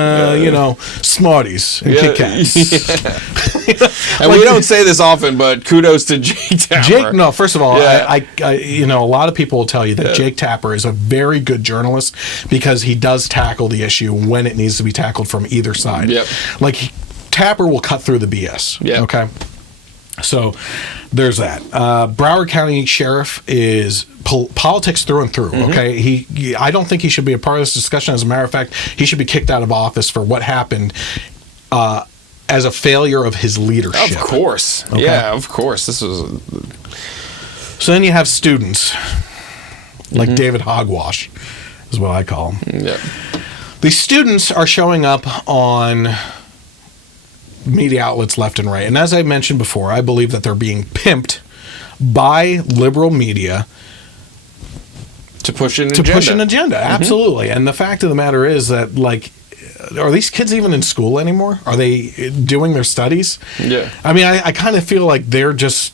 Smarties and Kit Kats. And we don't say this often, but kudos to Jake Tapper. No, first of all, Yeah. a lot of people will tell you that Jake Tapper is a very good journalist because he does tackle the issue when it needs to be tackled from either side. Yep. Tapper will cut through the BS. Yeah. Okay. So there's that. Broward County Sheriff is politics through and through. Okay, I don't think he should be a part of this discussion. As a matter of fact, he should be kicked out of office for what happened as a failure of his leadership. Of course. Okay. Yeah, of course. This was. So then you have students like David Hogwash, is what I call him. Yeah. These students are showing up on media outlets left and right. And as I mentioned before, I believe that they're being pimped by liberal media To push an agenda. Absolutely. And the fact of the matter is that, are these kids even in school anymore? Are they doing their studies? Yeah. I mean, I kind of feel like they're just,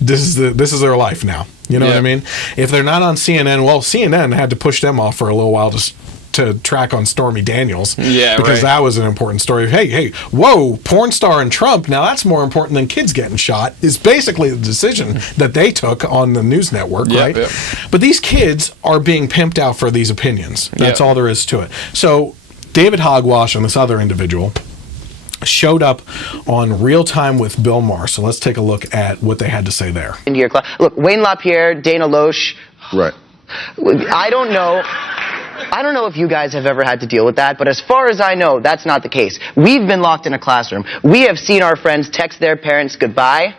this is their life now. You know what I mean? If they're not on CNN, well, CNN had to push them off for a little while to track on Stormy Daniels. Yeah, because right. that was an important story. Hey, whoa, porn star and Trump, now that's more important than kids getting shot, is basically the decision that they took on the news network, right? Yep. But these kids are being pimped out for these opinions. That's all there is to it. So David Hogwash and this other individual showed up on Real Time with Bill Maher. So let's take a look at what they had to say there. Into your class. Look, Wayne LaPierre, Dana Loesch. Right. I don't know if you guys have ever had to deal with that, but as far as I know, that's not the case. We've been locked in a classroom. We have seen our friends text their parents goodbye.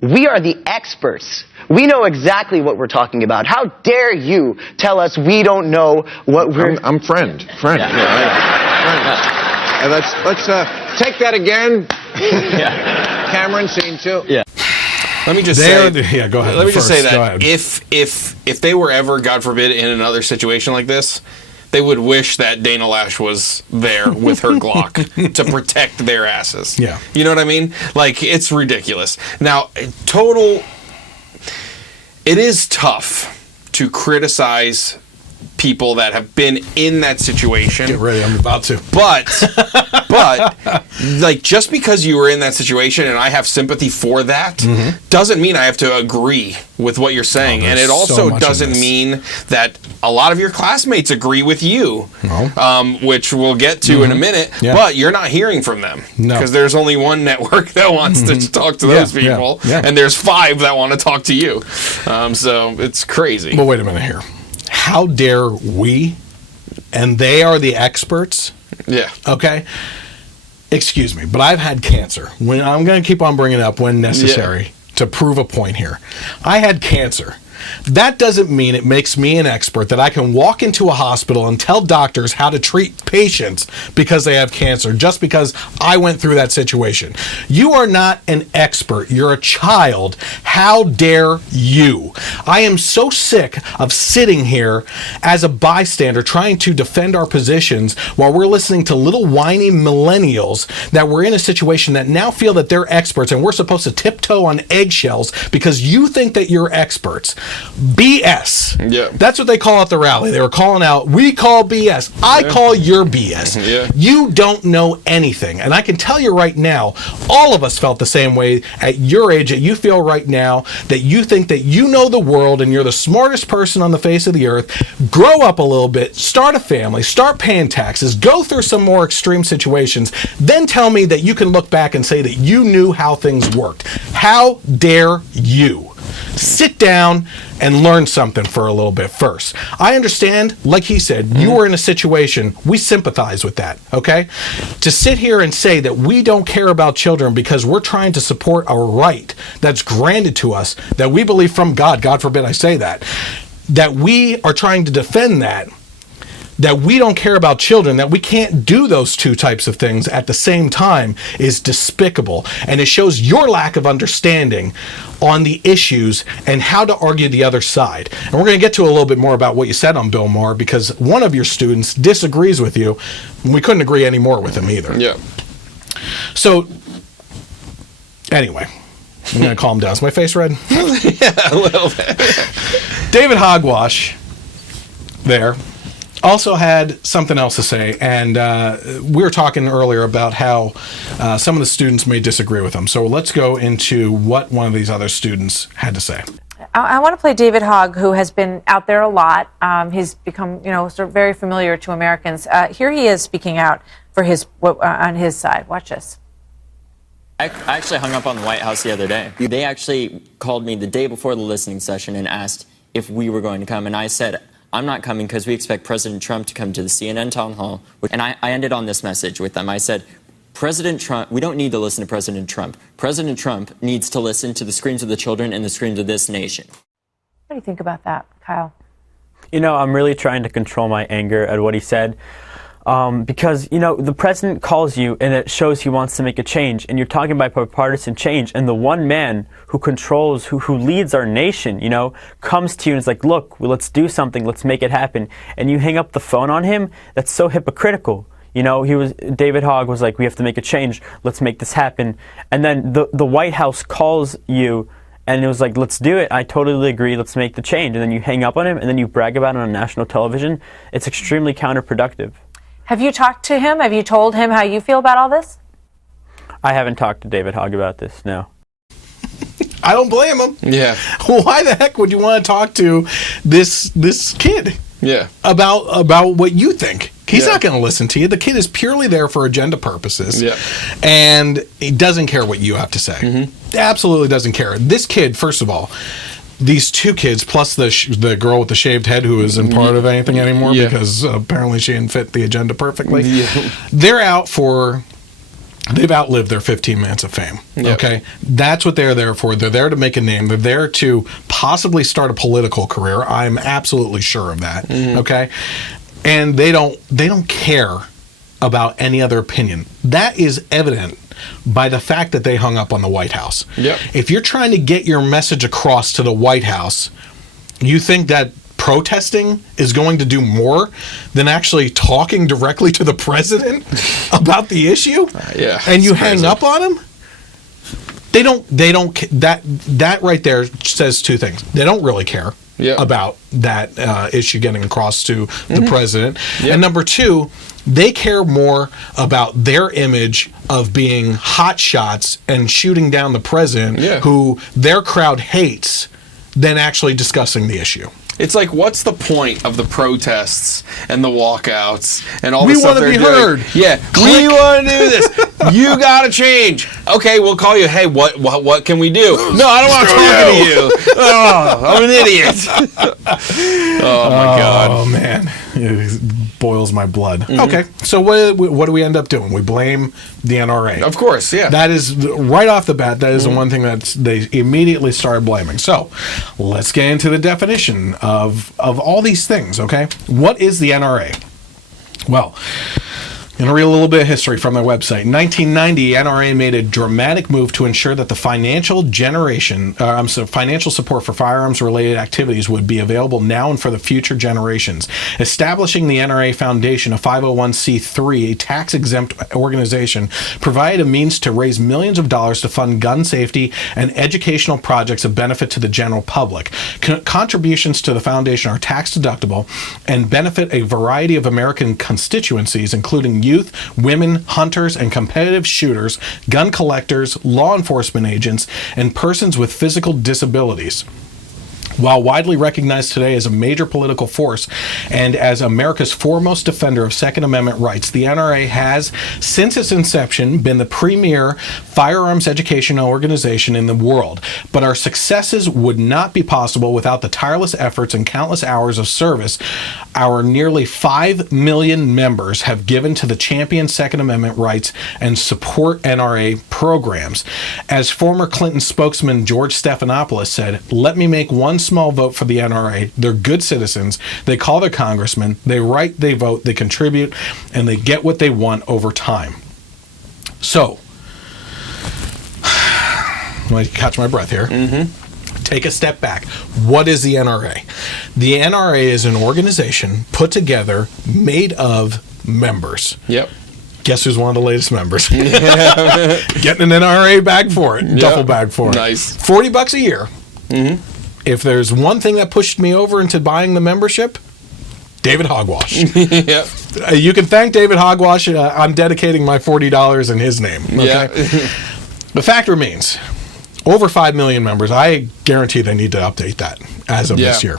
We are the experts. We know exactly what we're talking about. How dare you tell us we don't know what we're... I'm friend. Yeah, friend. And let's take that again. Cameron, scene 2. Yeah. Let me just say. Yeah, go ahead. Let me just say First, go that ahead. if they were ever, God forbid, in another situation like this, they would wish that Dana Loesch was there with her Glock to protect their asses. Yeah. You know what I mean? It's ridiculous. Now, it is tough to criticize people that have been in that situation. Get ready, I'm about to. But just because you were in that situation and I have sympathy for that doesn't mean I have to agree with what you're saying. And it so also much in doesn't this. mean that a lot of your classmates agree with you, No. which we'll get to in a minute, Yeah. but you're not hearing from them. No. Because there's only one network that wants to talk to those Yeah, people, yeah. and there's 5 that want to talk to you. So it's crazy. But wait a minute here. How dare we, and they are the experts, Yeah. okay? excuse me, but I've had cancer. When I'm going to keep on bringing it up when necessary to prove a point here. I had cancer. That doesn't mean it makes me an expert that I can walk into a hospital and tell doctors how to treat patients because they have cancer, just because I went through that situation. You are not an expert. You're a child. How dare you? I am so sick of sitting here as a bystander trying to defend our positions while we're listening to little whiny millennials that we're in a situation that now feel that they're experts and we're supposed to tiptoe on eggshells because you think that you're experts. BS. Yeah. That's what they call at the rally. They were calling out, we call BS. I call your BS. Yeah. You don't know anything. And I can tell you right now, all of us felt the same way at your age that you feel right now, that you think that you know the world and you're the smartest person on the face of the earth. Grow up a little bit, start a family, start paying taxes, go through some more extreme situations, then tell me that you can look back and say that you knew how things worked. How dare you? Sit down and learn something for a little bit first. I understand, like he said, you were in a situation, we sympathize with that, okay? To sit here and say that we don't care about children because we're trying to support a right that's granted to us, that we believe from God, God forbid I say that we are trying to defend that we don't care about children, that we can't do those two types of things at the same time is despicable. And it shows your lack of understanding on the issues and how to argue the other side. And we're going to get to a little bit more about what you said on Bill Maher because one of your students disagrees with you. And we couldn't agree any more with him either. Yeah. So, anyway, I'm going to calm down. Is my face red? Yeah, a little bit. David Hogwash there also had something else to say, and we were talking earlier about how some of the students may disagree with him. So let's go into what one of these other students had to say. I want to play David Hogg, who has been out there a lot. He's become, sort of very familiar to Americans. Here he is speaking out for on his side. Watch this. I actually hung up on the White House the other day. They actually called me the day before the listening session and asked if we were going to come, and I said, I'm not coming because we expect President Trump to come to the CNN town hall. And I ended on this message with them. I said, President Trump, we don't need to listen to President Trump. President Trump needs to listen to the screams of the children and the screams of this nation. What do you think about that, Kyle? I'm really trying to control my anger at what he said. Because, the president calls you and it shows he wants to make a change, and you're talking about bipartisan change, and the one man who controls, who leads our nation, comes to you and is like, look, let's do something, let's make it happen, and you hang up the phone on him. That's so hypocritical. David Hogg was like, we have to make a change, let's make this happen, and then the White House calls you and it was like, let's do it, I totally agree, let's make the change, and then you hang up on him and then you brag about it on national television. It's extremely counterproductive. Have you talked to him? Have you told him how you feel about all this? I haven't talked to David Hogg about this, no. I don't blame him. Yeah. Why the heck would you want to talk to this kid? Yeah. About what you think? He's not going to listen to you. The kid is purely there for agenda purposes. Yeah. And he doesn't care what you have to say. Mm-hmm. Absolutely doesn't care. This kid, first of all, these two kids, plus the girl with the shaved head who isn't part of anything anymore because apparently she didn't fit the agenda perfectly. Yeah. They've outlived their 15 minutes of fame. Yep. Okay? That's what they're there for. They're there to make a name. They're there to possibly start a political career. I'm absolutely sure of that. Mm-hmm. Okay? And they don't care about any other opinion. That is evident by the fact that they hung up on the White House. Yep. If you're trying to get your message across to the White House, you think that protesting is going to do more than actually talking directly to the president about the issue? Yeah. And you hang up on him? They don't that right there says two things. They don't really care about that issue getting across to the president. Yep. And number two, they care more about their image of being hot shots and shooting down the president who their crowd hates than actually discussing the issue. It's like, what's the point of the protests and the walkouts and all the stuff they're doing? We want to be heard. Yeah, we want to do this. You gotta change. Okay, we'll call you. Hey, what can we do? No, I don't want to talk to you. Oh, I'm an idiot. Oh my God. Oh man, it boils my blood. Okay, so what do we end up doing? We blame the NRA. Of course, yeah. That is right off the bat. That is the one thing that they immediately started blaming. So let's get into the definition of all these things. Okay, what is the NRA? Well, I'm going to read a little bit of history from their website. In 1990, NRA made a dramatic move to ensure that the financial support for firearms-related activities would be available now and for the future generations. Establishing the NRA Foundation, a 501c3, a tax-exempt organization, provided a means to raise millions of dollars to fund gun safety and educational projects of benefit to the general public. Contributions to the foundation are tax-deductible and benefit a variety of American constituencies, including youth, women, hunters, and competitive shooters, gun collectors, law enforcement agents, and persons with physical disabilities. While widely recognized today as a major political force and as America's foremost defender of Second Amendment rights, the NRA has, since its inception, been the premier firearms educational organization in the world. But our successes would not be possible without the tireless efforts and countless hours of service our nearly 5 million members have given to the champion Second Amendment rights and support NRA programs. As former Clinton spokesman George Stephanopoulos said, "Let me make one small vote for the NRA. They're good citizens. They call their congressmen. They write, they vote, they contribute, and they get what they want over time." So, let me catch my breath here. Take a step back. What is the NRA? The NRA is an organization put together, made of members. Yep. Guess who's one of the latest members? Getting an NRA bag for it, duffel bag for it. Nice. $40 a year. If there's one thing that pushed me over into buying the membership, David Hogwash. Yep. You can thank David Hogwash. I'm dedicating my $40 in his name. Okay? Yeah. The fact remains, over 5 million members. I guarantee they need to update that as of this year.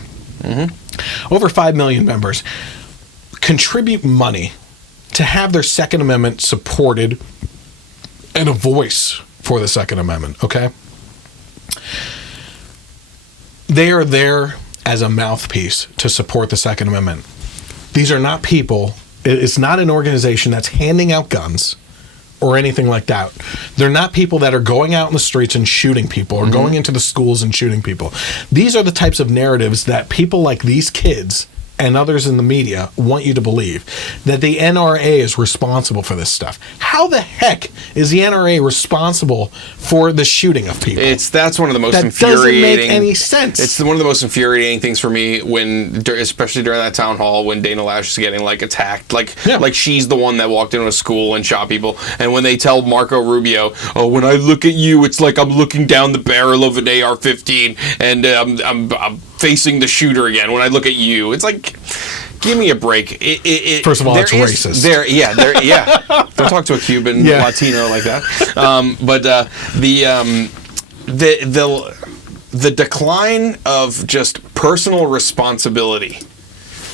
Over 5 million members contribute money to have their Second Amendment supported and a voice for the Second Amendment, okay? They are there as a mouthpiece to support the Second Amendment. These are not people, it's not an organization that's handing out guns or anything like that. They're not people that are going out in the streets and shooting people or going into the schools and shooting people. These are the types of narratives that people like these kids and others in the media want you to believe, that the NRA is responsible for this stuff. How the heck is the NRA responsible for the shooting of people? That's one of the most that infuriating. Doesn't make any sense. It's one of the most infuriating things for me when, especially during that town hall when Dana Loesch is getting like attacked, like she's the one that walked into a school and shot people. And when they tell Marco Rubio, "Oh, when I look at you, it's like I'm looking down the barrel of an AR-15 and I'm facing the shooter again. When I look at you, it's like." Give me a break. First of all, it's racist. Don't talk to a Cuban Latino like that. But the decline of just personal responsibility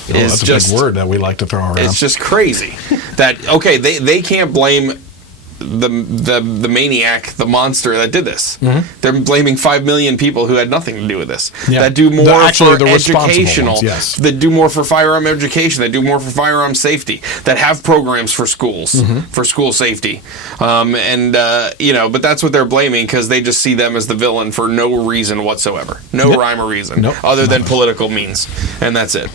is that's just a big word that we like to throw around. It's just crazy. That they can't blame the maniac, the monster that did this. They're blaming 5 million people who had nothing to do with this. That do more for educational. Ones, that do more for firearm education. That do more for firearm safety. That have programs for schools for school safety. But that's what they're blaming because they just see them as the villain for no reason whatsoever. No rhyme or reason other than political means, and that's it.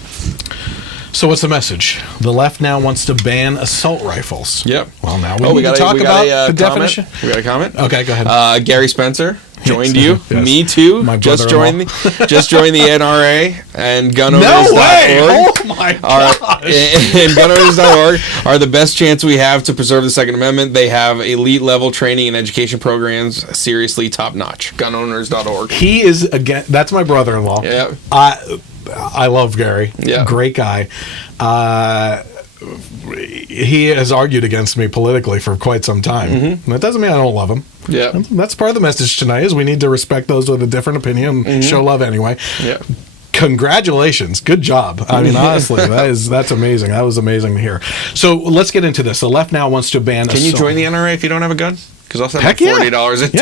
So what's the message? The left now wants to ban assault rifles. Yep. Well, now we need to talk about the definition. We got a comment? Okay, go ahead. Gary Spencer joined you. Yes. Me too. My just joined the NRA and gunowners.org. No way! Oh my gosh! And gunowners.org are the best chance we have to preserve the Second Amendment. They have elite level training and education programs, seriously top notch. Gunowners.org. He is again. That's my brother-in-law. Yeah. I love Gary. Yeah. Great guy. He has argued against me politically for quite some time. That doesn't mean I don't love him. Yeah. That's part of the message tonight is we need to respect those with a different opinion and show love anyway. Yeah. Congratulations. Good job. I mean, honestly, that's amazing. That was amazing to hear. So let's get into this. The left now wants to ban Can you join the NRA if you don't have a gun? Because I'll send $40 into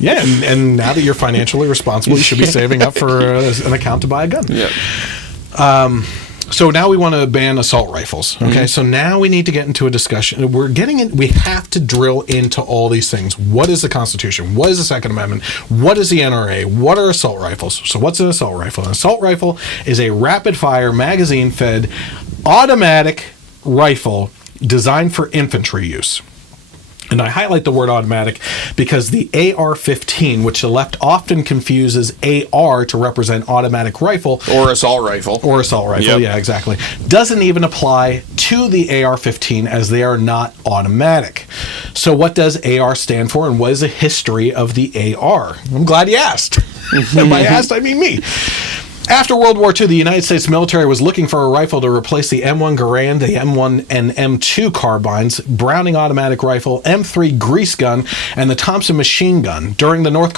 Yeah, and now that you're financially responsible, you should be saving up for an account to buy a gun. Yeah. So now we want to ban assault rifles. Okay, so now we need to get into a discussion. We have to drill into all these things. What is the Constitution? What is the Second Amendment? What is the NRA? What are assault rifles? So what's an assault rifle? An assault rifle is a rapid-fire, magazine-fed, automatic rifle designed for infantry use. And I highlight the word automatic because the AR-15, which the left often confuses AR to represent automatic rifle. Or assault rifle. Yeah, exactly. Doesn't even apply to the AR-15 as they are not automatic. So what does AR stand for, and what is the history of the AR? I'm glad you asked. And by asked, I mean me. After World War II, the United States military was looking for a rifle to replace the M1 Garand, the M1 and M2 carbines, Browning automatic rifle, M3 grease gun, and the Thompson machine gun. During the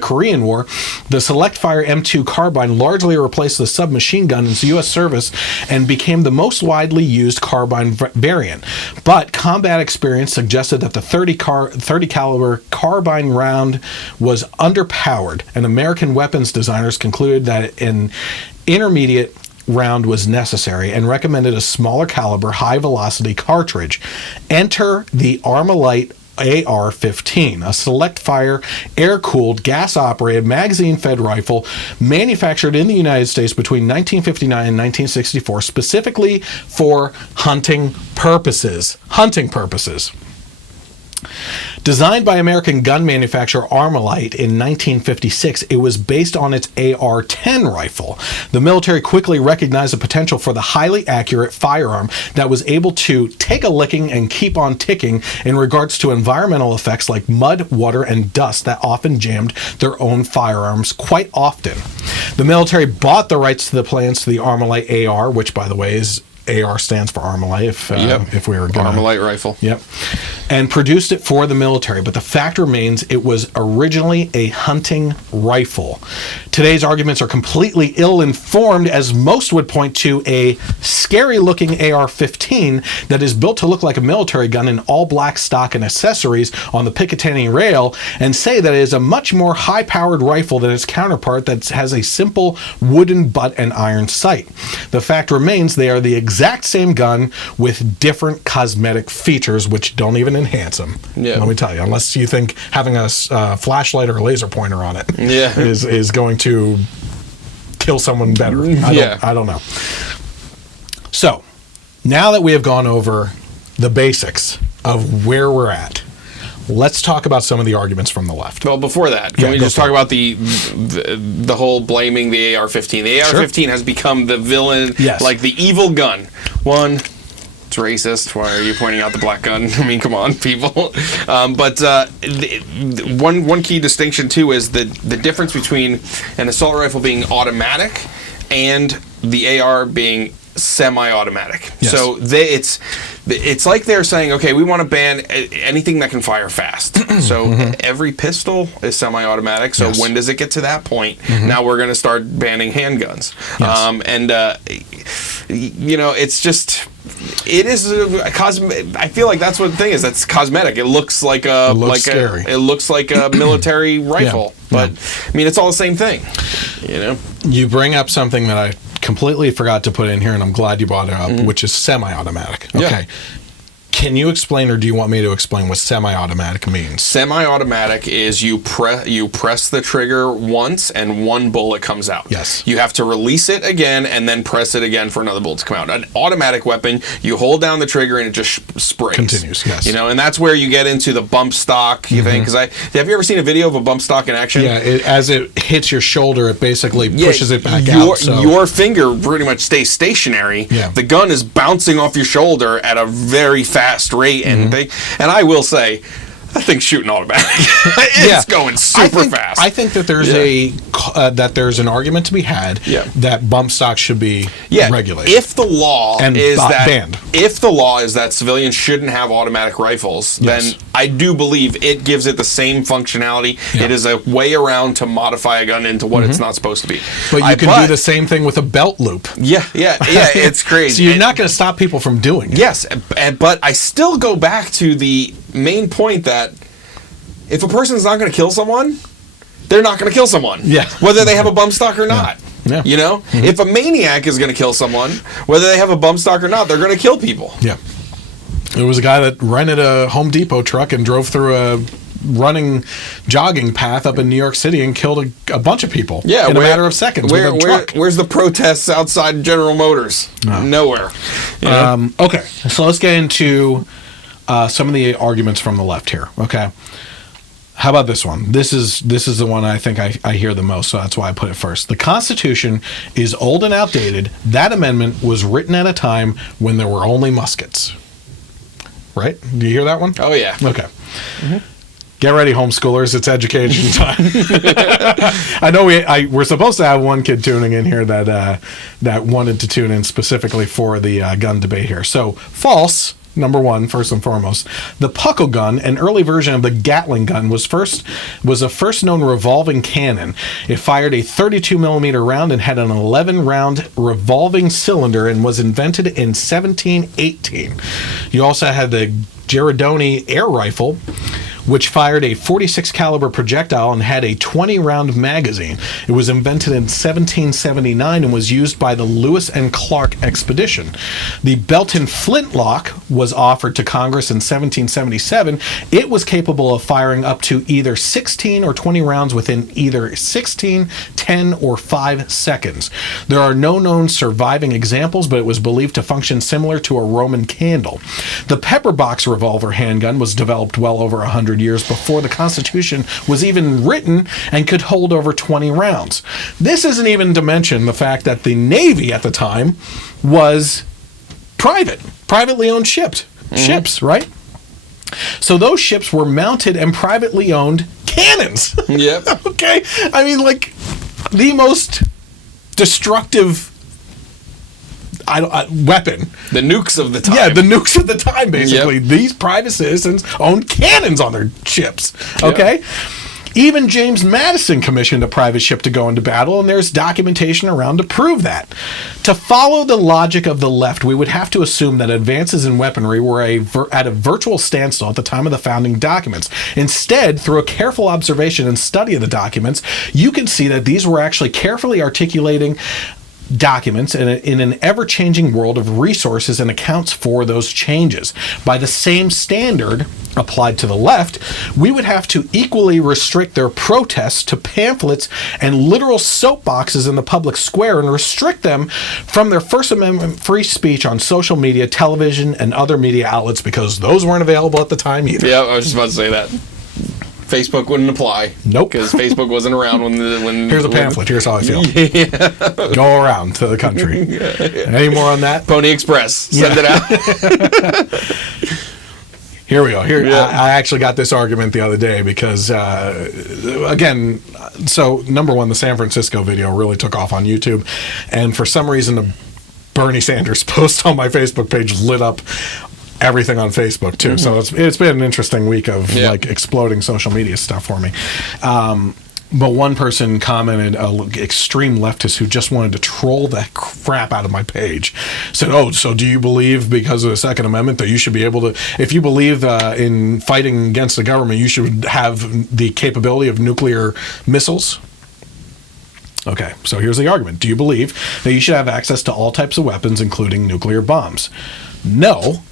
Korean War, the Select Fire M2 carbine largely replaced the submachine gun in U.S. service and became the most widely used carbine variant. But combat experience suggested that the 30 caliber carbine round was underpowered, and American weapons designers concluded that an intermediate round was necessary and recommended a smaller caliber, high velocity cartridge. Enter the Armalite AR-15, a select fire, air-cooled, gas-operated, magazine-fed rifle manufactured in the United States between 1959 and 1964, specifically for hunting purposes. Designed by American gun manufacturer Armalite in 1956, it was based on its AR-10 rifle. The military quickly recognized the potential for the highly accurate firearm that was able to take a licking and keep on ticking in regards to environmental effects like mud, water, and dust that often jammed their own firearms quite often. The military bought the rights to the plans to the Armalite AR, which, by the way, is AR stands for Armalite, if we were going to... Armalite rifle. Yep. And produced it for the military. But the fact remains, it was originally a hunting rifle. Today's arguments are completely ill-informed, as most would point to a scary-looking AR-15 that is built to look like a military gun in all-black stock and accessories on the Picatinny rail, and say that it is a much more high-powered rifle than its counterpart that has a simple wooden butt and iron sight. The fact remains, they are the exact same gun with different cosmetic features, which don't even enhance them. Yeah. Let me tell you, unless you think having a flashlight or a laser pointer on it is going to kill someone better. I don't know. So, now that we have gone over the basics of where we're at, let's talk about some of the arguments from the left. Well, before that, can we just talk about the whole blaming the AR-15? The AR-15 has become the villain, like the evil gun. One, it's racist. Why are you pointing out the black gun? I mean, come on, people. But one key distinction, too, is the difference between an assault rifle being automatic and the AR being semi-automatic. Yes. So it's like they're saying, okay, we want to ban anything that can fire fast. So every pistol is semi-automatic. So when does it get to that point? Now we're going to start banning handguns. It's just... It is I feel like that's what the thing is. That's cosmetic. It looks like a scary. It looks like a military rifle, but I mean, it's all the same thing. You bring up something that I completely forgot to put in here, and I'm glad you brought it up, which is semi-automatic. Okay. Can you explain, or do you want me to explain what semi-automatic means? Semi-automatic is you press the trigger once and one bullet comes out. Yes. You have to release it again and then press it again for another bullet to come out. An automatic weapon, you hold down the trigger and it just sprays. Continues, yes. And that's where you get into the bump stock thing. Because have you ever seen a video of a bump stock in action? Yeah, as it hits your shoulder, it basically pushes it back out. So. Your finger pretty much stays stationary. Yeah. The gun is bouncing off your shoulder at a very fast rate, and I will say, that thing's shooting automatic. It's going super fast. I think that there's there's an argument to be had that bump stock should be regulated. If the law And is that banned. if the law is that civilians shouldn't have automatic rifles, Yes. then I do believe it gives it the same functionality. Yeah. It is a way around to modify a gun into what it's not supposed to be. But you can do the same thing with a belt loop. Yeah, it's crazy. So you're not going to stop people from doing it. Yes, but I still go back to the main point that if a person's not going to kill someone, they're not going to kill someone. Yeah. Whether they have a bump stock or not. Yeah. You know? If a maniac is going to kill someone, whether they have a bump stock or not, they're going to kill people. Yeah. There was a guy that rented a Home Depot truck and drove through a running jogging path up in New York City and killed a bunch of people in a matter of seconds with a truck. Where's the protests outside General Motors? Nowhere. You know? Okay, so let's get into some of the arguments from the left here. Okay, how about this one? This is the one I think I hear the most, so that's why I put it first. The Constitution is old and outdated. That amendment was written at a time when there were only muskets. Right? Do you hear that one? Oh yeah. Okay. Get ready, homeschoolers. It's education time. I know we're supposed to have one kid tuning in here that wanted to tune in specifically for the gun debate here. So, false. Number one, first and foremost, the puckle gun, an early version of the Gatling gun, was a first known revolving cannon. It fired a 32 millimeter round and had an 11 round revolving cylinder and was invented in 1718. You also had the Girardoni air rifle, which fired a 46 caliber projectile and had a 20 round magazine. It was invented in 1779 and was used by the Lewis and Clark expedition. The Belton flintlock was offered to Congress in 1777. It was capable of firing up to either 16 or 20 rounds within either 16, 10, or 5 seconds. There are no known surviving examples, but it was believed to function similar to a Roman candle. The pepper box revolver handgun was developed well over 100 years before the Constitution was even written and could hold over 20 rounds. This isn't even to mention the fact that the Navy at the time was privately owned ships, right? So those ships were mounted and privately owned cannons. Yep. Okay? I mean, like, the most destructive weapon. The nukes of the time. Yeah, the nukes of the time, basically. Yep. These private citizens owned cannons on their ships. Okay? Yep. Even James Madison commissioned a private ship to go into battle, and there's documentation around to prove that. To follow the logic of the left, we would have to assume that advances in weaponry were at a virtual standstill at the time of the founding documents. Instead, through a careful observation and study of the documents, you can see that these were actually carefully articulating documents in an ever-changing world of resources and accounts for those changes. By the same standard applied to the left, we would have to equally restrict their protests to pamphlets and literal soapboxes in the public square and restrict them from their First Amendment free speech on social media, television, and other media outlets, because those weren't available at the time either. Yeah, I was just about to say that. Facebook wouldn't apply. Nope. Because Facebook wasn't around when Here's a pamphlet. Here's how I feel. Yeah. Go around to the country. Any more on that? Pony Express. Send it out. Here we go. I actually got this argument the other day because, again, so number one, the San Francisco video really took off on YouTube. And for some reason, the Bernie Sanders post on my Facebook page lit up everything on Facebook too. So it's been an interesting week of like exploding social media stuff for me. But one person commented, an extreme leftist who just wanted to troll the crap out of my page, said, "Oh, so do you believe because of the Second Amendment that you should be able to, if you believe in fighting against the government, you should have the capability of nuclear missiles?" Okay, so here's the argument. Do you believe that you should have access to all types of weapons, including nuclear bombs? No.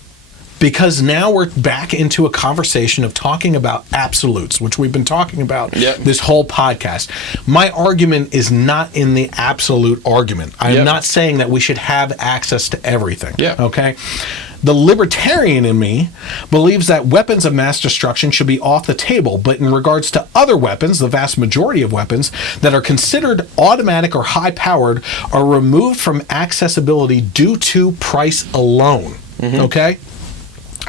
Because now we're back into a conversation of talking about absolutes, which we've been talking about this whole podcast. My argument is not in the absolute argument. I'm not saying that we should have access to everything. Okay? The libertarian in me believes that weapons of mass destruction should be off the table, but in regards to other weapons, the vast majority of weapons that are considered automatic or high-powered are removed from accessibility due to price alone. Okay?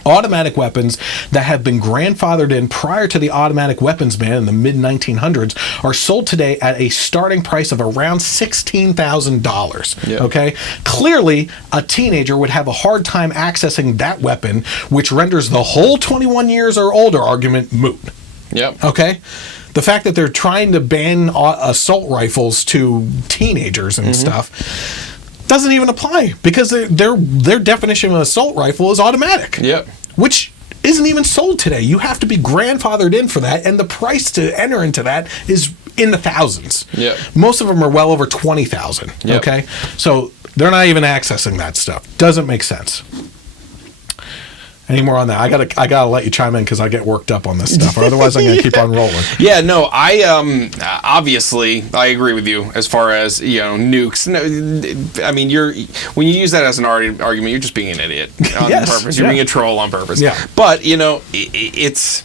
automatic weapons that have been grandfathered in prior to the automatic weapons ban in the mid-1900s are sold today at a starting price of around $16,000. Yeah. Okay? Clearly, a teenager would have a hard time accessing that weapon, which renders the whole 21 years or older argument moot. Yep. Okay? The fact that they're trying to ban assault rifles to teenagers and stuff doesn't even apply, because their definition of an assault rifle is automatic. Yep. Which isn't even sold today. You have to be grandfathered in for that, and the price to enter into that is in the thousands. Yep. Most of them are well over 20,000. Yep. Okay? So they're not even accessing that stuff. Doesn't make sense. Any more on that? I gotta let you chime in because I get worked up on this stuff. Or otherwise, I'm gonna keep on rolling. Yeah, no, I obviously I agree with you as far as nukes. No, I mean, when you use that as an argument, you're just being an idiot on purpose. You're being a troll on purpose. Yeah. But it's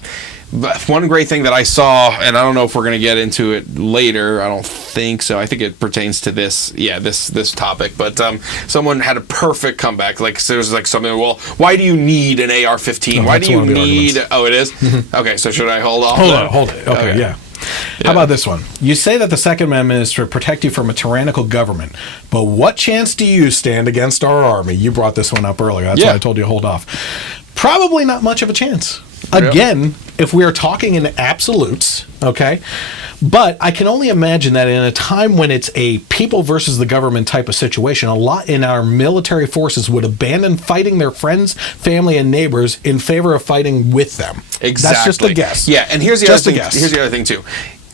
one great thing that I saw, and I don't know if we're going to get into it later. I don't think so. I think it pertains to this topic. But someone had a perfect comeback. Like, so it was like something. Well, why do you need an AR-15? Why do you need? Oh, it is. Okay, so should I hold off? Hold it. Okay, yeah. How about this one? You say that the Second Amendment is to protect you from a tyrannical government, but what chance do you stand against our army? You brought this one up earlier. That's why I told you to hold off. Probably not much of a chance. Again, if we are talking in absolutes, okay? But I can only imagine that in a time when it's a people versus the government type of situation, a lot in our military forces would abandon fighting their friends, family, and neighbors in favor of fighting with them. Exactly. That's just a guess. Yeah, and here's the other thing. Here's the other thing too.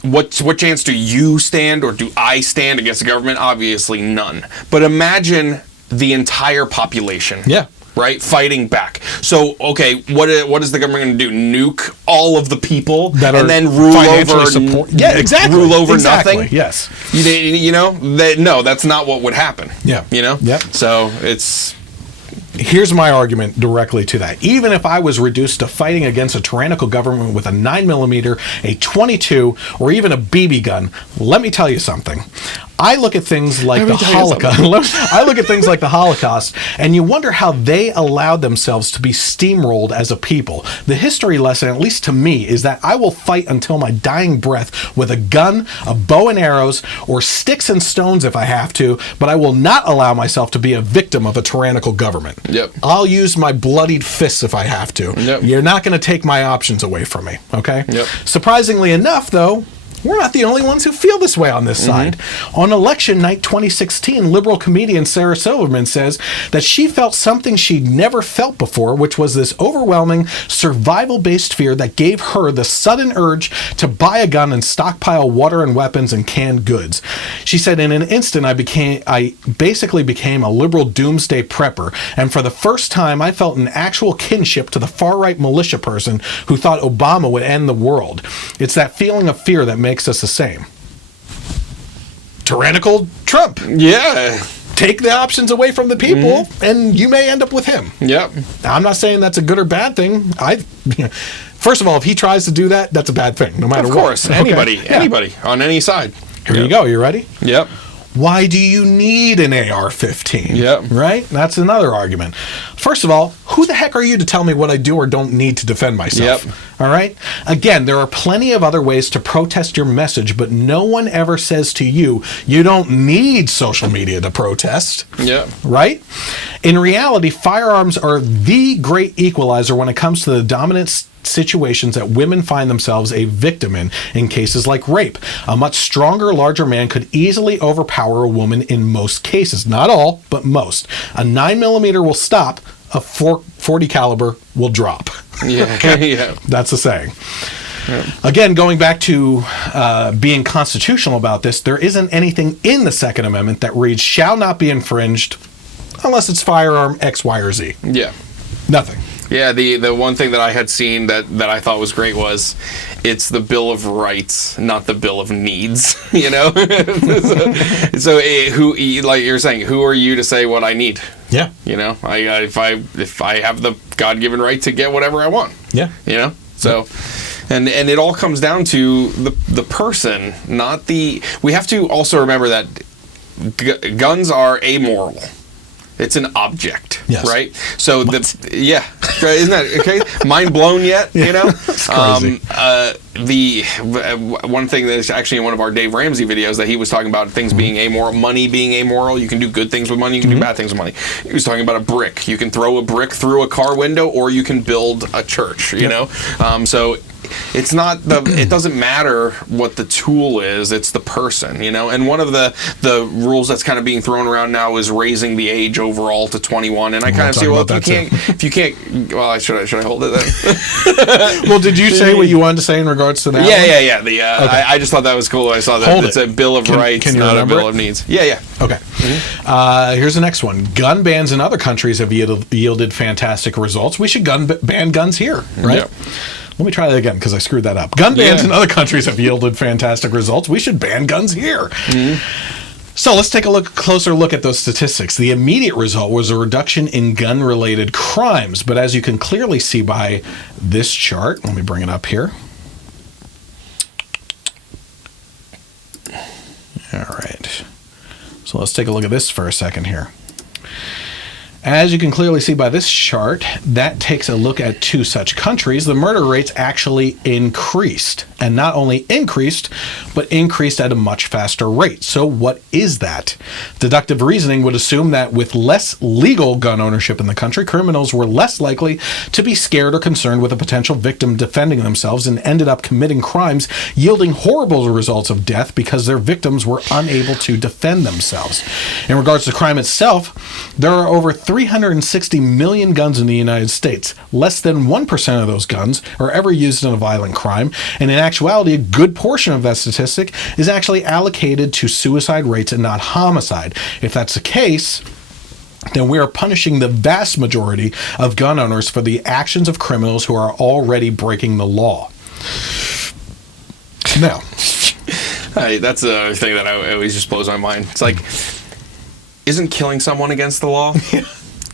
What chance do you stand, or do I stand against the government? Obviously none. But imagine the entire population. Yeah. Right, fighting back. So, okay, what is the government going to do? Nuke all of the people that and then rule over support? Yeah, exactly. Rule over nothing. Yes. No, that's not what would happen. Yeah. Yep. So it's. Here's my argument directly to that. Even if I was reduced to fighting against a tyrannical government with a 9mm, a .22, or even a BB gun, let me tell you something. I look at things like the Holocaust. I look at things like the Holocaust, and you wonder how they allowed themselves to be steamrolled as a people. The history lesson, at least to me, is that I will fight until my dying breath with a gun, a bow and arrows, or sticks and stones if I have to, but I will not allow myself to be a victim of a tyrannical government. Yep. I'll use my bloodied fists if I have to. Yep. You're not going to take my options away from me, okay? Yep. Surprisingly enough, though, we're not the only ones who feel this way on this side. On election night 2016, liberal comedian Sarah Silverman says that she felt something she'd never felt before, which was this overwhelming survival-based fear that gave her the sudden urge to buy a gun and stockpile water and weapons and canned goods. She said, in an instant, I basically became a liberal doomsday prepper, and for the first time, I felt an actual kinship to the far-right militia person who thought Obama would end the world. It's that feeling of fear that makes us the same. Tyrannical Trump. Yeah. Take the options away from the people, and you may end up with him. Yep. Now, I'm not saying that's a good or bad thing. First of all, if he tries to do that, that's a bad thing, no matter what. Of course. Anybody on any side. Here you go. You ready? Yep. Why do you need an AR-15? Yep. Right? That's another argument. First of all, who the heck are you to tell me what I do or don't need to defend myself? Yep. All right? Again, there are plenty of other ways to protest your message, but no one ever says to you, you don't need social media to protest. Yep. Right? In reality, firearms are the great equalizer when it comes to the dominant situations that women find themselves a victim in cases like rape. A much stronger, larger man could easily overpower a woman in most cases. Not all, but most. A 9mm will stop, a 40 caliber will drop. Yeah. Okay? Yeah. That's the saying. Yeah. Again, going back to being constitutional about this, there isn't anything in the Second Amendment that reads, shall not be infringed unless it's firearm X, Y, or Z. Yeah. Nothing. Yeah, the one thing that I had seen that I thought was great was it's the Bill of Rights, not the Bill of Needs, so who, like you're saying, who are you to say what I need? Yeah. If I have the God-given right to get whatever I want. Yeah. So and it all comes down to the person, not the. We have to also remember that guns are amoral. It's an object, Yes. right? So yeah, isn't that okay? Mind blown yet? You know, That's crazy. The one thing that is actually in one of our Dave Ramsey videos that he was talking about things being amoral, money being amoral. You can do good things with money, you can do bad things with money. He was talking about a brick. You can throw a brick through a car window, or you can build a church. You know, so. It's not it doesn't matter what the tool is, it's the person, you know. And one of the rules that's kind of being thrown around now is raising the age overall to 21. And I kind of say, well, if you can't, well, should I hold it then? Well, did you say what you wanted to say in regards to that? Yeah. Okay. I just thought that was cool. I saw that it's a Bill of Rights, not a Bill of Needs. Yeah. Okay. Here's the next one. Gun bans in other countries have yielded fantastic results. We should ban guns here, right? Yep. Let me try that again because I screwed that up. Gun bans in other countries have yielded fantastic results. We should ban guns here. So let's take a closer look at those statistics. The immediate result was a reduction in gun-related crimes, but as you can clearly see by this chart, let me bring it up here. All right. So let's take a look at this for a second here. As you can clearly see by this chart, that takes a look at two such countries. The murder rates actually increased, and not only increased, but increased at a much faster rate. So what is that? Deductive reasoning would assume that with less legal gun ownership in the country, criminals were less likely to be scared or concerned with a potential victim defending themselves and ended up committing crimes, yielding horrible results of death because their victims were unable to defend themselves. In regards to crime itself, there are over 360 million guns in the United States. Less than 1% of those guns are ever used in a violent crime, and in actuality, a good portion of that statistic is actually allocated to suicide rates and not homicide. If that's the case, then we are punishing the vast majority of gun owners for the actions of criminals who are already breaking the law. Now, that's a thing that always just blows my mind. It's like, isn't killing someone against the law?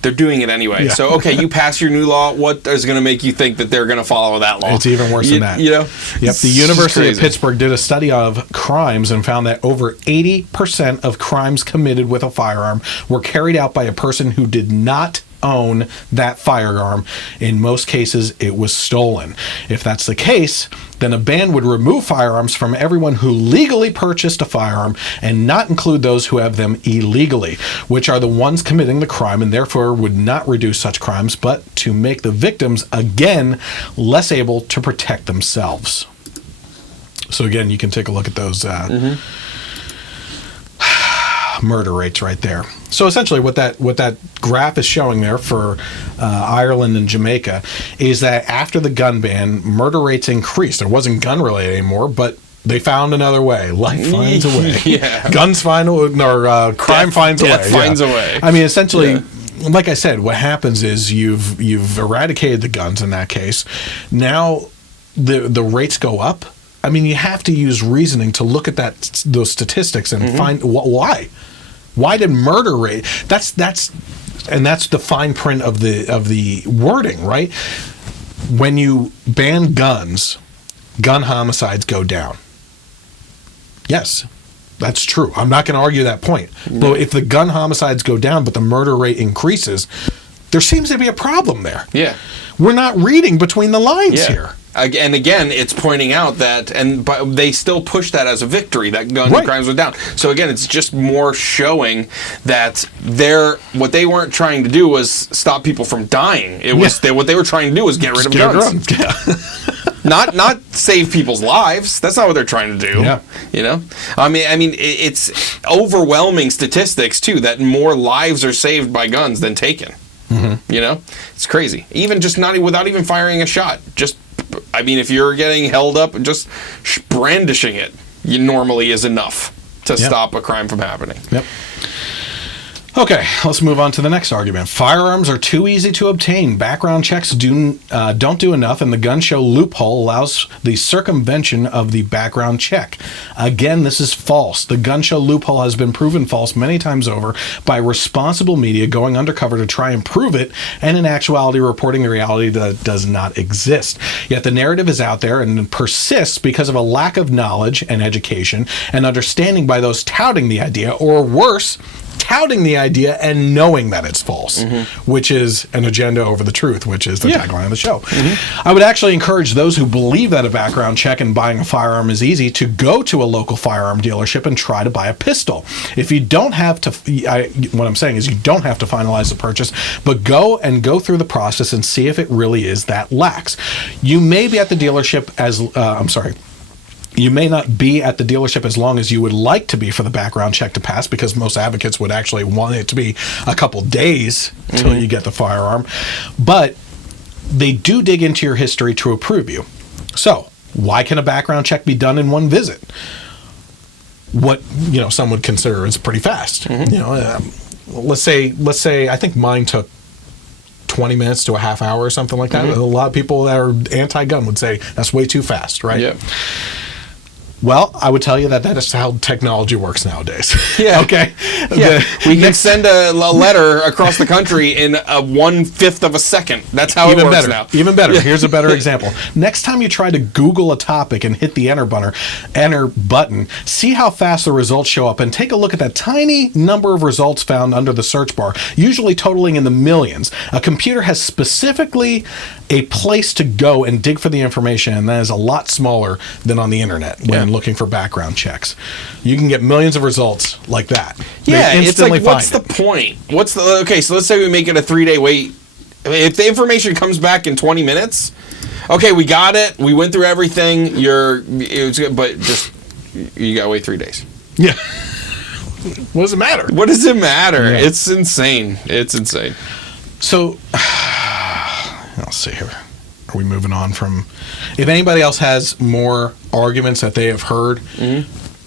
They're doing it anyway. Yeah. So, okay, you pass your new law. What is going to make you think that they're going to follow that law? It's even worse than that. You know? Yep. The University of Pittsburgh did a study of crimes and found that over 80% of crimes committed with a firearm were carried out by a person who did not own that firearm. In most cases, it was stolen. If that's the case, then a ban would remove firearms from everyone who legally purchased a firearm and not include those who have them illegally, which are the ones committing the crime, and therefore would not reduce such crimes, but to make the victims, again, less able to protect themselves. So again, you can take a look at those murder rates right there. So essentially what that graph is showing there for Ireland and Jamaica is that after the gun ban, murder rates increased. It wasn't gun related anymore, but they found another way. Life finds a way. Yeah. Guns find a way, or crime finds a way. Death finds a way. I mean, essentially, like I said, what happens is you've eradicated the guns in that case. Now the rates go up. I mean, you have to use reasoning to look at those statistics and find why. Why did murder rate? That's the fine print of the wording, right? When you ban guns, gun homicides go down. Yes, that's true. I'm not going to argue that point. But if the gun homicides go down, but the murder rate increases, there seems to be a problem there. Yeah, we're not reading between the lines here. And again, it's pointing out that, but they still push that as a victory, that gun crimes were down. So again, it's just more showing that what they weren't trying to do was stop people from dying. It was what they were trying to do was get rid of guns. Not save people's lives. That's not what they're trying to do. Yeah. You know? I mean, it's overwhelming statistics too that more lives are saved by guns than taken. You know, it's crazy. Even just without even firing a shot. I mean, if you're getting held up, just brandishing it normally is enough to stop a crime from happening. Yep. Okay, let's move on to the next argument. Firearms are too easy to obtain. Background checks don't do enough, and the gun show loophole allows the circumvention of the background check. Again, this is false. The gun show loophole has been proven false many times over by responsible media going undercover to try and prove it, and in actuality reporting a reality that does not exist. Yet the narrative is out there and persists because of a lack of knowledge and education and understanding by those touting the idea, or worse, touting the idea and knowing that it's false, which is an agenda over the truth, which is the tagline of the show. I would actually encourage those who believe that a background check and buying a firearm is easy to go to a local firearm dealership and try to buy a pistol. If you don't have to, what I'm saying is you don't have to finalize the purchase, but go through the process and see if it really is that lax. You may be at the dealership you may not be at the dealership as long as you would like to be for the background check to pass, because most advocates would actually want it to be a couple days until you get the firearm. But they do dig into your history to approve you. So why can a background check be done in one visit? What some would consider is pretty fast. Let's say I think mine took 20 minutes to a half hour or something like that. A lot of people that are anti-gun would say that's way too fast, right? Yeah. Well, I would tell you that is how technology works nowadays. Yeah. Okay. Yeah. We can send a letter across the country in 1/5 of a second. That's how it works now. Even better. Here's a better example. Next time you try to Google a topic and hit the enter button, see how fast the results show up, and take a look at that tiny number of results found under the search bar, usually totaling in the millions. A computer has specifically a place to go and dig for the information, and that is a lot smaller than on the internet when looking for background checks. You can get millions of results like that. Yeah, it's like, what's the point? Okay, so let's say we make it a 3-day wait. If the information comes back in 20 minutes, okay, we got it. We went through everything. But just you gotta wait 3 days. Yeah. What does it matter? What does it matter? Yeah. It's insane. It's insane. So, let's see here. Are we moving on from? If anybody else has more arguments that they have heard,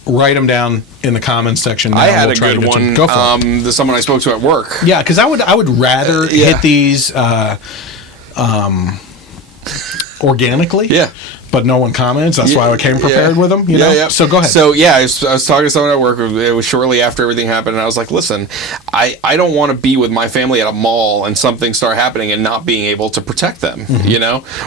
write them down in the comments section. I had a good one. Go for it. Someone I spoke to at work. Yeah, because I would rather hit these organically. Yeah. But no one comments. That's why I came prepared with them. You know? Yeah. So go ahead. So I was talking to someone at work. It was shortly after everything happened, and I was like, "Listen, I don't want to be with my family at a mall and something start happening and not being able to protect them,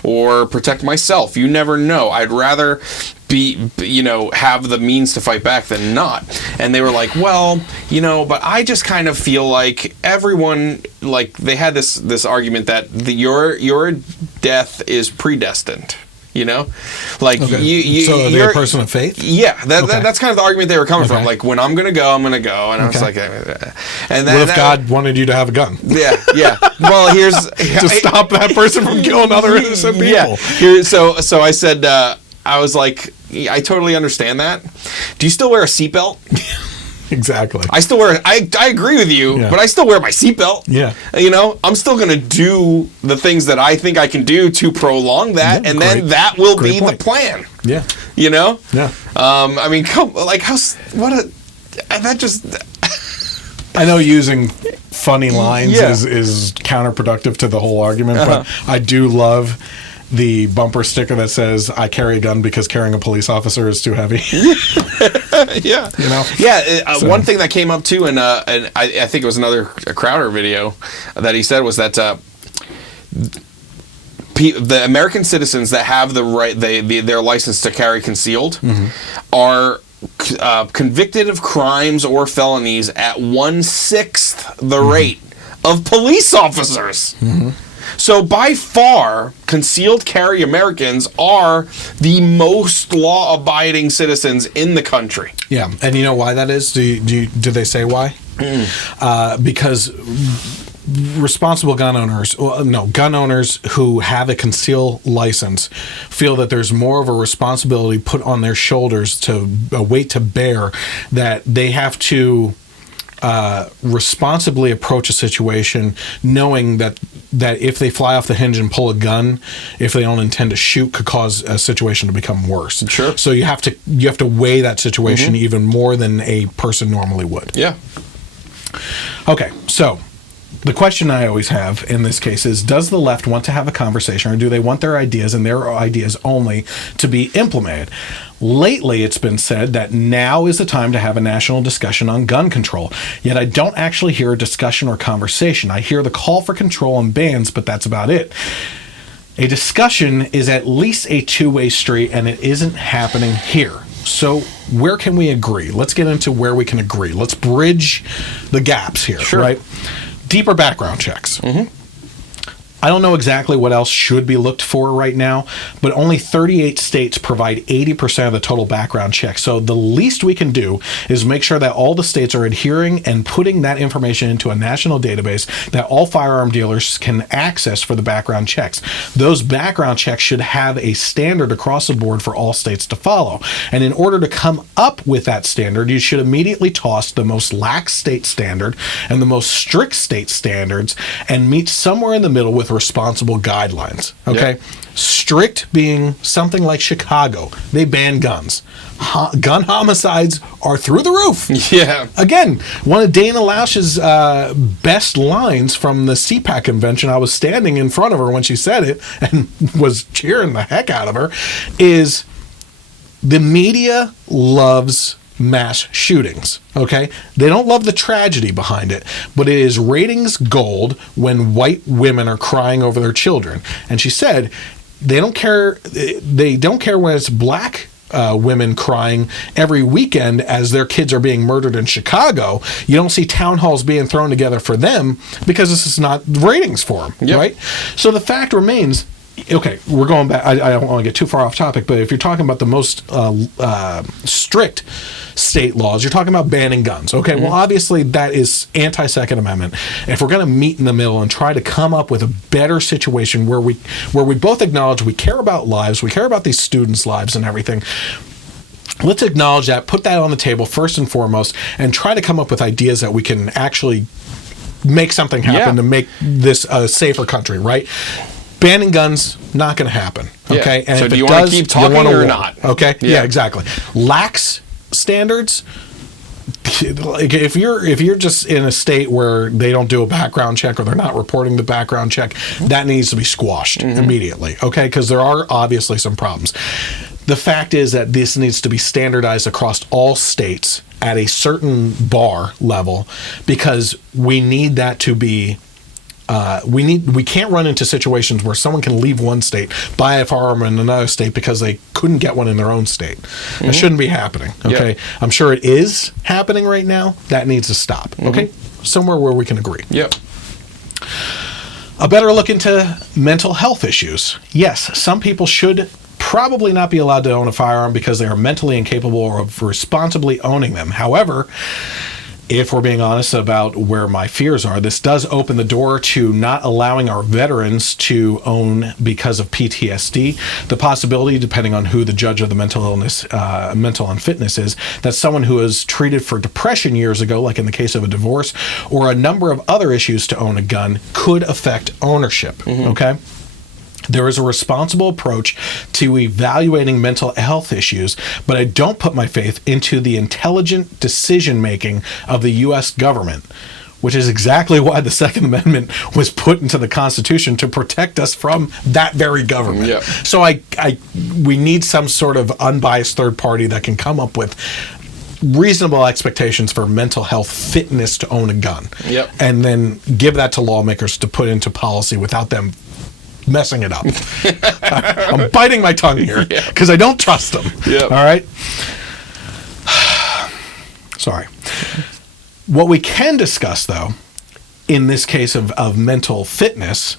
or protect myself. You never know. I'd rather have the means to fight back than not." And they were like, "Well, but I just kind of feel like everyone, like they had this argument that your death is predestined." Like okay. So are they a person of faith? Yeah, that's kind of the argument they were coming from. Like, when I'm gonna go, I'm gonna go, and I was like, and then what if God wanted you to have a gun? Yeah. Well, here's to stop that person from killing other innocent people. Yeah. So I said, I was like, I totally understand that. Do you still wear a seatbelt? Exactly. I still wear. I agree with you, but I still wear my seatbelt. Yeah. I'm still gonna do the things that I think I can do to prolong that, and then that will be the plan. Yeah. Yeah. I mean, that just. I know using funny lines is counterproductive to the whole argument, but I do love the bumper sticker that says, "I carry a gun because carrying a police officer is too heavy." Yeah. One thing that came up too, and I think it was another Crowder video that he said was that the American citizens that have the right, their license to carry concealed, are convicted of crimes or felonies at 1/6 the rate of police officers. So by far, concealed carry Americans are the most law-abiding citizens in the country. Yeah, and you know why that is? Do they say why? Because responsible gun owners who have a concealed license feel that there's more of a responsibility put on their shoulders, a weight to bear, that they have to responsibly approach a situation, knowing that if they fly off the hinge and pull a gun, if they don't intend to shoot, could cause a situation to become worse. Sure. So you have to weigh that situation even more than a person normally would. Yeah. Okay, so the question I always have in this case is, does the left want to have a conversation, or do they want their ideas and their ideas only to be implemented? Lately, it's been said that now is the time to have a national discussion on gun control. Yet I don't actually hear a discussion or conversation. I hear the call for control and bans, but that's about it. A discussion is at least a two-way street, and it isn't happening here. So where can we agree? Let's get into where we can agree. Let's bridge the gaps here, right? Deeper background checks. I don't know exactly what else should be looked for right now, but only 38 states provide 80% of the total background check. So the least we can do is make sure that all the states are adhering and putting that information into a national database that all firearm dealers can access for the background checks. Those background checks should have a standard across the board for all states to follow. And in order to come up with that standard, you should immediately toss the most lax state standard and the most strict state standards and meet somewhere in the middle with responsible guidelines. Okay, strict being something like Chicago. They ban guns. Gun homicides are through the roof. Yeah. Again, one of Dana Lausch's best lines from the CPAC convention, I was standing in front of her when she said it and was cheering the heck out of her, is the media loves mass shootings, okay? They don't love the tragedy behind it, but it is ratings gold when white women are crying over their children. And she said they don't care when it's black women crying every weekend as their kids are being murdered in Chicago. You don't see town halls being thrown together for them because this is not ratings for them, right? So the fact remains, okay, we're going back. I don't want to get too far off topic, but if you're talking about the most strict state laws, you're talking about banning guns. Okay, well, obviously that is anti-Second Amendment. If we're going to meet in the middle and try to come up with a better situation where we both acknowledge we care about lives, we care about these students' lives and everything, let's acknowledge that, put that on the table first and foremost, and try to come up with ideas that we can actually make something happen to make this a safer country, right? Banning guns, not going to happen. Okay, and so do you want to keep talking or not? Okay, yeah, exactly. Lax standards. Like if you're just in a state where they don't do a background check or they're not reporting the background check, that needs to be squashed immediately. Okay, because there are obviously some problems. The fact is that this needs to be standardized across all states at a certain bar level because we need that to be. We can't run into situations where someone can leave one state, buy a firearm in another state because they couldn't get one in their own state. That shouldn't be happening. Okay, I'm sure it is happening right now. That needs to stop. Okay, somewhere where we can agree. A better look into mental health issues. Yes, some people should probably not be allowed to own a firearm because they are mentally incapable of responsibly owning them. However, if we're being honest about where my fears are, this does open the door to not allowing our veterans to own because of PTSD. The possibility, depending on who the judge of the mental unfitness is, that someone who was treated for depression years ago, like in the case of a divorce, or a number of other issues to own a gun, could affect ownership. Okay? There is a responsible approach to evaluating mental health issues, but I don't put my faith into the intelligent decision-making of the U.S. government, which is exactly why the Second Amendment was put into the Constitution, to protect us from that very government. So we need some sort of unbiased third party that can come up with reasonable expectations for mental health fitness to own a gun, and then give that to lawmakers to put into policy without them messing it up. I'm biting my tongue here because I don't trust them. All right. Sorry. What we can discuss, though, in this case of mental fitness,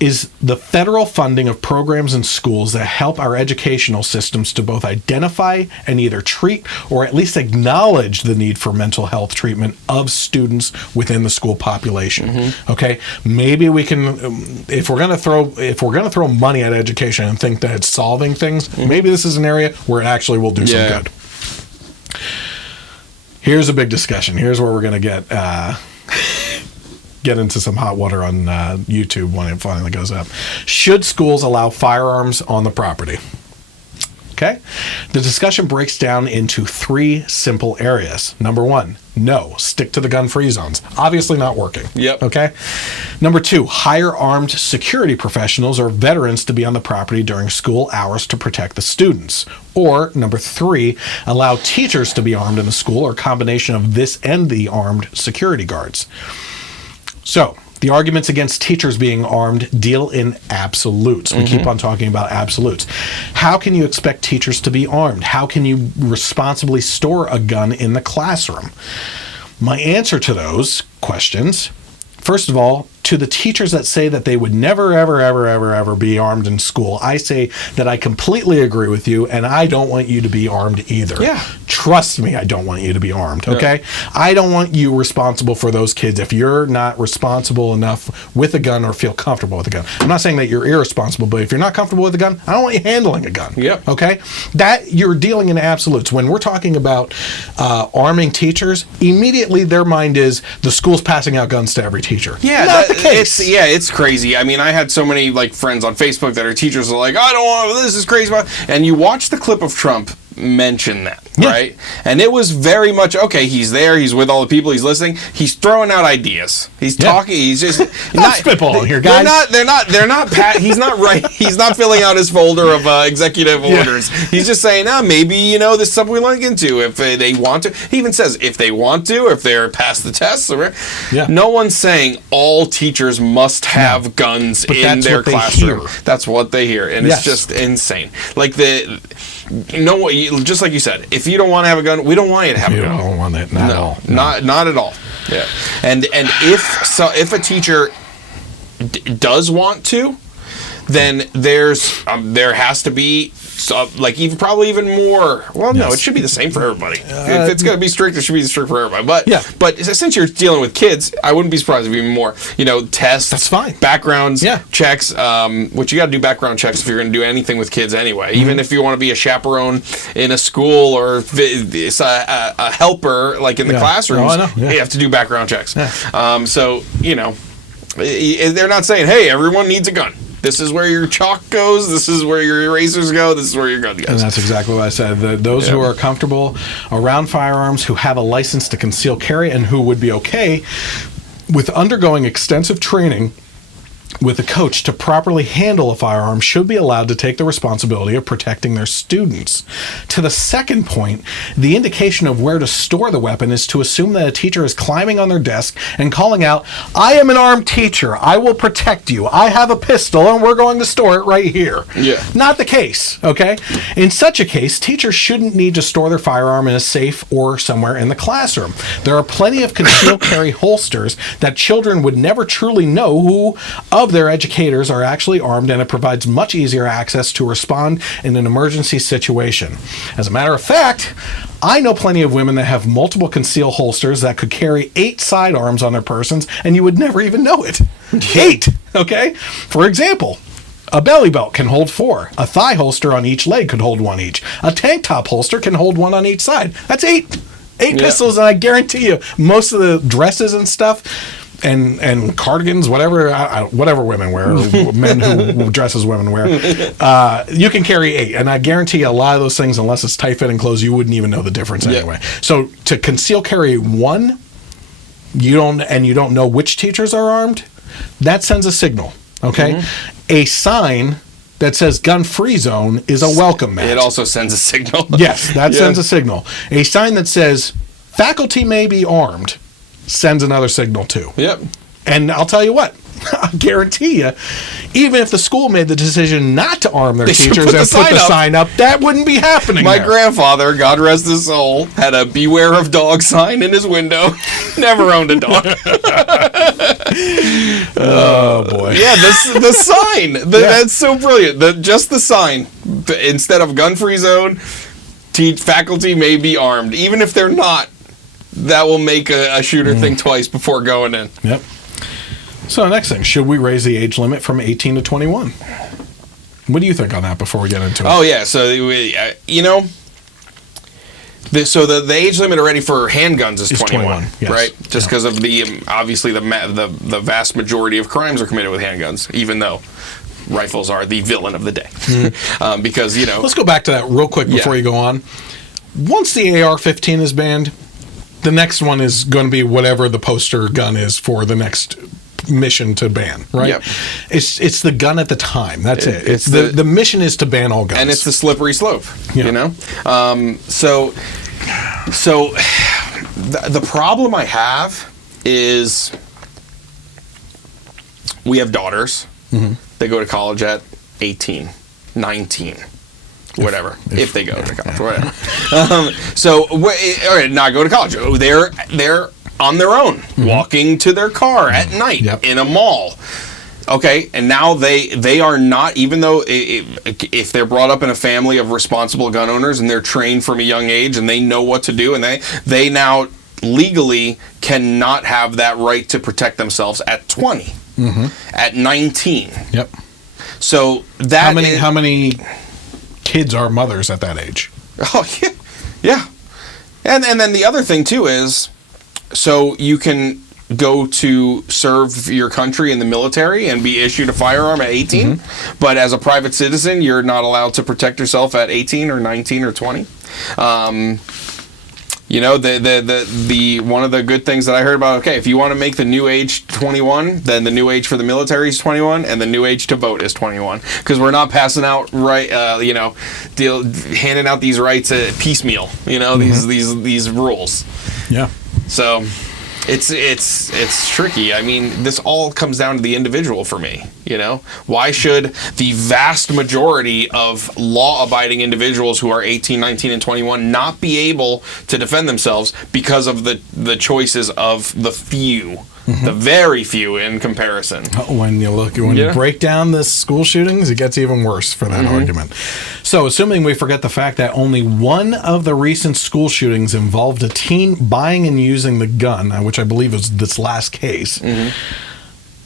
is the federal funding of programs in schools that help our educational systems to both identify and either treat or at least acknowledge the need for mental health treatment of students within the school population. Okay, maybe we can, if we're gonna throw money at education and think that it's solving things, maybe this is an area where it actually will do some good. Here's a big discussion. Here's where we're gonna get into some hot water on YouTube when it finally goes up. Should schools allow firearms on the property? Okay. The discussion breaks down into 3 simple areas. Number 1, no, stick to the gun-free zones. Obviously not working. Okay. Number 2, hire armed security professionals or veterans to be on the property during school hours to protect the students. Or number 3, allow teachers to be armed in the school, or a combination of this and the armed security guards. So, The arguments against teachers being armed deal in absolutes. We keep on talking about absolutes. How can you expect teachers to be armed? How can you responsibly store a gun in the classroom? My answer to those questions, first of all, to the teachers that say that they would never, ever, ever, ever, ever be armed in school, I say that I completely agree with you, and I don't want you to be armed either. Yeah. Trust me, I don't want you to be armed, okay? Yeah. I don't want you responsible for those kids if you're not responsible enough with a gun or feel comfortable with a gun. I'm not saying that you're irresponsible, but if you're not comfortable with a gun, I don't want you handling a gun. Yep. Okay? That, you're dealing in absolutes. When we're talking about arming teachers, immediately their mind is the school's passing out guns to every teacher. Yeah, not the case. It's crazy. I mean, I had so many like friends on Facebook that are teachers are like, I don't want, this is crazy. And you watch the clip of Trump mention that, right? And it was very much, okay, he's there, he's with all the people, he's listening, he's throwing out ideas, he's talking, he's just not spitballing here, guys. They're not he's not right, he's not filling out his folder of executive orders. He's just saying, maybe, this is something we want to get into if they want to. He even says if they want to, if they're past the tests. No one's saying all teachers must have guns in their classroom. That's what they hear, and it's just insane. Like just like you said, if you don't want to have a gun, we don't want you to have a gun. You don't want it, not at all. Not at all. Yeah. And if a teacher does want to, then there has to be probably even more. Well, no, it should be the same for everybody. If it's going to be strict, it should be strict for everybody. But since you're dealing with kids, I wouldn't be surprised if even more. Tests. That's fine. Backgrounds. Checks. Which you got to do background checks if you're going to do anything with kids anyway. Even if you want to be a chaperone in a school or it's a helper like in the classrooms, you have to do background checks. So they're not saying, hey, everyone needs a gun. This is where your chalk goes. This is where your erasers go. This is where your gun goes. And that's exactly what I said. Those who are comfortable around firearms, who have a license to conceal carry, and who would be okay with undergoing extensive training with a coach to properly handle a firearm should be allowed to take the responsibility of protecting their students. To the second point, the indication of where to store the weapon is to assume that a teacher is climbing on their desk and calling out, I am an armed teacher, I will protect you, I have a pistol and we're going to store it right here. Not the case, okay? In such a case, teachers shouldn't need to store their firearm in a safe or somewhere in the classroom. There are plenty of concealed carry holsters that children would never truly know who of their educators are actually armed, and it provides much easier access to respond in an emergency situation. As a matter of fact, I know plenty of women that have multiple concealed holsters that could carry 8 sidearms on their persons, and you would never even know it. 8, okay? For example, a belly belt can hold 4. A thigh holster on each leg could hold 1 each. A tank top holster can hold 1 on each side. That's 8. 8 pistols, and I guarantee you, most of the dresses and stuff and cardigans, whatever women wear, or men who dress as women wear, you can carry 8, and I guarantee you a lot of those things, unless it's tight-fitting clothes, you wouldn't even know the difference anyway. So to conceal carry 1, you don't know which teachers are armed, that sends a signal, okay? A sign that says gun-free zone is a welcome mat. It also sends a signal. Yes, that sends a signal. A sign that says faculty may be armed sends another signal too. And I'll tell you what, I guarantee you, even if the school made the decision not to arm their teachers and put the sign up, that wouldn't be happening. My grandfather, God rest his soul, had a beware of dog sign in his window. Never owned a dog. Oh boy. Yeah, the sign. That's so brilliant. Just the sign. Instead of gun-free zone, faculty may be armed. Even if they're not, that will make a shooter think twice before going in. Yep. So next thing, should we raise the age limit from 18 to 21? What do you think on that before we get into it? Oh, yeah. So, so the age limit already for handguns is 21, yes. Right? Just because of obviously the vast majority of crimes are committed with handguns, even though rifles are the villain of the day. Because, Let's go back to that real quick before you go on. Once the AR-15 is banned, the next one is going to be whatever the poster gun is for the next mission to ban, right? Yep. It's the gun at the time. That's it. It's the mission is to ban all guns. And it's the slippery slope, So the problem I have is we have daughters. They go to college at 18, 19. Whatever, if they go to college, whatever. Not go to college. Oh, they're on their own, walking to their car at night in a mall. Okay, and now they are not, even though if they're brought up in a family of responsible gun owners and they're trained from a young age and they know what to do, and they now legally cannot have that right to protect themselves at 20, at 19. Yep. So that how many kids are mothers at that age? Oh yeah. And then the other thing too is, so you can go to serve your country in the military and be issued a firearm at 18, but as a private citizen, you're not allowed to protect yourself at 18 or 19 or 20. You know, the one of the good things that I heard about, okay, if you want to make the new age 21, then the new age for the military is 21, and the new age to vote is 21, because we're not passing out handing out these rights piecemeal. You know, these rules. Yeah. So it's tricky. I mean, this all comes down to the individual for me, you know? Why should the vast majority of law-abiding individuals who are 18, 19, and 21 not be able to defend themselves because of the choices of the few? The very few in comparison. When you break down the school shootings, it gets even worse for that argument. So, assuming we forget the fact that only one of the recent school shootings involved a teen buying and using the gun, which I believe is this last case,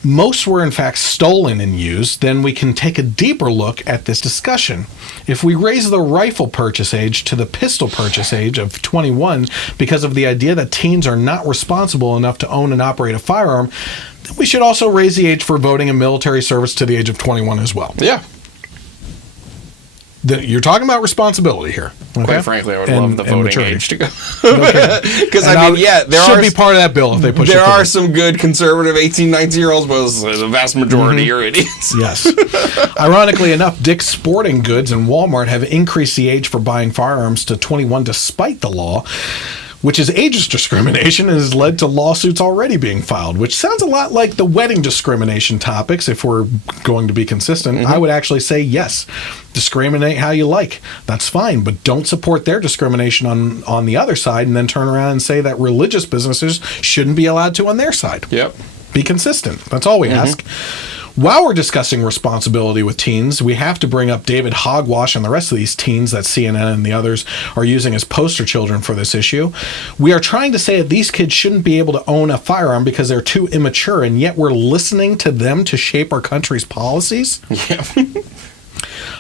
most were in fact stolen and used, then we can take a deeper look at this discussion. If we raise the rifle purchase age to the pistol purchase age of 21 because of the idea that teens are not responsible enough to own and operate a firearm, then we should also raise the age for voting and military service to the age of 21 as well. Yeah. You're talking about responsibility here. Okay? Quite frankly, I would love the voting age to go. Because, there should be part of that bill if they push it. There are some good conservative 18, 19-year-olds, but the vast majority are idiots. Yes. Ironically enough, Dick's Sporting Goods and Walmart have increased the age for buying firearms to 21 despite the law, which is age discrimination and has led to lawsuits already being filed, which sounds a lot like the wedding discrimination topics. If we're going to be consistent, I would actually say yes, discriminate how you like. That's fine, but don't support their discrimination on the other side and then turn around and say that religious businesses shouldn't be allowed to on their side. Yep. Be consistent. That's all we ask. While we're discussing responsibility with teens, we have to bring up David Hogwash and the rest of these teens that CNN and the others are using as poster children for this issue. We are trying to say that these kids shouldn't be able to own a firearm because they're too immature, and yet we're listening to them to shape our country's policies? Yeah.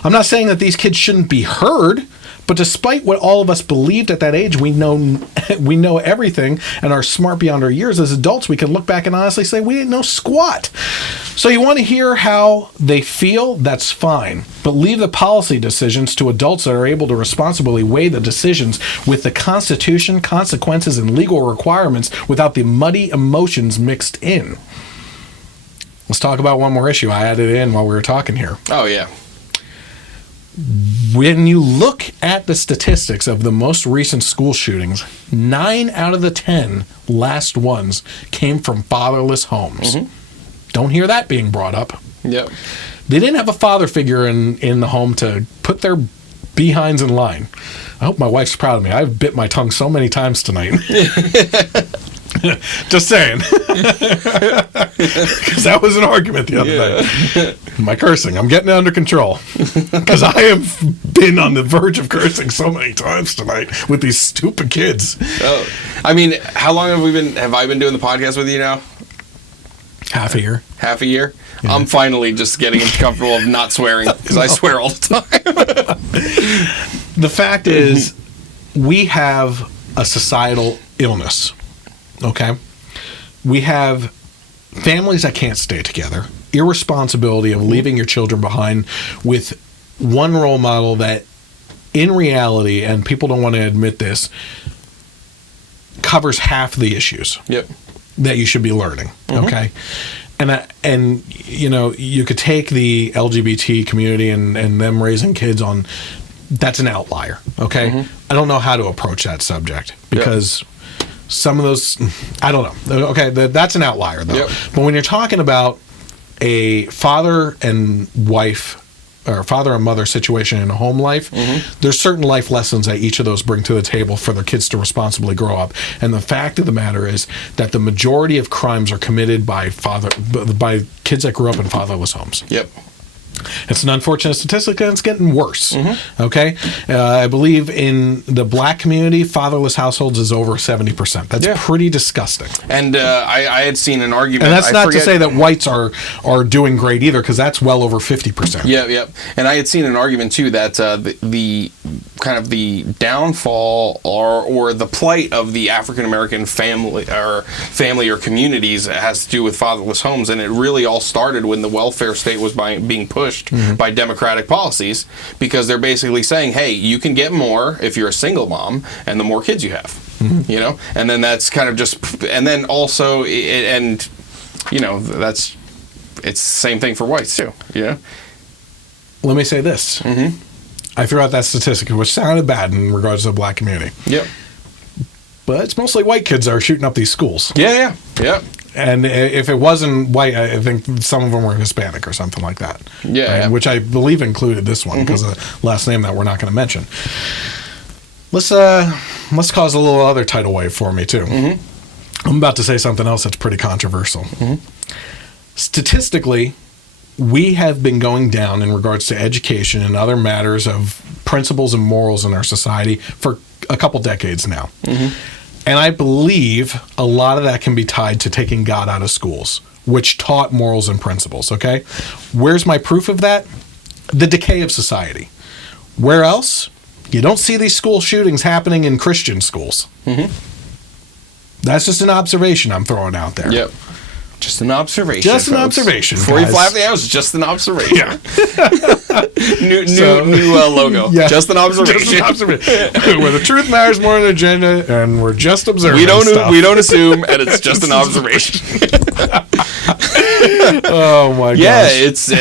I'm not saying that these kids shouldn't be heard, but despite what all of us believed at that age, we know everything and are smart beyond our years. As adults, we can look back and honestly say we didn't know squat. So you want to hear how they feel? That's fine. But leave the policy decisions to adults that are able to responsibly weigh the decisions with the Constitution, consequences, and legal requirements without the muddy emotions mixed in. Let's talk about one more issue I added in while we were talking here. Oh, yeah. When you look at the statistics of the most recent school shootings, 9 out of the 10 last ones came from fatherless homes. Don't hear that being brought up. Yep. They didn't have a father figure in the home to put their behinds in line. I hope my wife's proud of me. I've bit my tongue so many times tonight. Just saying. Because that was an argument the other day. My cursing, I'm getting it under control. Because I have been on the verge of cursing so many times tonight with these stupid kids. Oh, I mean, how long have I been doing the podcast with you now? Half a year. Half a year? Yeah. I'm finally just getting comfortable of not swearing, because I swear all the time. The fact is, we have a societal illness. Okay? We have families that can't stay together, irresponsibility of leaving your children behind with one role model that, in reality, and people don't want to admit this, covers half the issues that you should be learning. Okay? And you know, you could take the LGBT community and them raising kids on, that's an outlier. Okay? I don't know how to approach that subject because some of those, I don't know. Okay, that's an outlier though. But when you're talking about a father and wife or father and mother situation in a home life, there's certain life lessons that each of those bring to the table for their kids to responsibly grow up. And the fact of the matter is that the majority of crimes are committed by kids that grew up in fatherless homes. Yep. It's an unfortunate statistic, and it's getting worse. Okay, I believe in the black community, fatherless households is over 70%. That's pretty disgusting. And I had seen an argument, and that's not to say that whites are doing great either, because that's well over 50%. Yep. And I had seen an argument too that the kind of the downfall or the plight of the African American family or communities has to do with fatherless homes, and it really all started when the welfare state was being pushed by Democratic policies, because they're basically saying, hey, you can get more if you're a single mom and the more kids you have, you know, and then that's kind of just, and then also, and you know, it's the same thing for whites too, you know. Let me say this. I threw out that statistic, which sounded bad in regards to the black community. Yep. But it's mostly white kids that are shooting up these schools. Yeah. And if it wasn't white, I think some of them were Hispanic or something like that. Yeah. Which I believe included this one because of the last name that we're not going to mention. Let's cause a little other tidal wave for me too. I'm about to say something else that's pretty controversial. Statistically, we have been going down in regards to education and other matters of principles and morals in our society for a couple decades now. And I believe a lot of that can be tied to taking God out of schools, which taught morals and principles, okay? Where's my proof of that? The decay of society. Where else? You don't see these school shootings happening in Christian schools. That's just an observation I'm throwing out there. Yep. Just an observation. Just an observation. Before you fly off the house, just an observation. New logo. Yeah. Just an observation. Just an observation. Where the truth matters more than agenda, and we're just observing. We don't assume, and it's just an observation. Oh my gosh. Yeah, it's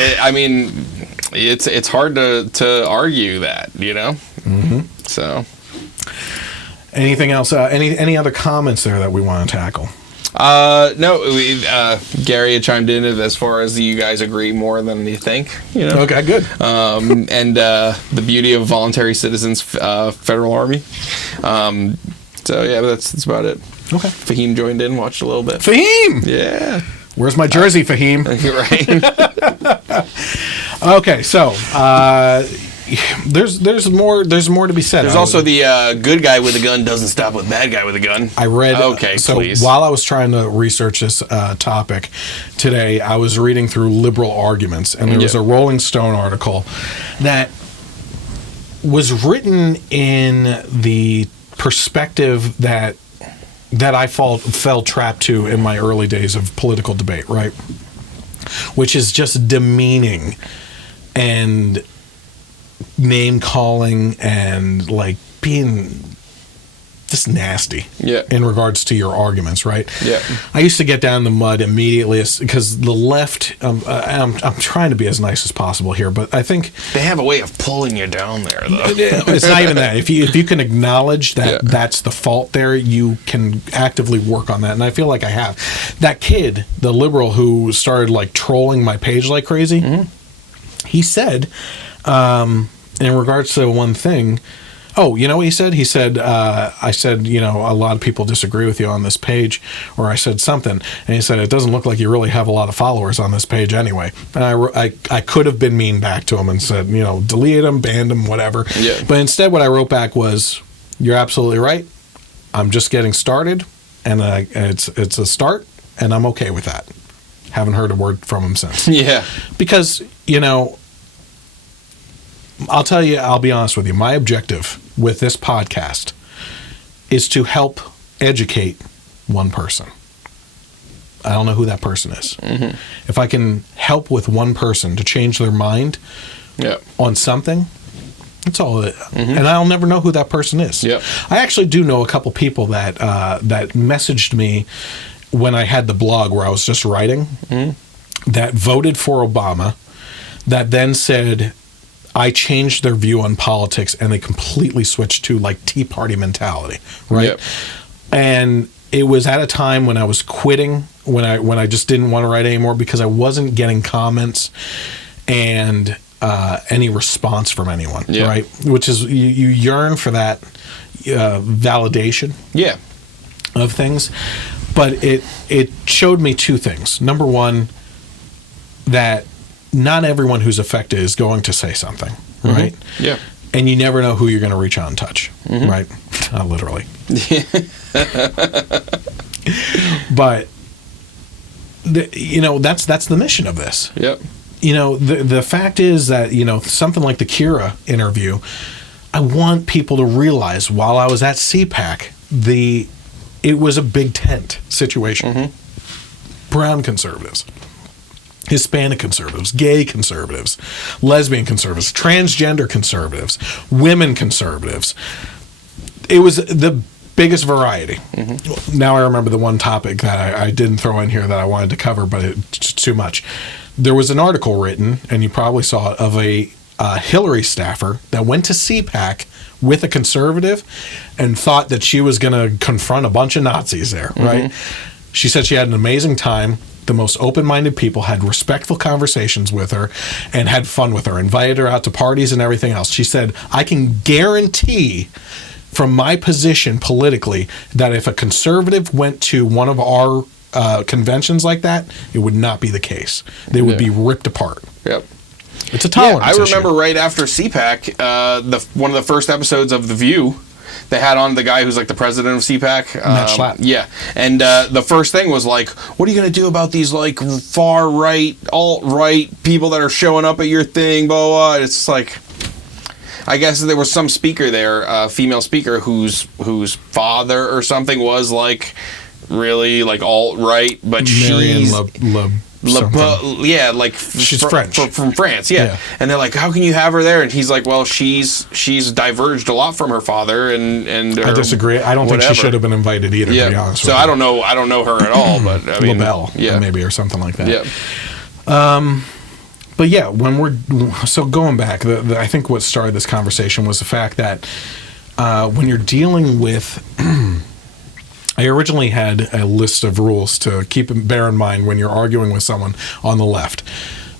hard to argue that, you know. So, anything else? Any other comments there that we want to tackle? No, Gary had chimed in as far as you guys agree more than you think, you know. Okay, good. And the beauty of voluntary citizens, federal army. So yeah, that's about it. Okay. Fahim joined in, watched a little bit. Fahim! Yeah. Where's my jersey, Fahim? Right. Okay, so there's more to be said. There's also the good guy with a gun doesn't stop with bad guy with a gun. I read. Okay, so please. While I was trying to research this topic today, I was reading through liberal arguments, and there was a Rolling Stone article that was written in the perspective that I fell trapped to in my early days of political debate, right? Which is just demeaning and name calling and like being just nasty in regards to your arguments, right? Yeah. I used to get down in the mud immediately because the left, I'm trying to be as nice as possible here, but I think they have a way of pulling you down there, though. It's not even that. If you can acknowledge that that's the fault there, you can actively work on that. And I feel like I have. That kid, the liberal who started like trolling my page like crazy, he said, in regards to one thing, you know what he said? He said, I said, you know, a lot of people disagree with you on this page, or I said something. And he said, it doesn't look like you really have a lot of followers on this page anyway. And I could have been mean back to him and said, you know, delete him, banned him, whatever. Yeah. But instead what I wrote back was, you're absolutely right. I'm just getting started, and it's a start, and I'm okay with that. Haven't heard a word from him since. Yeah. Because, you know, I'll be honest with you. My objective with this podcast is to help educate one person. I don't know who that person is. If I can help with one person to change their mind on something, that's all. And I'll never know who that person is. I actually do know a couple people that messaged me when I had the blog where I was just writing, that voted for Obama, that then said, I changed their view on politics, and they completely switched to like Tea Party mentality, right? And it was at a time when I was quitting when I just didn't want to write anymore because I wasn't getting comments and any response from anyone, right? Which is you yearn for that validation, of things. But it showed me two things. Number one, that not everyone who's affected is going to say something, right? Yeah. And you never know who you're going to reach out and touch, right? Not literally. But that's the mission of this. Yep. The fact is that something like the Kira interview, I want people to realize while I was at CPAC, it was a big tent situation. Brown conservatives, Hispanic conservatives, gay conservatives, lesbian conservatives, transgender conservatives, women conservatives. It was the biggest variety. Now I remember the one topic that I didn't throw in here that I wanted to cover, but it's too much. There was an article written, and you probably saw it, of a Hillary staffer that went to CPAC with a conservative and thought that she was going to confront a bunch of Nazis there, right? She said she had an amazing time. The most open-minded people had respectful conversations with her and had fun with her, invited her out to parties and everything else. She said, I can guarantee from my position politically that if a conservative went to one of our conventions like that, it would not be the case. They would be ripped apart. Yep. It's a tolerance I remember issue. right after CPAC, one of the first episodes of The View, they had on the guy who's like the president of CPAC. Matt Schlapp. Yeah. And the first thing was like, what are you going to do about these like far right, alt-right people that are showing up at your thing, blah, blah, blah. It's like, I guess there was some speaker there, a female speaker whose father or something was like really like alt-right, but she's... she's French. From France, yeah. And they're like, how can you have her there? And he's like, well, she's diverged a lot from her father, and I disagree. I don't think she should have been invited either. To be honest with you. I don't know her at all, but I mean, LaBelle, maybe, or something like that. Yeah. But yeah, so going back, I think what started this conversation was the fact that when you're dealing with. I originally had a list of rules to bear in mind when you're arguing with someone on the left.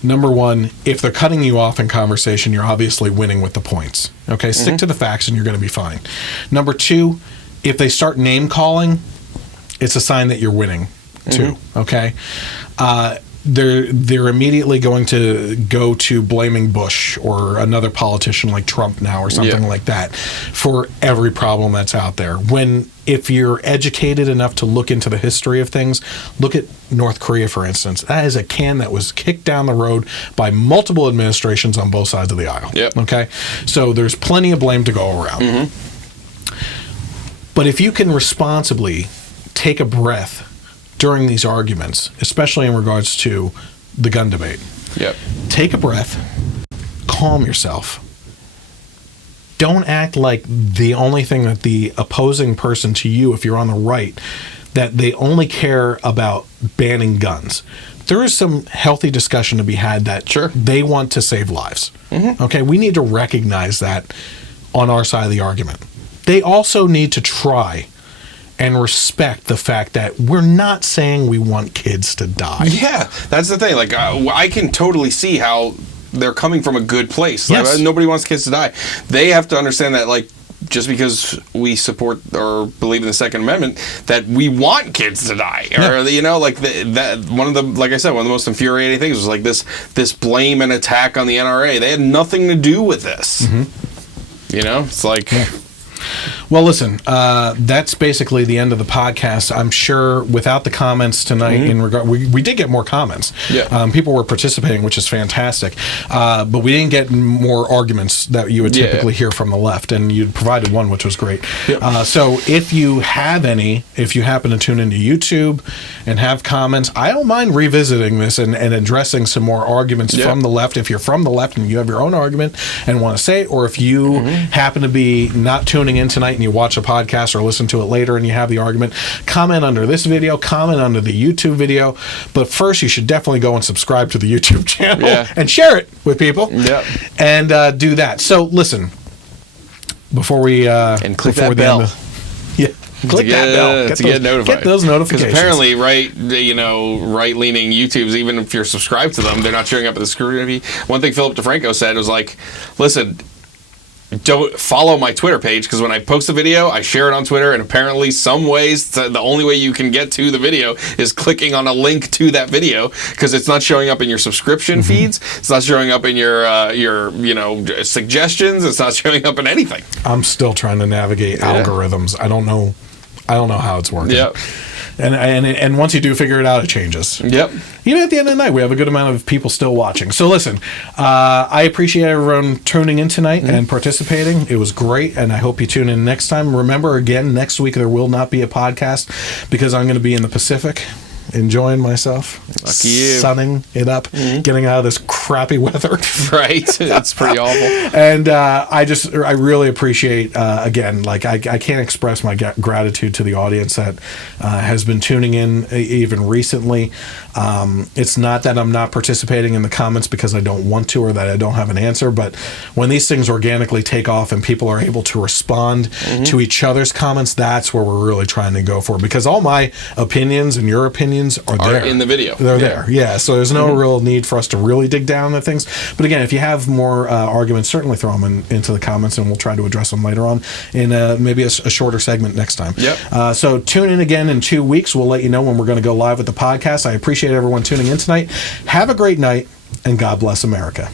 Number one, if they're cutting you off in conversation, you're obviously winning with the points. Okay, stick to the facts and you're going to be fine. Number two, if they start name calling, it's a sign that you're winning too. Okay, they're immediately going to go to blaming Bush or another politician like Trump now or something like that for every problem that's out there. If you're educated enough to look into the history of things, look at North Korea, for instance. That is a can that was kicked down the road by multiple administrations on both sides of the aisle. Okay? So there's plenty of blame to go around. But if you can responsibly take a breath during these arguments, especially in regards to the gun debate, take a breath, calm yourself. Don't act like the only thing that the opposing person to you, if you're on the right, that they only care about banning guns. There is some healthy discussion to be had that they want to save lives. Okay, we need to recognize that on our side of the argument. They also need to try and respect the fact that we're not saying we want kids to die. Yeah, that's the thing. Like, I can totally see how they're coming from a good place. Yes. Like, nobody wants kids to die. They have to understand that, like, just because we support or believe in the Second Amendment, that we want kids to die. Or, like, that one of the, like I said, one of the most infuriating things was like this blame and attack on the NRA. They had nothing to do with this. It's like... Well, listen, that's basically the end of the podcast. I'm sure without the comments tonight, we did get more comments. People were participating, which is fantastic. But we didn't get more arguments that you would typically hear from the left, and you provided one, which was great. So if you have any, if you happen to tune into YouTube and have comments, I don't mind revisiting this and addressing some more arguments from the left. If you're from the left and you have your own argument and want to say it, or if you happen to be not tuning in tonight and you watch a podcast or listen to it later and you have the argument, comment under this video, comment under the YouTube video. But first, you should definitely go and subscribe to the YouTube channel and share it with people. And do that. So listen, before we and click that bell. Click that bell. Get notified. Get those notifications. Because apparently, right-leaning YouTubes, even if you're subscribed to them, they're not showing up at the scrutiny. One thing Philip DeFranco said was like, listen, don't follow my Twitter page, because when I post a video, I share it on Twitter, and apparently some ways, the only way you can get to the video is clicking on a link to that video, because it's not showing up in your subscription feeds, it's not showing up in your suggestions, it's not showing up in anything. I'm still trying to navigate algorithms. I don't know how it's working. Yep. And once you do figure it out, it changes. Yep. Even at the end of the night, we have a good amount of people still watching. So listen, I appreciate everyone tuning in tonight and participating. It was great, and I hope you tune in next time. Remember, again, next week there will not be a podcast because I'm going to be in the Pacific, enjoying myself, lucky you, sunning it up, getting out of this crappy weather. Right, it's pretty awful. And I really appreciate, again, like I can't express my gratitude to the audience that has been tuning in even recently. It's not that I'm not participating in the comments because I don't want to or that I don't have an answer, but when these things organically take off and people are able to respond to each other's comments, that's where we're really trying to go for, because all my opinions and your opinions are there in the video. They're there. Yeah. So there's no real need for us to really dig down at things. But again, if you have more arguments, certainly throw them into the comments, and we'll try to address them later on in maybe a shorter segment next time. Yep. So tune in again in 2 weeks. We'll let you know when we're going to go live with the podcast. I appreciate everyone tuning in tonight. Have a great night, and God bless America.